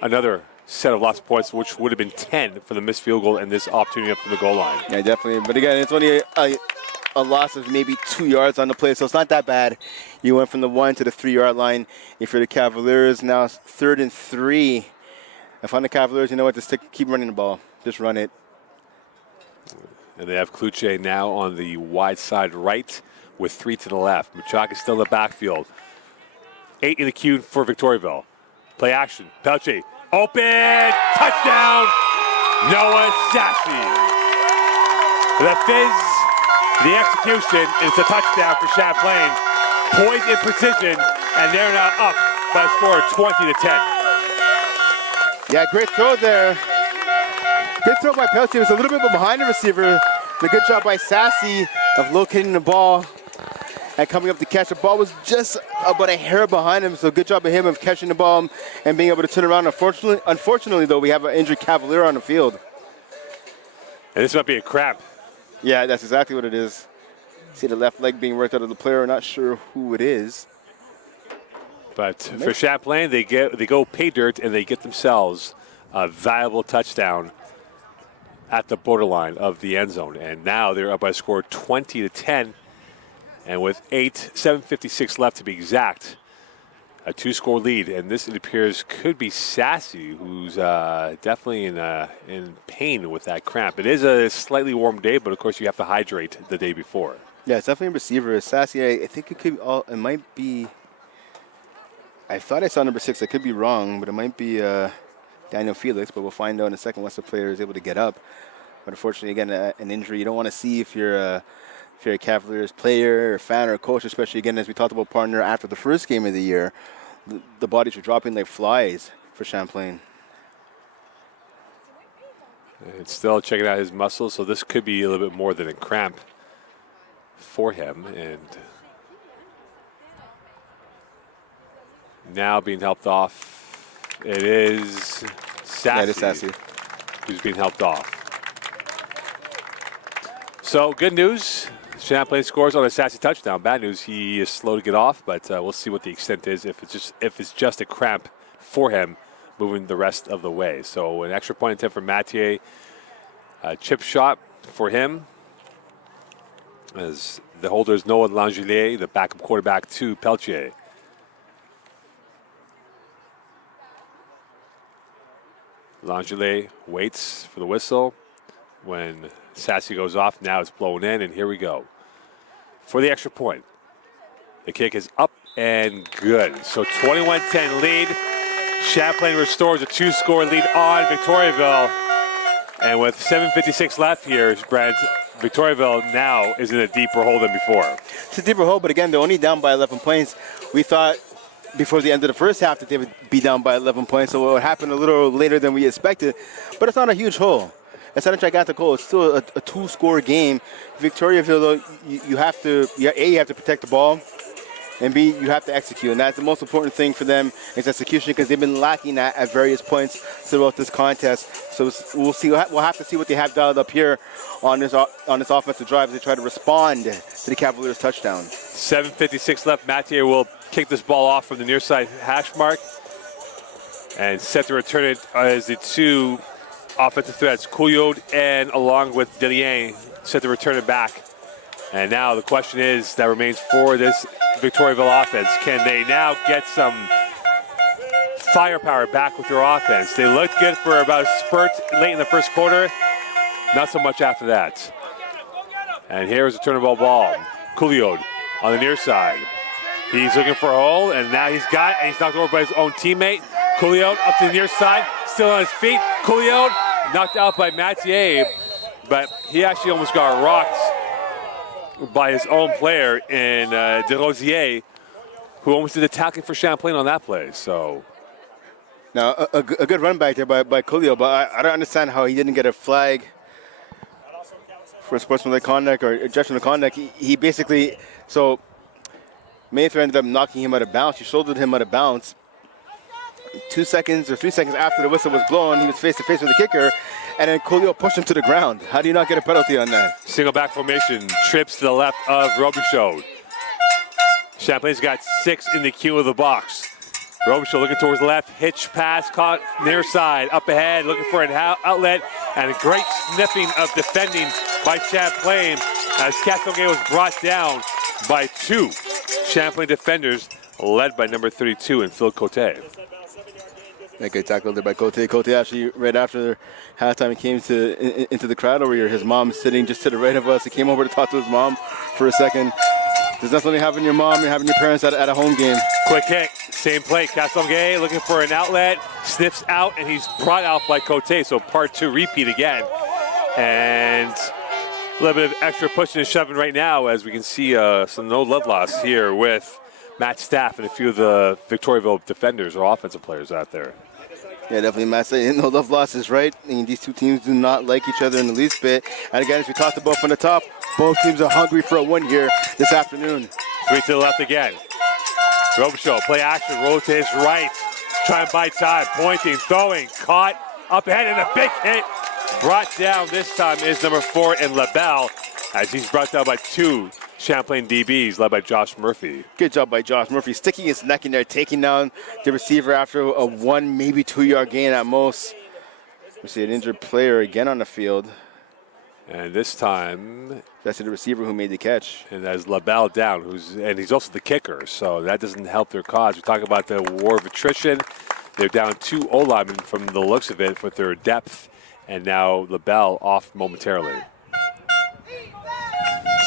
another set of lost points, which would have been 10 for the missed field goal and this opportunity up from the goal line. Yeah, definitely. But again, it's only a loss of maybe 2 yards on the play, so it's not that bad. You went from the 1 to the 3-yard line. If you're the Cavaliers, now it's 3rd and 3. If I'm the Cavaliers, you know what? Just keep running the ball. Just run it. And they have Kluche now on the wide side right with 3 to the left. Muchaka still in the backfield. 8 in the queue for Victoriaville. Play action. Pelche. Open. Touchdown. Noah Sassy. The fizz, the execution, is a touchdown for Champlain. Poise and precision, and they're now up by a score of 20-10. Yeah, great throw there. Good throw by Pelche. It was a little bit behind the receiver. A good job by Sassy of locating the ball and coming up to catch. The ball was just about a hair behind him, so good job of him of catching the ball and being able to turn around. Unfortunately, though, we have an injured Cavalier on the field. And this might be a cramp. Yeah, that's exactly what it is. See the left leg being worked out of the player. Not sure who it is. But for Champlain, they go pay dirt and they get themselves a valuable touchdown at the borderline of the end zone. And now they're up by a score 20-10. And with 7:56 left to be exact, a 2-score lead. And this, it appears, could be Sassy, who's definitely in pain with that cramp. It is a slightly warm day, but of course you have to hydrate the day before. Yeah, it's definitely a receiver. Sassy, I think it could it might be, I thought I saw number 6. I could be wrong, but it might be Daniel Felix, but we'll find out in a second once the player is able to get up. But unfortunately, again, an injury you don't want to see if you're a Cavaliers player or fan or coach, especially, again, as we talked about, partner, after the first game of the year, the bodies were dropping like flies for Champlain. It's still checking out his muscles, so this could be a little bit more than a cramp for him. And now being helped off, it is Sassy, Yeah, it is Sassy who's being helped off. So good news, Champlain scores on a Sassy touchdown. Bad news, he is slow to get off, but we'll see what the extent is. If it's just a cramp for him, moving the rest of the way. So an extra point attempt for Mathieu. Chip shot for him, as the holder is Noah Langelier, the backup quarterback to Pelche. Langelier waits for the whistle. When Sassy goes off, now it's blown in, and here we go. For the extra point. The kick is up and good. So 21-10 lead. Champlain restores a 2-score lead on Victoriaville. And with 7:56 left here, Brent, Victoriaville now is in a deeper hole than before. It's a deeper hole, but again, they're only down by 11 points. We thought before the end of the first half that they would be down by 11 points, so it would happen a little later than we expected. But it's not a huge hole. It's not a gigantic hole. It's still a 2-score game. Victoriaville, though, you have to protect the ball. and B, you have to execute. And that's the most important thing for them is execution because they've been lacking that at various points throughout this contest. So we'll see. We'll have to see what they have dialed up here on this offensive drive as they try to respond to the Cavaliers' touchdown. 7:56 left. Mathieu will kick this ball off from the near side hash mark and set to return it as the two offensive threats, Couillard and along with Delien, set to return it back. And now the question is that remains for this Victoriaville offense. Can they now get some firepower back with their offense? They looked good for about a spurt late in the first quarter. Not so much after that. And here's a turnable ball. Couillard on the near side. He's looking for a hole, and now he's got it, and he's knocked over by his own teammate. Couillard up to the near side, still on his feet. Couillard knocked out by Mathieu, but he actually almost got rocked by his own player in Desrosiers, who almost did the tackling for Champlain on that play. So now a good run back there by Couillard, but I don't understand how he didn't get a flag for sportsmanlike conduct or judgmental conduct. He basically, so Mayfair ended up knocking him out of bounds. He shouldered him out of bounds. 2 seconds or 3 seconds after the whistle was blown, he was face to face with the kicker, and then Couillard pushed him to the ground. How do you not get a penalty on that? Single back formation, trips to the left of Robichaud. Champlain's got 6 in the queue of the box. Robichaud looking towards the left, hitch pass, caught near side, up ahead, looking for an outlet, and a great sniffing of defending by Champlain as Castonguay was brought down by 2 Champlain defenders, led by number 32 in Phil Cote. That good tackle there by Cote. Cote actually, right after halftime, he came into the crowd over here. His mom sitting just to the right of us. He came over to talk to his mom for a second. There's nothing like having your mom and having your parents at a home game. Quick hit, same play. Castonguay looking for an outlet, sniffs out, and he's brought out by Cote. So part 2 repeat again. And a little bit of extra pushing and shoving right now as we can see some no love loss here with Matt Staff and a few of the Victoriaville defenders or offensive players out there. Yeah, definitely, Matt. No love loss is right. I mean, these two teams do not like each other in the least bit. And again, as we talked about from the top, both teams are hungry for a win here this afternoon. 3 to the left again. Robichaud, play action, rolls to his right. Try and buy time, pointing, throwing, caught, up ahead, and a big hit. Brought down this time is number 4 in LaBelle, as he's brought down by 2 Champlain DBs, led by Josh Murphy. Good job by Josh Murphy, sticking his neck in there, taking down the receiver after a 1, maybe 2 yard gain at most. We see an injured player again on the field. And this time, that's the receiver who made the catch. And that's LaBelle down, and he's also the kicker, so that doesn't help their cause. We talk about the war of attrition. They're down 2 O-linemen from the looks of it with their depth, and now LaBelle off momentarily.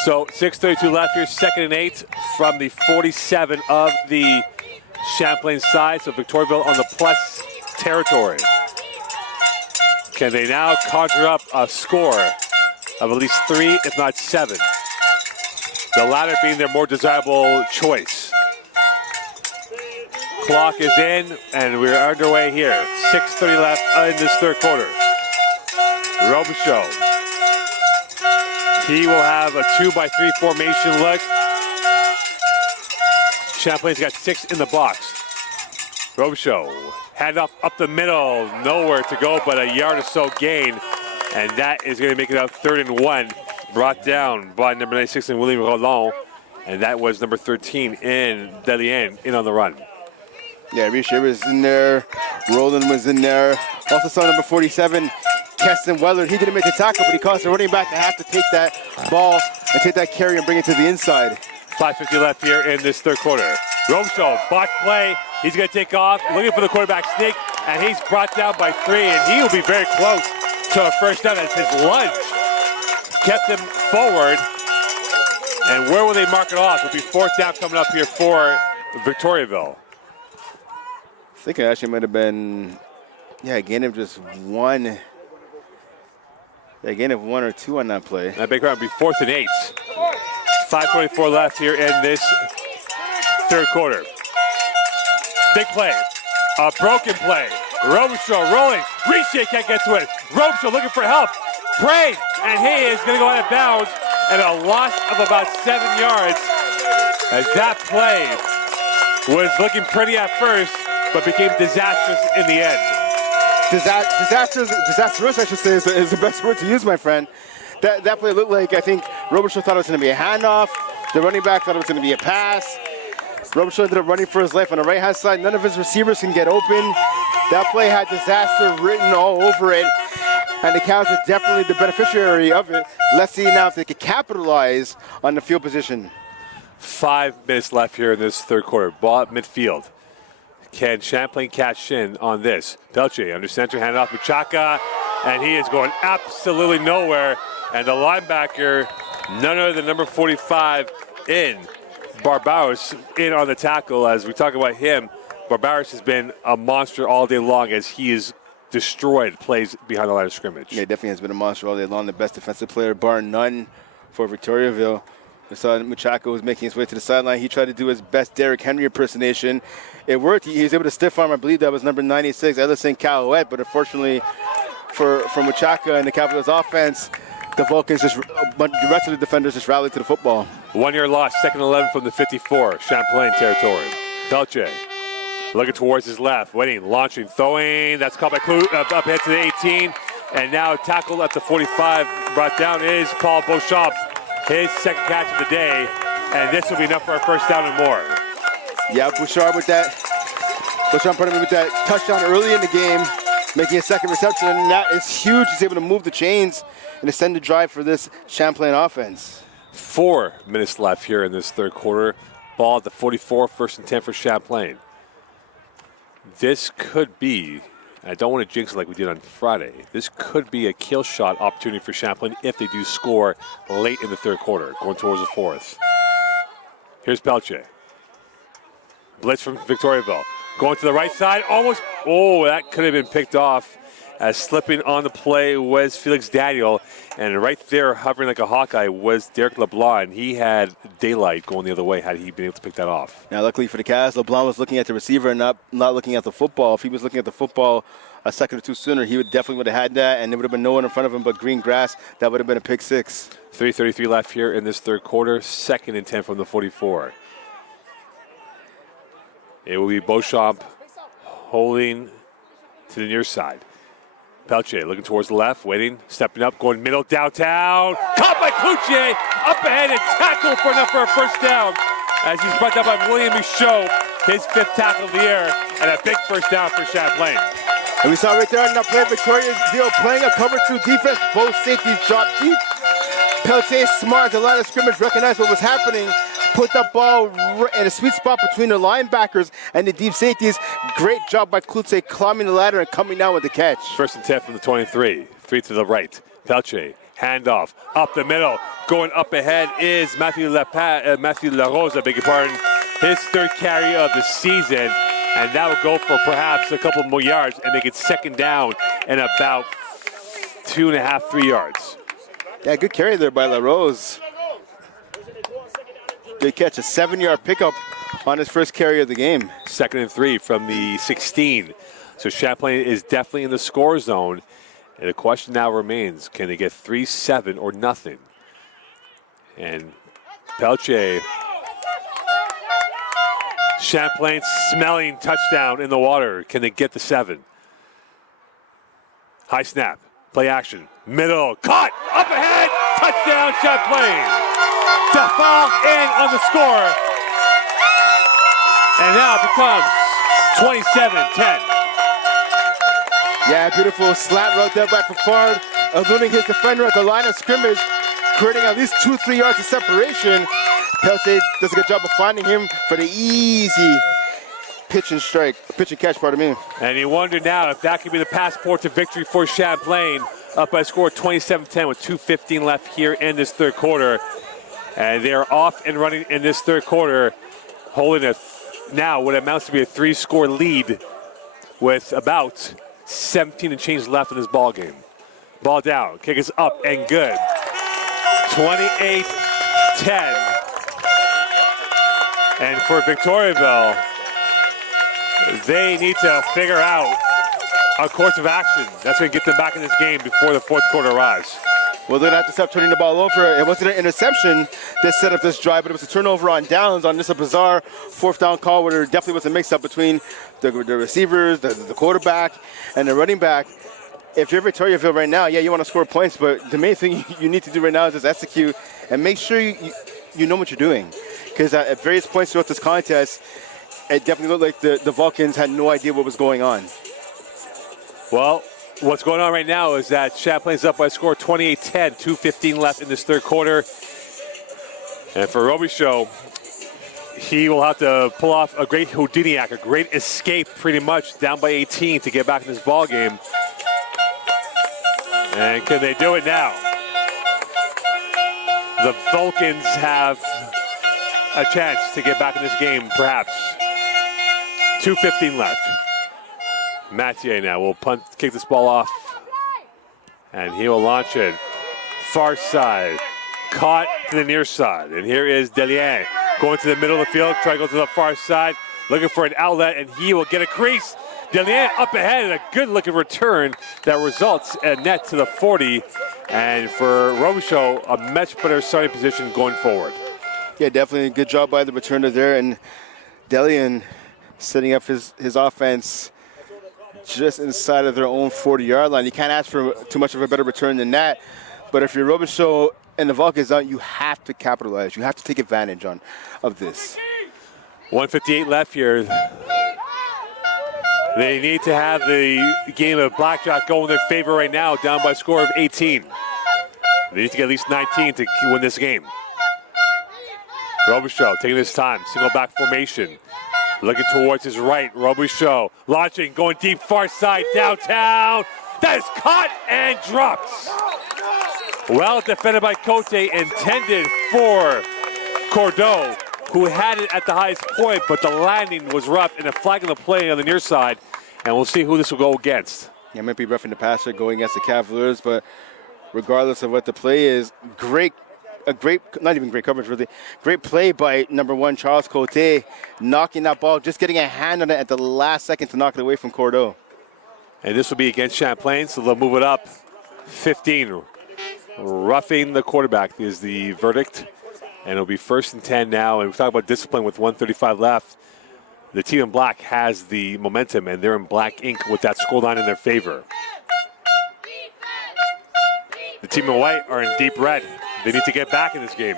So 6:32 left here, 2nd and 8 from the 47 of the Champlain side. So Victoriaville on the plus territory. Can they now conjure up a score of at least 3, if not 7? The latter being their more desirable choice. Clock is in, and we're underway here. 6:30 left in this third quarter. Robichaud. He will have a 2-by-3 formation look. Champlain's got 6 in the box. Robichaud, handoff up the middle, nowhere to go but a yard or so gain. And that is going to make it out 3rd and 1. Brought down by number 96 in William Roland. And that was number 13 in Delien in on the run. Yeah, Richer was in there. Roland was in there. Also saw number 47, Keston Weller. He didn't make the tackle, but he caused the running back to have to take that ball and take that carry and bring it to the inside. 5:50 left here in this third quarter. Robichaud, box play. He's going to take off, looking for the quarterback sneak, and he's brought down by 3, and he will be very close to a first down as his lunge kept him forward. And where will they mark it off? It'll be 4th down coming up here for Victoriaville. I think it actually might have been, a gain of just 1. A gain of 1 or 2 on that play. That big round will be 4th and 8. 5:24 left here in this third quarter. Big play. A broken play. Robichaud rolling. Richer can't get to it. Robichaud looking for help. Prayed. And he is going to go out of bounds. And a loss of about 7 yards. as that play was looking pretty at first, but became disastrous in the end. Disastrous, I should say, is the best word to use, my friend. That play looked like, I think, Robichaud thought it was going to be a handoff. The running back thought it was going to be a pass. Robichaud ended up running for his life on the right-hand side. None of his receivers can get open. That play had disaster written all over it. And the Cavs are definitely the beneficiary of it. Let's see now if they can capitalize on the field position. 5 minutes left here in this third quarter. Ball at midfield. Can Champlain cash in on this? Pelche under center, hand off Muchaka, and he is going absolutely nowhere. And the linebacker, none other than number 45 in, Barbaros, in on the tackle. As we talk about him, Barbaros has been a monster all day long as he is destroyed plays behind the line of scrimmage. Yeah, definitely has been a monster all day long. The best defensive player, bar none, for Victoriaville. We saw Muchaka was making his way to the sideline. He tried to do his best Derrick Henry impersonation. It worked. He was able to stiff arm, I believe that was number 96, Ellison Calouette, but unfortunately for Muchaka and the Cavaliers offense, the Vulcans the rest of the defenders just rallied to the football. 1 year loss, 2nd and 11 from the 54, Champlain territory. Pelche looking towards his left, waiting, launching, throwing. That's caught by Clute, up ahead to the 18. And now tackled at the 45. Brought down is Paul Beauchamp. His second catch of the day. And this will be enough for a first down and more. Yeah, Beauchamp with that touchdown early in the game, making a second reception. And that is huge. He's able to move the chains and extend the drive for this Champlain offense. 4 minutes left here in this third quarter. Ball at the 44, 1st and 10 for Champlain. This could be, I don't want to jinx it like we did on Friday, this could be a kill shot opportunity for Champlain if they do score late in the third quarter, going towards the 4th. Here's Pelche. Blitz from Victoriaville. Going to the right side, almost, that could have been picked off, as slipping on the play was Felix Daniel, and right there hovering like a Hawkeye was Derek LeBlanc, and he had daylight going the other way had he been able to pick that off. Now, luckily for the Cavs, LeBlanc was looking at the receiver and not looking at the football. If he was looking at the football a second or two sooner, he definitely would have had that, and there would have been no one in front of him but green grass. That would have been a pick six. 3:33 left here in this third quarter, 2nd and 10 from the 44. It will be Beauchamp holding to the near side. Pelche looking towards the left, waiting, stepping up, going middle, downtown. Caught by Cloutier, up ahead and tackled for enough for a first down. As he's brought down by William Michaud, his 5th tackle of the year, and a big first down for Champlain. And we saw right there on that play, Victoriaville playing a cover 2 defense. Both safeties dropped deep. Pelche smart, the line of scrimmage recognized what was happening. Put that ball in a sweet spot between the linebackers and the deep safeties. Great job by Cloutier climbing the ladder and coming down with the catch. 1st and 10 from the 23. 3 to the right. Pelche, handoff, up the middle. Going up ahead is Matthew LaRose, I beg your pardon. His 3rd carry of the season. And that will go for perhaps a couple more yards and make it 2nd down and about 2.5, 3 yards. Yeah, good carry there by LaRose. Good catch, a 7-yard pickup on his first carry of the game. 2nd and 3 from the 16. So Champlain is definitely in the score zone. And the question now remains, can they get 3-7 or nothing? And Pelche, Champlain smelling touchdown in the water. Can they get the 7? High snap, play action, middle, caught, up ahead, touchdown Champlain. Tafal in on the score. And now it becomes 27-10. Yeah, beautiful slant route there by Fafard, eluding his defender at the line of scrimmage, creating at least 2-3 yards of separation. Pelche does a good job of finding him for the easy pitch and catch, pardon me. And you wonder now if that could be the passport to victory for Champlain, up by a score of 27-10 with 2:15 left here in this third quarter. And they are off and running in this third quarter, holding now what amounts to be a 3-score lead with about 17 and change left in this ball game. Ball down, kick is up and good. 28-10. And for Victoriaville, they need to figure out a course of action that's going to get them back in this game before the fourth quarter arrives. Well, they're going to have to stop turning the ball over. It wasn't an interception that set up this drive, but it was a turnover on downs on just a bizarre fourth down call where there definitely was a mix-up between the receivers, the quarterback, and the running back. If you're Victoriaville right now, yeah, you want to score points, but the main thing you need to do right now is just execute and make sure you know what you're doing. Because at various points throughout this contest, it definitely looked like the Vulcans had no idea what was going on. Well, what's going on right now is that Champlain's up by a score 28-10, 2:15 left in this third quarter. And for Robichaud, he will have to pull off a great Houdini act, a great escape pretty much, down by 18 to get back in this ball game. And can they do it now? The Vulcans have a chance to get back in this game, perhaps. 2:15 left. Mathieu now will kick this ball off. And he will launch it. Far side. Caught to the near side. And here is Delien going to the middle of the field, trying to go to the far side, looking for an outlet, and he will get a crease. Delien up ahead and a good-looking return that results at net to the 40. And for Robichaud, a much better starting position going forward. Yeah, definitely a good job by the returner there. And Delien setting up his offense just inside of their own 40-yard line. You can't ask for too much of a better return than that. But if you're Robichaud and the Vulcans out, you have to capitalize. You have to take advantage of this. 1:58 left here. They need to have the game of blackjack go in their favor right now, down by a score of 18. They need to get at least 19 to win this game. Robichaud taking his time, single back formation. Looking towards his right, Robichaud launching, going deep, far side, downtown. That is caught and dropped. Well defended by Cote, intended for Cordeau, who had it at the highest point, but the landing was rough and a flag on the play on the near side. And we'll see who this will go against. Yeah, it might be roughing the passer going against the Cavaliers, but regardless of what the play is, not even great coverage really, great play by number 1, Charles Cote, knocking that ball, just getting a hand on it at the last second to knock it away from Cordeau. And this will be against Champlain, so they'll move it up. 15, roughing the quarterback is the verdict. And it'll be 1st and 10 now. And we talk about discipline with 1:35 left. The team in black has the momentum, and they're in black ink with that scoreline in their favor. The team in white are in deep red. They need to get back in this game.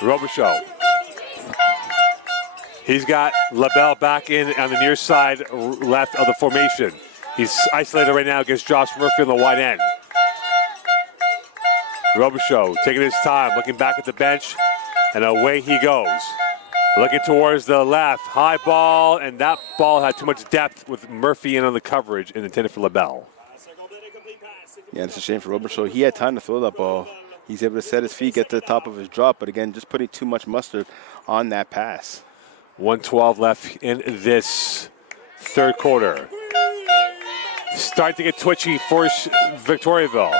Robichaud. He's got LaBelle back in on the near side left of the formation. He's isolated right now against Josh Murphy on the wide end. Robichaud taking his time, looking back at the bench, and away he goes. Looking towards the left, high ball, and that ball had too much depth with Murphy in on the coverage and intended for LaBelle. Yeah, it's a shame for Robichaud. He had time to throw that ball. He's able to set his feet, get to the top of his drop, but again, just putting too much mustard on that pass. 1:12 left in this third quarter. Starting to get twitchy for Victoriaville.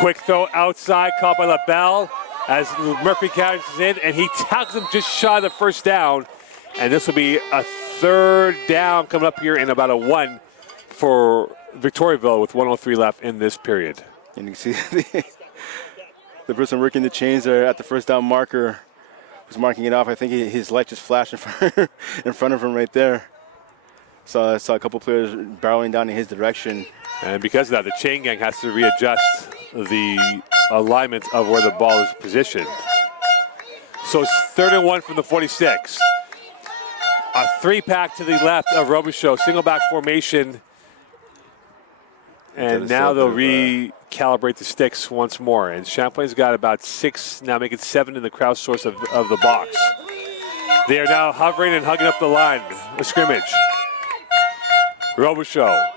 Quick throw outside, caught by LaBelle as Murphy catches it, and he tackles him just shy of the first down. And this will be a third down coming up here in about a 1 for Victoriaville with 1:03 left in this period. And you can see the person working the chains there at the first down marker was marking it off. I think his light just flashed in front of him right there. So I saw a couple players barreling down in his direction. And because of that, the chain gang has to readjust the alignment of where the ball is positioned. So it's 3rd and 1 from the 46. A 3-pack to the left of Robichaud, single back formation. And now they'll recalibrate the sticks once more. And Champlain's got about 6, now make it 7 in the crowd source of the box. They are now hovering and hugging up the line, the scrimmage. Robichaud.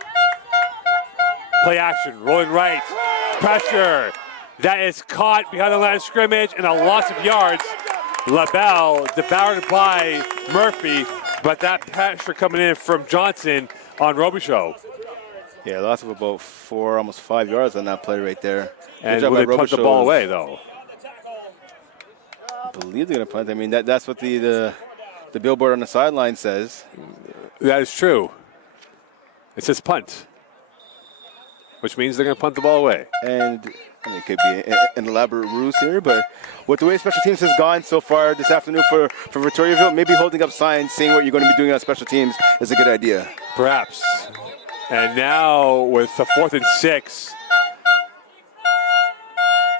Play action, rolling right, pressure. That is caught behind the line of scrimmage and a loss of yards. LaBelle devoured by Murphy, but that pressure coming in from Johnson on Robichaud. Yeah, loss of about 4, almost 5 yards on that play right there. And will they punt the ball away, though? I believe they're going to punt. I mean, that's what the billboard on the sideline says. That is true. It says punt, which means they're going to punt the ball away. And I mean, it could be an elaborate ruse here, but with the way special teams has gone so far this afternoon for Victoriaville, maybe holding up signs, saying what you're going to be doing on special teams is a good idea. Perhaps. And now with the 4th and 6,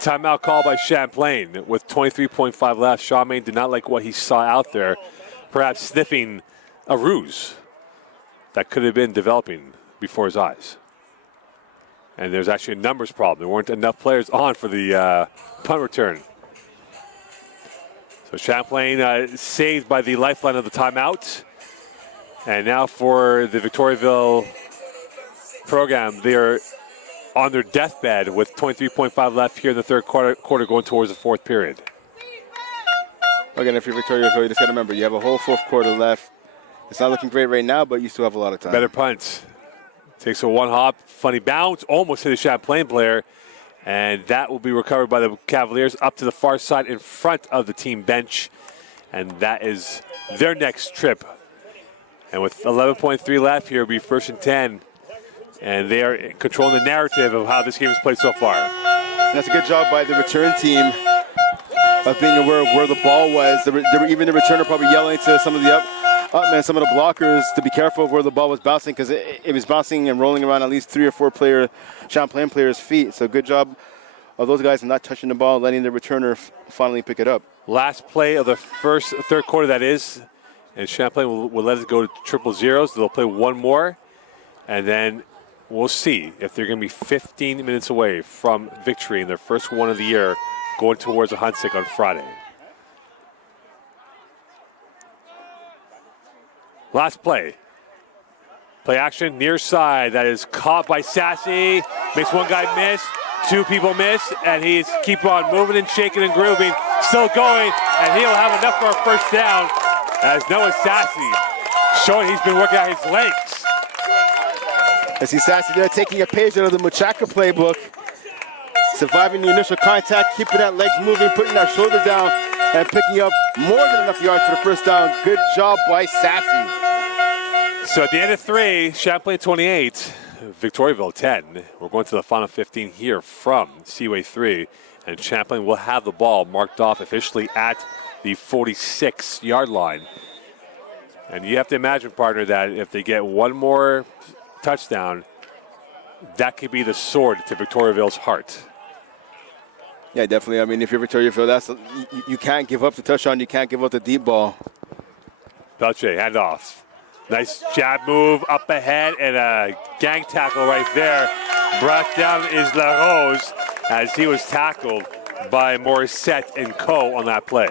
timeout call by Champlain with 23.5 left. Charmaine did not like what he saw out there, perhaps sniffing a ruse that could have been developing before his eyes. And there's actually a numbers problem. There weren't enough players on for the punt return. So Champlain saved by the lifeline of the timeout. And now for the Victoriaville program, they are on their deathbed with 23.5 left here in the third quarter going towards the fourth period. Again, if you're Victoriaville, you just got to remember, you have a whole fourth quarter left. It's not looking great right now, but you still have a lot of time. Better punt. Takes a one hop, funny bounce, almost hit a Champlain player, and that will be recovered by the Cavaliers up to the far side in front of the team bench, and that is their next trip. And with 11.3 left here, it'll be 1st and 10, and they are controlling the narrative of how this game is played so far. And that's a good job by the return team of being aware of where the ball was. Even the returner probably yelling to some of the some of the blockers to be careful of where the ball was bouncing, because it was bouncing and rolling around at least 3 or 4 Champlain players' feet. So good job of those guys not touching the ball, letting the returner finally pick it up. Last play of the third quarter, that is, and Champlain will let it go to 0-0. They'll play one more, and then we'll see if they're going to be 15 minutes away from victory in their first one of the year, going towards a Huntsic on Friday. Last play. Play action, near side. That is caught by Sassy. Makes one guy miss, 2 people miss, and he's keep on moving and shaking and grooving. Still going, and he'll have enough for a first down as Noah Sassy showing he's been working out his legs. I see Sassy there taking a page out of the Muchaka playbook. Surviving the initial contact, keeping that legs moving, putting that shoulder down, and picking up more than enough yards for the first down. Good job by Sassy. So at the end of 3, Champlain 28, Victoriaville 10. We're going to the final 15 here from Seaway 3, and Champlain will have the ball marked off officially at the 46-yard line. And you have to imagine, partner, that if they get one more touchdown, that could be the sword to Victoriaville's heart. Yeah, definitely. I mean, if you're Victoriaville, you can't give up the touchdown. You can't give up the deep ball. Belche, handoff. Nice jab move up ahead and a gang tackle right there. Brought down is LaRose as he was tackled by Morissette and Co. on that play.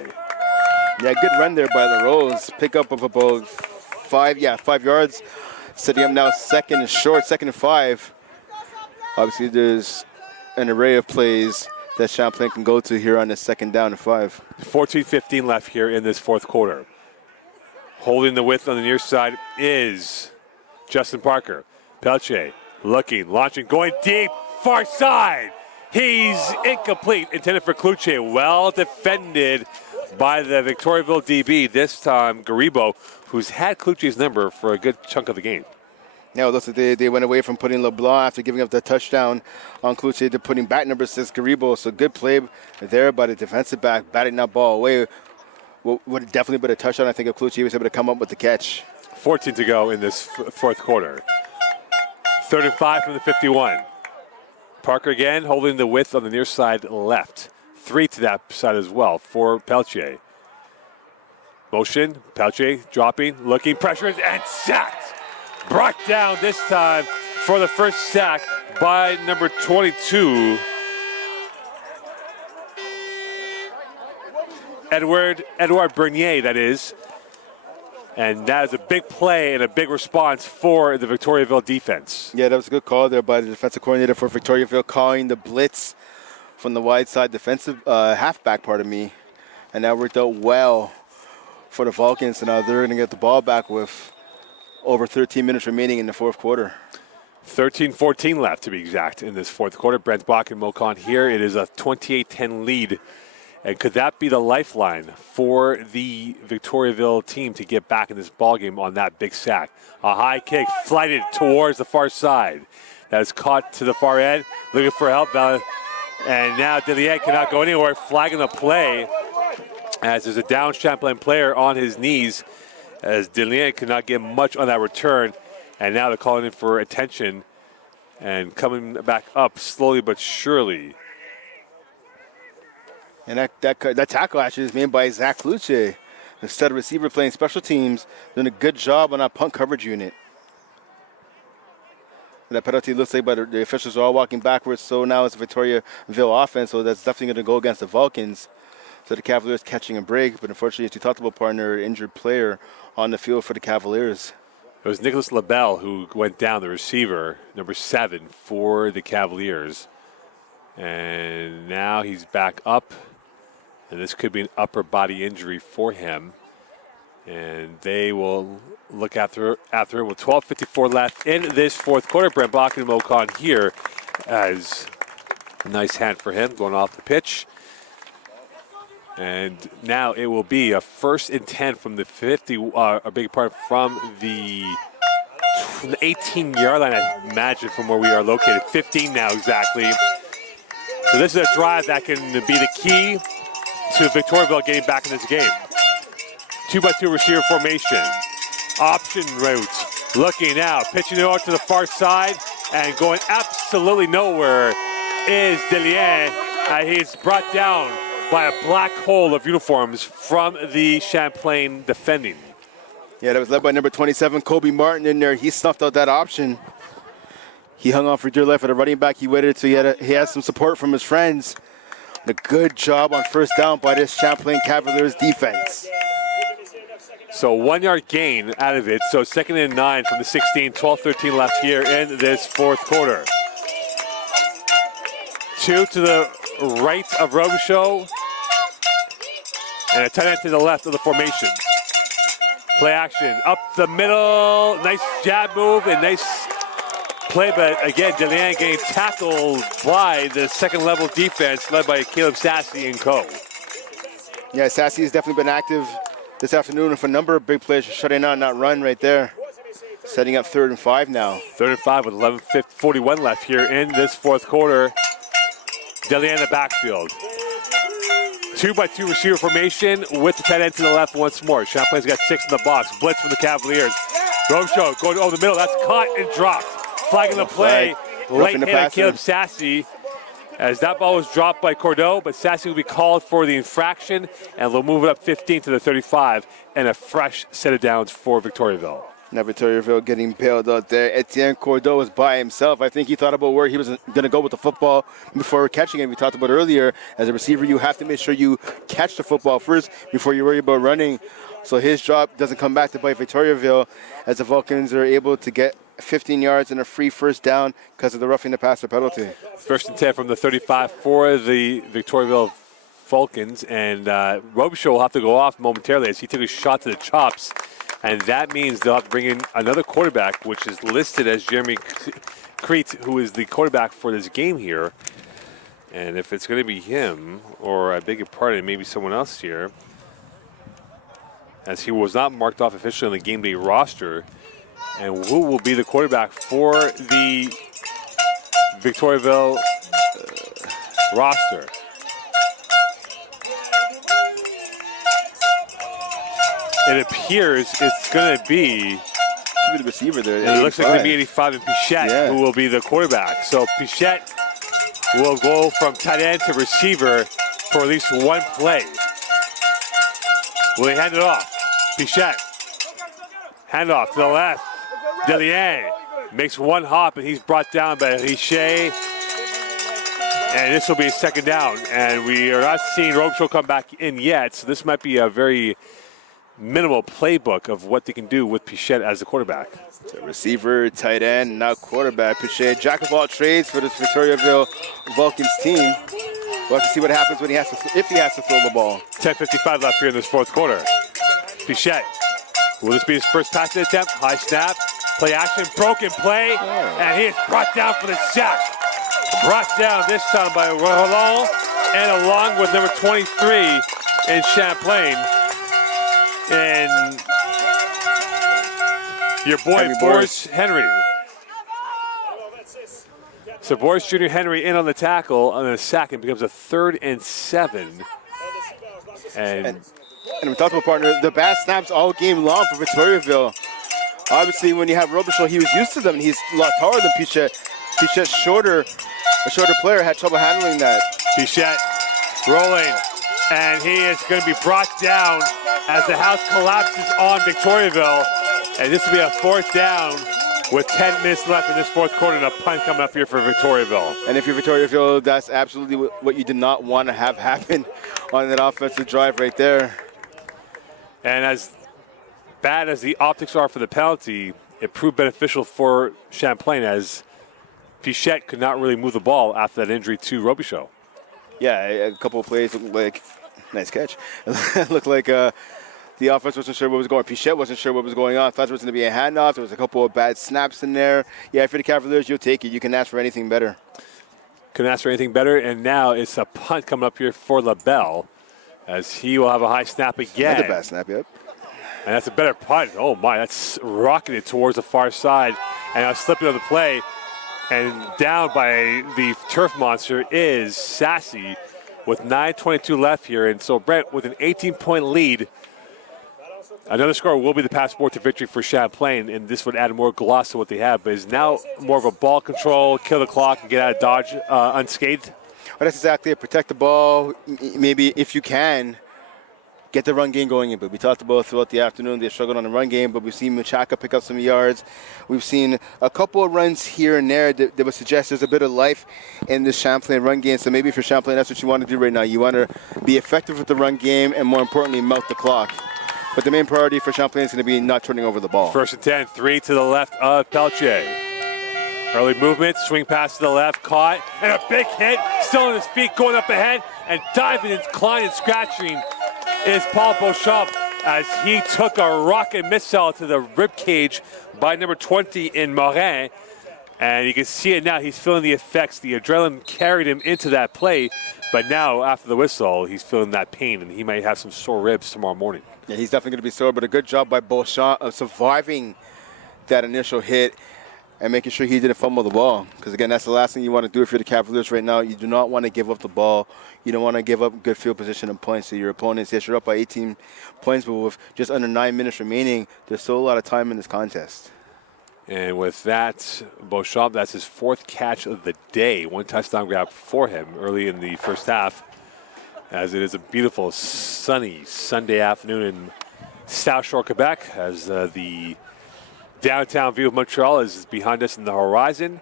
Yeah, good run there by LaRose. Pickup of about 5 yards. Setting up now 2nd and short, 2nd and 5. Obviously, there's an array of plays that Champlain can go to here on the 2nd down and 5. 14-15 left here in this fourth quarter. Holding the width on the near side is Justin Parker. Pelche looking, launching, going deep, far side. He's incomplete, intended for Cluche. Well defended by the Victoriaville DB, this time Garibo, who's had Cluche's number for a good chunk of the game. Yeah, it looks like they went away from putting LeBlanc after giving up that touchdown on Cluche to putting back number 6, Garibo. So good play there by the defensive back, batting that ball away. Would have definitely been a touchdown, I think, if Cluche was able to come up with the catch. 14 to go in this fourth quarter. 3rd and 5 from the 51. Parker again holding the width on the near side left. 3 to that side as well for Pelche. Motion, Pelche dropping, looking, pressure, and sacked. Brought down this time for the first sack by number 22. Edouard Bernier, that is. And that is a big play and a big response for the Victoriaville defense. Yeah, that was a good call there by the defensive coordinator for Victoriaville, calling the blitz from the wide side defensive halfback, pardon me. And that worked out well for the Vulcans. And now they're going to get the ball back with over 13 minutes remaining in the fourth quarter. 13-14 left, to be exact, in this fourth quarter. Brent Bach and Mocon here. It is a 28-10 lead. And could that be the lifeline for the Victoriaville team to get back in this ballgame on that big sack? A high kick flighted towards the far side. That is caught to the far end. Looking for help. And now Dillier cannot go anywhere, flagging the play as there's a down Champlain player on his knees as Dillier could not get much on that return. And now they're calling in for attention and coming back up slowly but surely. And that tackle actually is made by Zach Luce. Instead of receiver playing special teams, doing a good job on that punt coverage unit. That penalty looks like, but the officials are all walking backwards, so now it's Victoriaville offense, so that's definitely going to go against the Vulcans. So the Cavaliers catching a break, but unfortunately, as you talked about, partner, injured player on the field for the Cavaliers. It was Nicholas LaBelle who went down, the receiver, number 7 for the Cavaliers. And now he's back up, and this could be an upper body injury for him. And they will look after it with 12:54 left in this fourth quarter. Brent Bach and Mocon here as a nice hand for him going off the pitch. And now it will be a 1st and 10 from the 50, a big part from the 18-yard line, I imagine, from where we are located. 15 now exactly. So this is a drive that can be the key to Victoriaville getting back in this game. 2-by-2 receiver formation. Option route. Looking out. Pitching it out to the far side. And going absolutely nowhere is Dillier. He's brought down by a black hole of uniforms from the Champlain defending. Yeah, that was led by number 27, Kobe Martin in there. He snuffed out that option. He hung on for dear life at a running back. He waited so he had some support from his friends. A good job on 1st down by this Champlain Cavaliers defense. So 1-yard gain out of it. So 2nd and 9 from the 16, 12-13 left here in this fourth quarter. 2 to the right of Robichaud. And a tight end to the left of the formation. Play action up the middle. Nice jab move and nice play. But again, Dillier getting tackled by the second-level defense led by Caleb Sassy and co. Yeah, Sassy has definitely been active this afternoon with a number of big plays shutting out that run right there. Setting up 3rd and 5 now. 3rd and 5 with 11:41 left here in this fourth quarter. Dillier in the backfield. 2-by-2 receiver formation with the tight end to the left once more. Champlain's got 6 in the box. Blitz from the Cavaliers. Robichaud going over the middle. That's caught and dropped. Flagging the play. Late hit on Caleb Sassy. As that ball was dropped by Cordeaux, but Sassy will be called for the infraction, and they'll move it up 15 to the 35, and a fresh set of downs for Victoriaville. Now Victoriaville getting bailed out there. Etienne Cordeaux is by himself. I think he thought about where he was going to go with the football before catching it. We talked about earlier, as a receiver, you have to make sure you catch the football first before you worry about running. So his job doesn't come back to bite Victoriaville, as the Vulcans are able to get 15 yards and a free 1st down because of the roughing the passer penalty. 1st and 10 from the 35 for the Victoriaville Vulcans, and Robichaud will have to go off momentarily as he took a shot to the chops, and that means they'll have to bring in another quarterback, which is listed as Jeremy Crete, who is the quarterback for this game here. And if it's going to be him, or I beg your pardon, maybe someone else here, as he was not marked off officially on the game day roster. And who will be the quarterback for the Victoriaville roster? It appears it's going to be The receiver there. It looks like it's going to be 85 and Pichette, who will be the quarterback. So Pichette will go from tight end to receiver for at least one play. Will he hand it off? Pichette. Hand off to the left. Dillier makes one hop, and he's brought down by Richer. And this will be a 2nd down. And we are not seeing Robichaud come back in yet, so this might be a very minimal playbook of what they can do with Pichette as the quarterback. So receiver, tight end, now quarterback. Pichette, jack of all trades for this Victoriaville Vulcans team. We'll have to see what happens when if he has to throw the ball. 10:55 left here in this fourth quarter. Pichette, will this be his first passing attempt? High snap, play action, broken play, and he is brought down for the sack. Brought down this time by Roland, and along with number 23 in Champlain. And your boy, Boris Henry. So Boris Jr. Henry in on the tackle on a sack, and becomes a 3rd and 7. And we talked about, partner, the bad snaps all game long for Victoriaville. Obviously, when you have Robichaud, he was used to them, and he's a lot taller than Pichette. Pichette's a shorter player, had trouble handling that. Pichette rolling, and he is going to be brought down as the house collapses on Victoriaville. And this will be a 4th down with 10 minutes left in this 4th quarter, and a punt coming up here for Victoriaville. And if you're Victoriaville, that's absolutely what you did not want to have happen on that offensive drive right there. And as bad as the optics are for the penalty, it proved beneficial for Champlain, as Pichette could not really move the ball after that injury to Robichaud. Yeah, a couple of plays looked like, nice catch. It looked like the offense wasn't sure what was going on. Pichette wasn't sure what was going on. Thought there was going to be a handoff. There was a couple of bad snaps in there. Yeah, if you're the Cavaliers, you'll take it. You can ask for anything better. Couldn't ask for anything better, and now it's a punt coming up here for LaBelle, as he will have a high snap again. Another bad snap, yep. And that's a better punt. Oh, my, that's rocketed towards the far side. And now slipping on the play. And down by the turf monster is Sassy with 9:22 left here. And so, Brent, with an 18-point lead, another score will be the passport to victory for Champlain, and this would add more gloss to what they have. But is now more of a ball control, kill the clock, and get out of Dodge unscathed? Well, that's exactly it. Protect the ball. Maybe if you can, get the run game going. But we talked about throughout the afternoon, they struggled on the run game, but we've seen Machaka pick up some yards. We've seen a couple of runs here and there that would suggest there's a bit of life in this Champlain run game. So maybe for Champlain, that's what you want to do right now. You want to be effective with the run game and, more importantly, melt the clock. But the main priority for Champlain is going to be not turning over the ball. 1st and 10, 3 to the left of Pelche. Early movement, swing pass to the left, caught, and a big hit, still on his feet, going up ahead, and diving and clawing and scratching is Paul Beauchamp, as he took a rocket missile to the rib cage by number 20 in Morin. And you can see it now. He's feeling the effects. The adrenaline carried him into that play. But now, after the whistle, he's feeling that pain, and he might have some sore ribs tomorrow morning. Yeah, he's definitely going to be sore, but a good job by Beauchamp of surviving that initial hit and making sure he didn't fumble the ball. Because, again, that's the last thing you want to do if you're the Cavaliers right now. You do not want to give up the ball. You don't want to give up good field position and points to your opponents. Yes, you're up by 18 points, but with just under 9 minutes remaining, there's still a lot of time in this contest. And with that, Beauchamp, that's his 4th catch of the day. 1 touchdown grab for him early in the first half, as it is a beautiful, sunny Sunday afternoon in South Shore, Quebec, as the downtown view of Montreal is behind us in the horizon.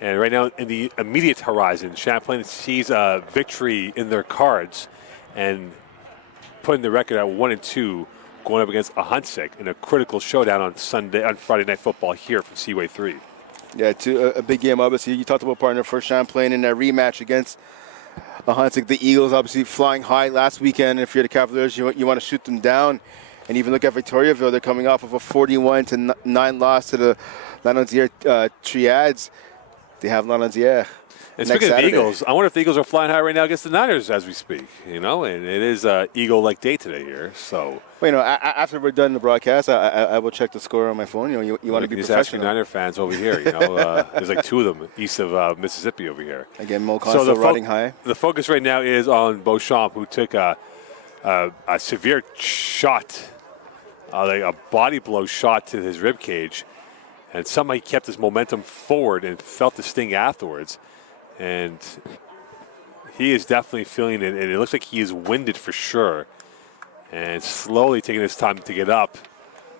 And right now, in the immediate horizon, Champlain sees a victory in their cards and putting the record at 1-2, going up against Ahunsik in a critical showdown on Friday Night Football here from Seaway 3. Yeah, a big game, obviously. You talked about, partner, for Champlain in that rematch against Ahunsik. The Eagles obviously flying high last weekend. If you're the Cavaliers, you want to shoot them down. And even look at Victoriaville. They're coming off of a 41-9 loss to the Lanaudière Triads. They have Lanaudière. And speaking of the Eagles, I wonder if the Eagles are flying high right now against the Niners as we speak. You know, and it is an Eagle-like day today here. So, well, you know, after we're done the broadcast, I will check the score on my phone. You know, you want to be professional. Just ask Niner fans over here. You know, there's like 2 of them east of Mississippi over here. Again, Mo Conso riding high. The focus right now is on Beauchamp, who took a severe shot, like a body blow shot to his rib cage, and somehow he kept his momentum forward and felt the sting afterwards. And he is definitely feeling it, and it looks like he is winded for sure, and slowly taking his time to get up.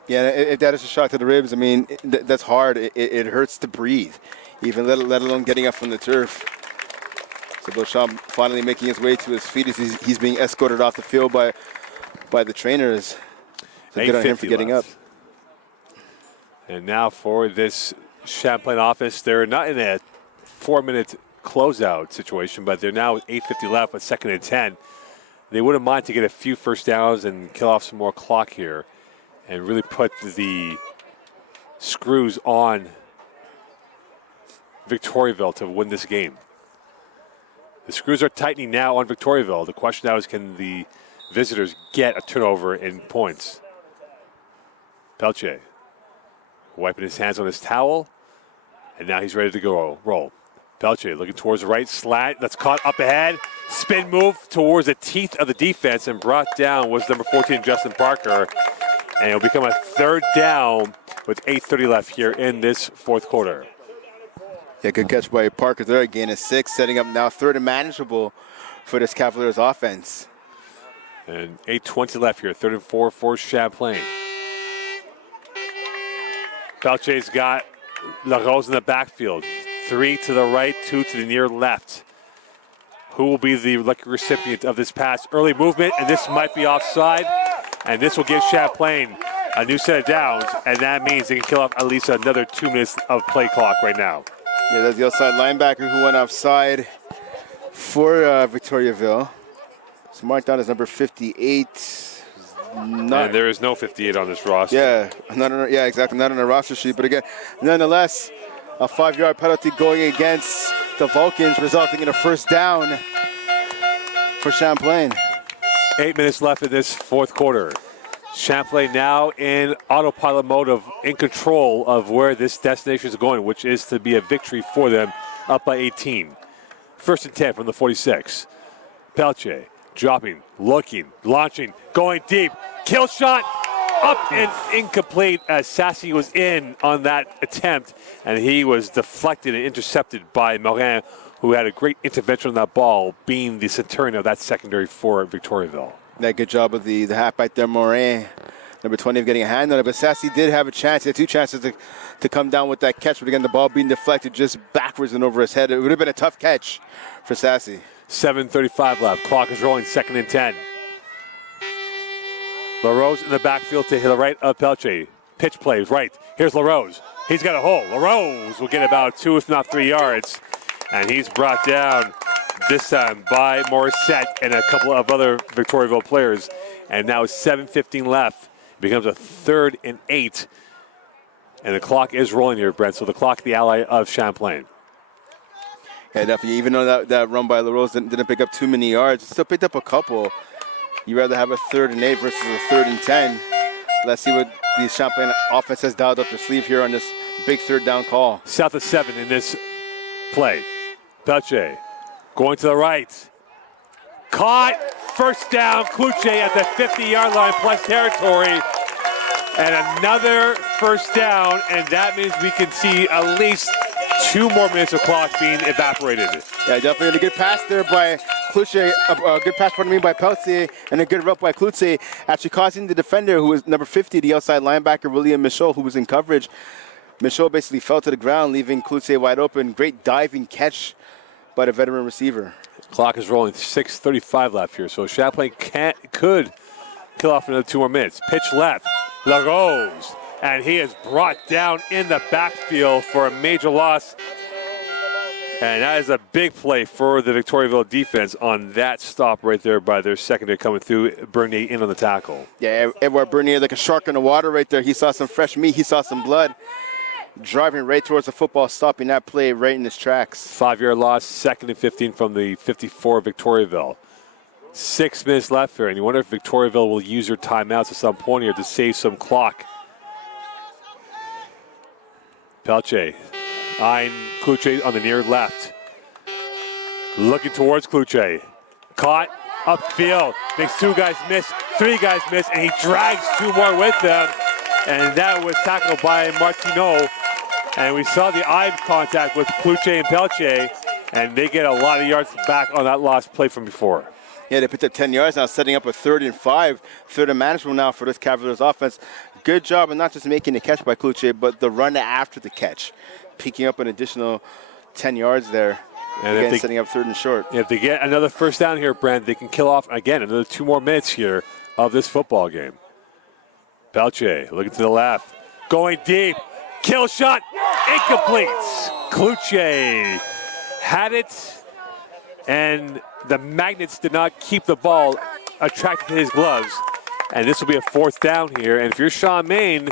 Yeah, if that is a shot to the ribs, I mean, that's hard. It hurts to breathe, even let alone getting up from the turf. So Beauchamp finally making his way to his feet as he's being escorted off the field by the trainers. So good on him for getting up. And now for this Champlain office, they're not in a 4-minute closeout situation, but they're now with 8:50 left with 2nd and 10. They wouldn't mind to get a few first downs and kill off some more clock here and really put the screws on Victoriaville to win this game. The screws are tightening now on Victoriaville. The question now is, can the visitors get a turnover in points? Pelche wiping his hands on his towel, and now he's ready to go roll. Pelche looking towards the right, slant that's caught up ahead. Spin move towards the teeth of the defense and brought down was number 14, Justin Parker. And it'll become a third down with 8:30 left here in this fourth quarter. Yeah, good catch by Parker there. Gain of 6, setting up now third and manageable for this Cavaliers offense. And 8:20 left here, 3rd and 4 for Champlain. Pelche's got LaRose in the backfield. 3 to the right, 2 to the near left. Who will be the lucky recipient of this pass? Early movement, and this might be offside. And this will give Champlain a new set of downs, and that means they can kill off at least another 2 minutes of play clock right now. Yeah, that's the outside linebacker who went offside for Victoriaville. It's marked down as number 58. And there is no 58 on this roster. Yeah, exactly. Not on the roster sheet. But again, nonetheless, a 5-yard penalty going against the Vulcans, resulting in a first down for Champlain. 8 minutes left in this fourth quarter. Champlain now in autopilot mode of in control of where this destination is going, which is to be a victory for them, up by 18. 1st and 10 from the 46. Pelche dropping, looking, launching, going deep. Kill shot up and incomplete as Sassy was in on that attempt, and he was deflected and intercepted by Morin, who had a great intervention on that ball, being the centurion of that secondary for Victoriaville. That good job of the halfback there, Morin, number 20, of getting a hand on it. But Sassy did have a chance. He had 2 chances to come down with that catch. But again, the ball being deflected just backwards and over his head. It would have been a tough catch for Sassy. 7:35 left. Clock is rolling, 2nd and 10. LaRose in the backfield to the right of Pelche. Pitch plays right. Here's LaRose. He's got a hole. LaRose will get about 2, if not 3 yards. And he's brought down this time by Morissette and a couple of other Victoriaville players. And now 7:15 left. It becomes a 3rd and 8. And the clock is rolling here, Brent. So the clock, the ally of Champlain. Yeah, definitely. Even though that run by LaRose didn't pick up too many yards, it still picked up a couple. You'd rather have a 3rd and 8 versus a 3rd and 10. Let's see what the Champlain offense has dialed up their sleeve here on this big 3rd down call. South of 7 in this play. Pelche going to the right. Caught. First down. Kluche at the 50-yard line plus territory. And another first down. And that means we can see at least 2 more minutes of clock being evaporated. Yeah, definitely a good pass there by Kluche. A good pass, by Peltier, and a good route by Kluche, actually causing the defender, who was number 50, the outside linebacker, William Michaud, who was in coverage. Michaud basically fell to the ground, leaving Kluche wide open. Great diving catch by the veteran receiver. Clock is rolling, 6:35 left here. So Champlain could kill off another 2 more minutes. Pitch left, LaRose. And he is brought down in the backfield for a major loss. And that is a big play for the Victoriaville defense on that stop right there by their secondary coming through. Bernier in on the tackle. Yeah, Edouard Bernier, like a shark in the water right there. He saw some fresh meat. He saw some blood. Driving right towards the football, stopping that play right in his tracks. 5-yard loss, 2nd and 15 from the 54 Victoriaville. 6 minutes left here, and you wonder if Victoriaville will use their timeouts at some point here to save some clock. Pelche eyeing Kluche on the near left. Looking towards Kluche. Caught upfield. Makes 2 guys miss, 3 guys miss, and he drags 2 more with him. And that was tackled by Martineau. And we saw the eye contact with Kluche and Pelche, and they get a lot of yards back on that lost play from before. Yeah, they picked up 10 yards now, setting up a 3rd and 5. 3rd and manageable now for this Cavaliers offense. Good job of not just making the catch by Kluche, but the run after the catch. Picking up an additional 10 yards there. And again, setting up 3rd and short. If they get another first down here, Brent, they can kill off, again, another 2 more minutes here of this football game. Pelche looking to the left. Going deep. Kill shot. Incomplete. Kluche had it, and the magnets did not keep the ball attracted to his gloves. And this will be a 4th down here. And if you're Sean Main,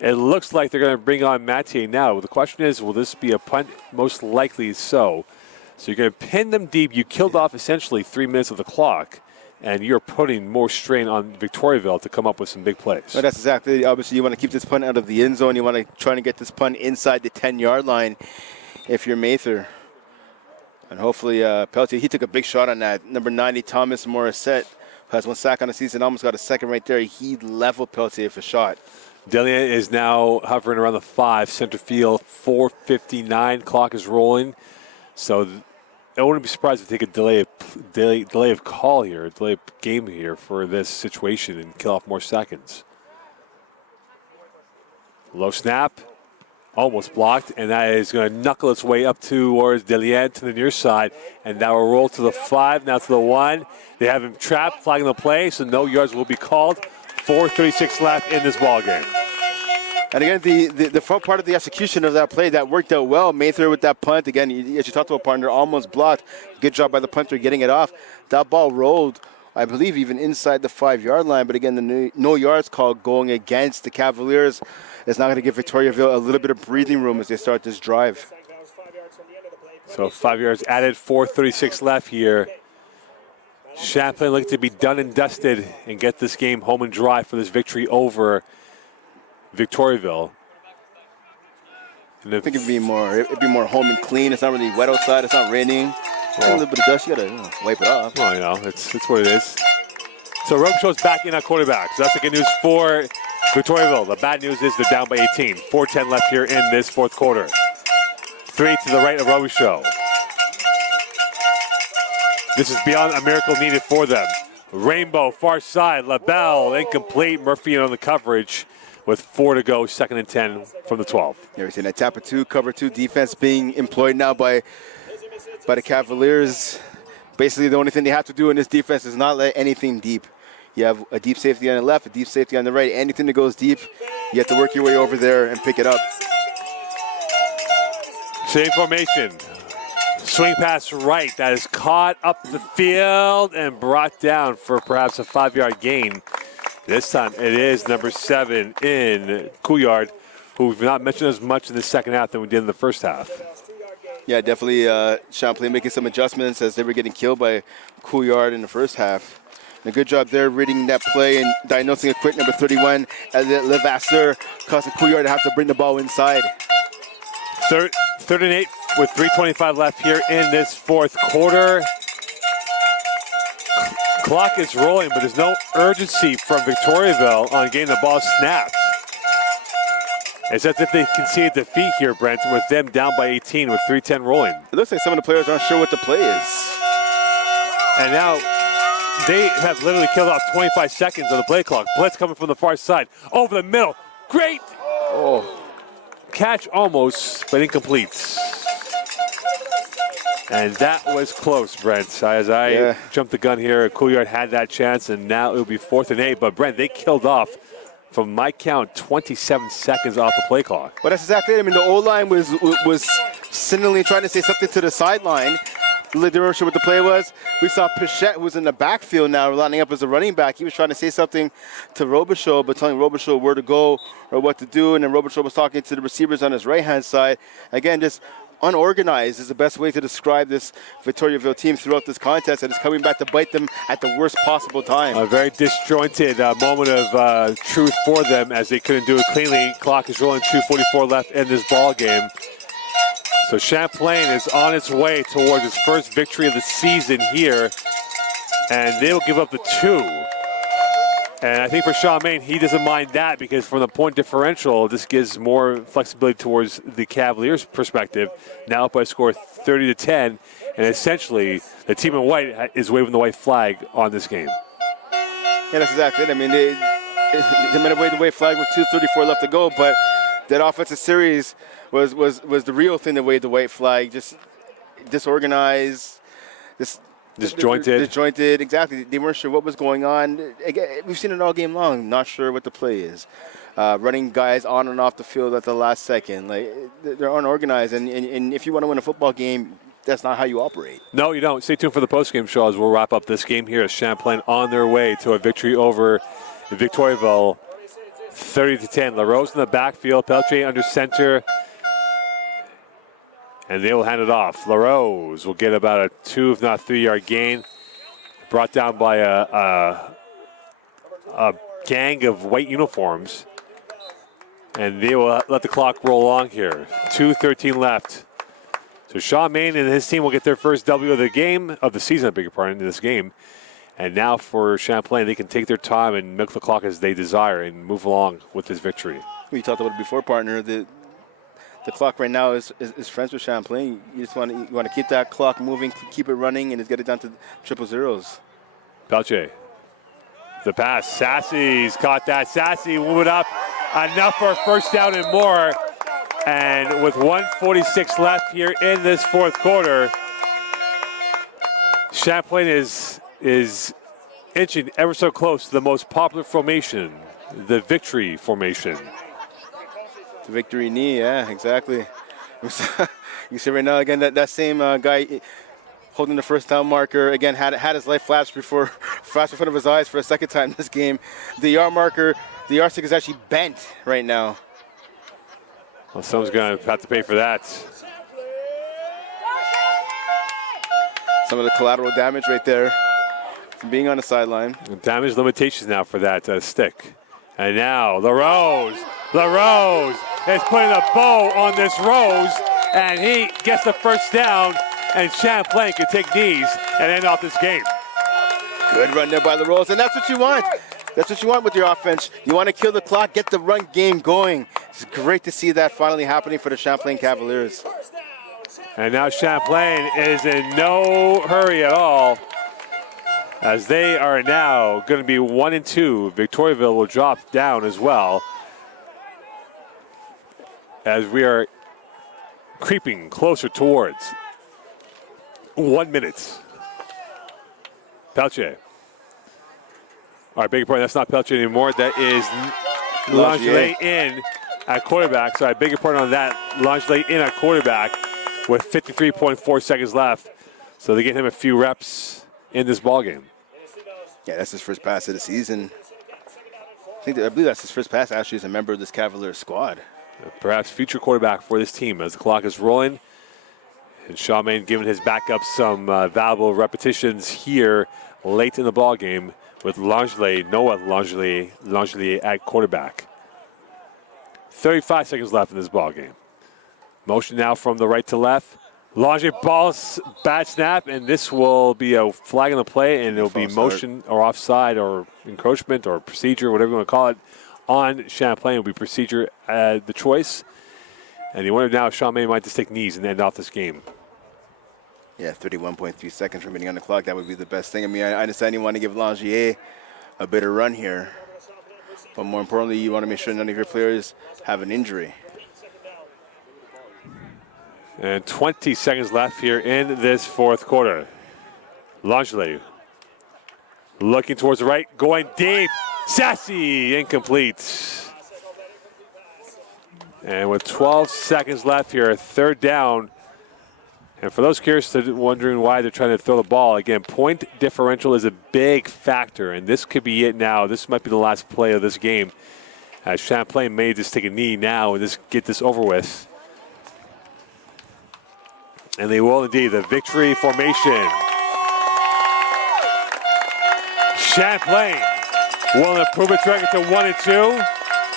it looks like they're going to bring on Mathieu now. The question is, will this be a punt? Most likely so. So you're going to pin them deep. You killed off essentially 3 minutes of the clock, and you're putting more strain on Victoriaville to come up with some big plays. Well, that's exactly. Obviously, you want to keep this punt out of the end zone. You want to try to get this punt inside the 10-yard line if you're Mather. And hopefully Pelletier, he took a big shot on that. Number 90, Thomas Morissette, who has 1 sack on the season, almost got a second right there. He leveled Pelletier for shot. Delia is now hovering around the 5, center field, 4:59. Clock is rolling. So I wouldn't be surprised if they take a delay of call here, a delay of game here for this situation and kill off more seconds. Low snap, almost blocked, and that is going to knuckle its way up towards Delien to the near side, and that will roll to the 5, now to the 1. They have him trapped, flagging the play, so no yards will be called. 4:36 left in this ball game. And again, the front part of the execution of that play, that worked out well. Mather with that punt. Again, as you talked about, partner, almost blocked. Good job by the punter getting it off. That ball rolled, I believe, even inside the 5-yard line. But again, the no yards call going against the Cavaliers is not going to give Victoriaville a little bit of breathing room as they start this drive. So 5 yards added, 4:36 left here. Champlain looking to be done and dusted and get this game home and dry for this victory over Victoriaville. I think it'd be more home and clean. It's not really wet outside. It's not raining. A little bit of dust. You gotta wipe it off. Well, you know, it's what it is. So Robichaud's back in at quarterback. So that's the good news for Victoriaville. The bad news is they're down by 18. 4:10 left here in this fourth quarter. 3 to the right of Robichaud. This is beyond a miracle needed for them. Rainbow, far side, LaBelle, incomplete. Murphy on the coverage with 4 to go, 2nd and 10 from the 12. Yeah, we're seeing that Tampa 2, cover 2 defense being employed now by the Cavaliers. Basically, the only thing they have to do in this defense is not let anything deep. You have a deep safety on the left, a deep safety on the right. Anything that goes deep, you have to work your way over there and pick it up. Same formation. Swing pass right. That is caught up the field and brought down for perhaps a 5-yard gain. This time it is number 7 in Couillard, who we've not mentioned as much in the second half than we did in the first half. Yeah, definitely Champlain making some adjustments as they were getting killed by Couillard in the first half. And a good job there reading that play and diagnosing a quick number 31 as Levasseur causing Couillard to have to bring the ball inside. Third and 8 with 3:25 left here in this fourth quarter. Clock is rolling, but there's no urgency from Victoriaville on getting the ball snapped. It's as if they conceded defeat here, Brent, with them down by 18 with 3:10 rolling. It looks like some of the players aren't sure what the play is. And now they have literally killed off 25 seconds of the play clock. Blitz coming from the far side. Over the middle. Great catch almost, but incomplete. And that was close, Brent. As I jumped the gun here, Couillard had that chance, and now it will be 4th and 8. But, Brent, they killed off, from my count, 27 seconds off the play clock. Well, that's exactly it. I mean, the O-line was suddenly trying to say something to the sideline. They weren't sure what the play was. We saw Pichette, who's in the backfield now, lining up as a running back. He was trying to say something to Robichaud, but telling Robichaud where to go or what to do. And then Robichaud was talking to the receivers on his right-hand side. Again, just unorganized is the best way to describe this Victoriaville team throughout this contest, and it's coming back to bite them at the worst possible time. A very disjointed moment of truth for them as they couldn't do it cleanly. Clock is rolling, 2:44 left in this ball game. So Champlain is on its way towards its first victory of the season here, and they will give up the 2. And I think for Charmaine, he doesn't mind that because from the point differential, this gives more flexibility towards the Cavaliers' perspective. Now up by a score 30-10, and essentially the team in white is waving the white flag on this game. Yeah, that's exactly it. I mean, they might have waved the white flag with 2:34 left to go, but that offensive series was the real thing that waved the white flag. Just disorganized, disjointed. Exactly. They weren't sure what was going on. Again, we've seen it all game long. Not sure what the play is. Running guys on and off the field at the last second. Like, they're unorganized. And if you want to win a football game, that's not how you operate. No, you don't. Stay tuned for the postgame show as we'll wrap up this game here as Champlain on their way to a victory over Victoriaville, 30-10. LaRose in the backfield. Peltier under center. And they will hand it off. LaRose will get about a 2, if not 3-yard gain. Brought down by a gang of white uniforms. And they will let the clock roll along here. 2:13 left. So Champlain and his team will get their first W of the season, I beg your pardon, in this game. And now for Champlain, they can take their time and milk the clock as they desire and move along with this victory. We talked about it before, partner. The clock right now is friends with Champlain. You just want to keep that clock moving, keep it running, and just get it down to triple zeros. Pelche. The pass. Sassy's caught that. Sassy moving up. Enough for a first down and more. And with 1:46 left here in this fourth quarter, Champlain is inching ever so close to the most popular formation, the victory formation. The victory knee, yeah, exactly. You see right now, again, that same guy holding the first down marker, again, had his life flash in front of his eyes for a second time this game. The yard marker, the yardstick is actually bent right now. Well, someone's going to have to pay for that. Some of the collateral damage right there from being on the sideline. Damage limitations now for that stick. And now LaRose is putting a bow on this Rose, and he gets the first down, and Champlain can take knees and end off this game. Good run there by LaRose, and that's what you want. That's what you want with your offense. You want to kill the clock, get the run game going. It's great to see that finally happening for the Champlain Cavaliers. And now Champlain is in no hurry at all, as they are now going to be 1-2. Victoriaville will drop down as well, as we are creeping closer towards 1 minute. Pelche. All right, beg your pardon, that's not Pelche anymore. That is Langelet in at quarterback. So I beg your pardon on that. Langelet in at quarterback with 53.4 seconds left. So they get him a few reps in this ballgame. Yeah, that's his first pass of the season. I believe that's his first pass actually as a member of this Cavaliers squad. Perhaps future quarterback for this team as the clock is rolling. And Champlain giving his backup some valuable repetitions here late in the ballgame with Noah Langelet at quarterback. 35 seconds left in this ballgame. Motion now from the right to left. Langelet balls, bad snap, and this will be a flag on the play, and it'll be motion or offside or encroachment or procedure, whatever you want to call it, on Champlain. It'll be procedure the choice. And you wonder now if Champlain might just take knees and end off this game. Yeah, 31.3 seconds remaining on the clock. That would be the best thing. I mean, I understand you want to give Langelet a bit of run here. But more importantly, you want to make sure none of your players have an injury. And 20 seconds left here in this fourth quarter. Langelet looking towards the right, going deep. Sassy, incomplete. And with 12 seconds left here, third down. And for those curious wondering why they're trying to throw the ball, again, point differential is a big factor, and this could be it now. This might be the last play of this game, as Champlain may just take a knee now and just get this over with. And they will indeed. The victory formation. Champlain will improve its record to 1-2,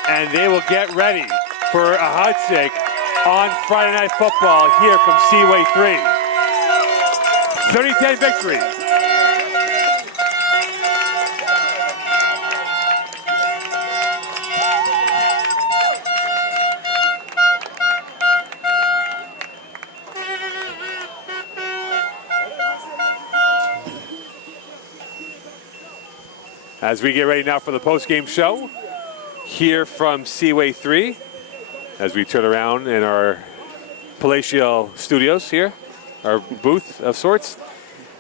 and they will get ready for a hot stick on Friday Night Football here from Seaway 3. 30-10 victory. As we get ready now for the post-game show here from Seaway 3, as we turn around in our palatial studios here, our booth of sorts,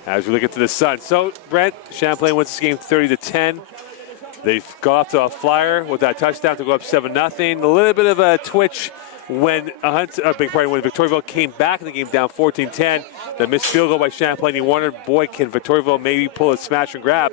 as we look into the sun. So, Brent, Champlain wins this game 30-10. They've got off to a flyer with that touchdown to go up 7-0. A little bit of a twitch when Victoriaville came back in the game down 14-10. The missed field goal by Champlain. You wondered, boy, can Victoriaville maybe pull a smash and grab?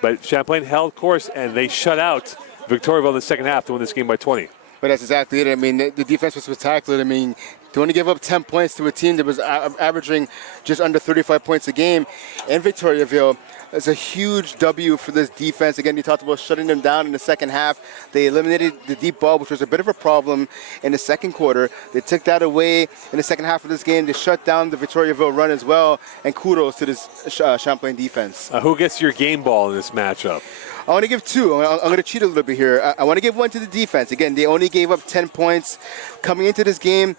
But Champlain held course, and they shut out Victoriaville in the second half to win this game by 20. But that's exactly it. I mean, the defense was spectacular. I mean, They only gave up 10 points to a team that was averaging just under 35 points a game. And Victoriaville is a huge W for this defense. Again, you talked about shutting them down in the second half. They eliminated the deep ball, which was a bit of a problem in the second quarter. They took that away in the second half of this game. They shut down the Victoriaville run as well. And kudos to this Champlain defense. Who gets your game ball in this matchup? I want to give two. I'm going to cheat a little bit here. I want to give one to the defense. Again, they only gave up 10 points. Coming into this game,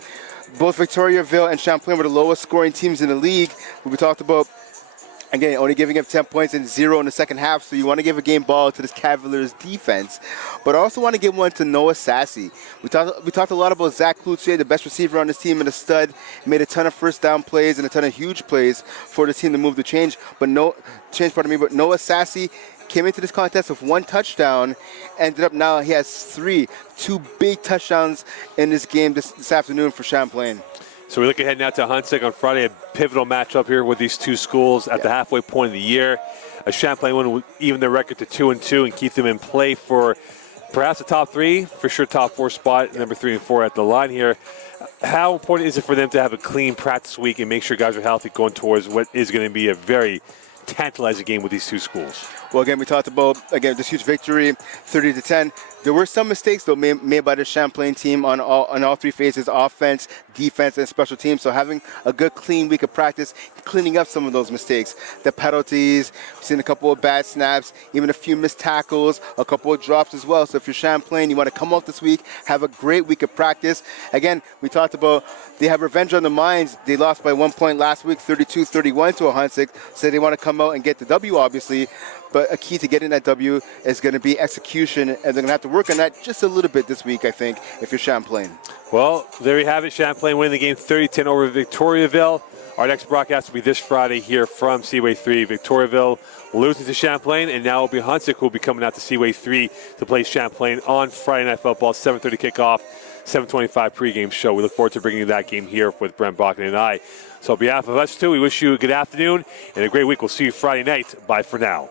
both Victoriaville and Champlain were the lowest scoring teams in the league. We talked about, again, only giving up 10 points and 0 in the second half, so you want to give a game ball to this Cavaliers defense. But I also want to give one to Noah Sassy. We talked a lot about Zach Cloutier, the best receiver on this team and a stud. Made a ton of first down plays and a ton of huge plays for the team to move the change. But Noah Sassy came into this contest with 1 touchdown, ended up now he has 2 big touchdowns in this game this afternoon for Champlain. So we look ahead now to Huntsick on Friday, a pivotal matchup here with these two schools at the halfway point of the year. A Champlain win will even their record to 2-2 and keep them in play for perhaps the top 3, for sure top 4 spot, number 3 and 4 at the line here. How important is it for them to have a clean practice week and make sure guys are healthy going towards what is going to be a very tantalizing game with these two schools? Well, again, we talked about, this huge victory, 30-10. There were some mistakes, though, made by the Champlain team on all 3 phases, offense, defense, and special teams. So having a good, clean week of practice, cleaning up some of those mistakes. The penalties, we've seen a couple of bad snaps, even a few missed tackles, a couple of drops as well. So if you're Champlain, you want to come out this week, have a great week of practice. Again, we talked about they have revenge on the minds. They lost by 1 point last week, 32-31 to a Huntsick. So they want to come out and get the W, obviously. But a key to getting that W is going to be execution, and they're going to have to work on that just a little bit this week, I think, if you're Champlain. Well, there you have it. Champlain winning the game 30-10 over Victoriaville. Our next broadcast will be this Friday here from Seaway 3. Victoriaville losing to Champlain, and now it'll be Huntsick who will be coming out to Seaway 3 to play Champlain on Friday Night Football, 7:30 kickoff, 7:25 pregame show. We look forward to bringing you that game here with Brent Bachman and I. So on behalf of us, too, we wish you a good afternoon and a great week. We'll see you Friday night. Bye for now.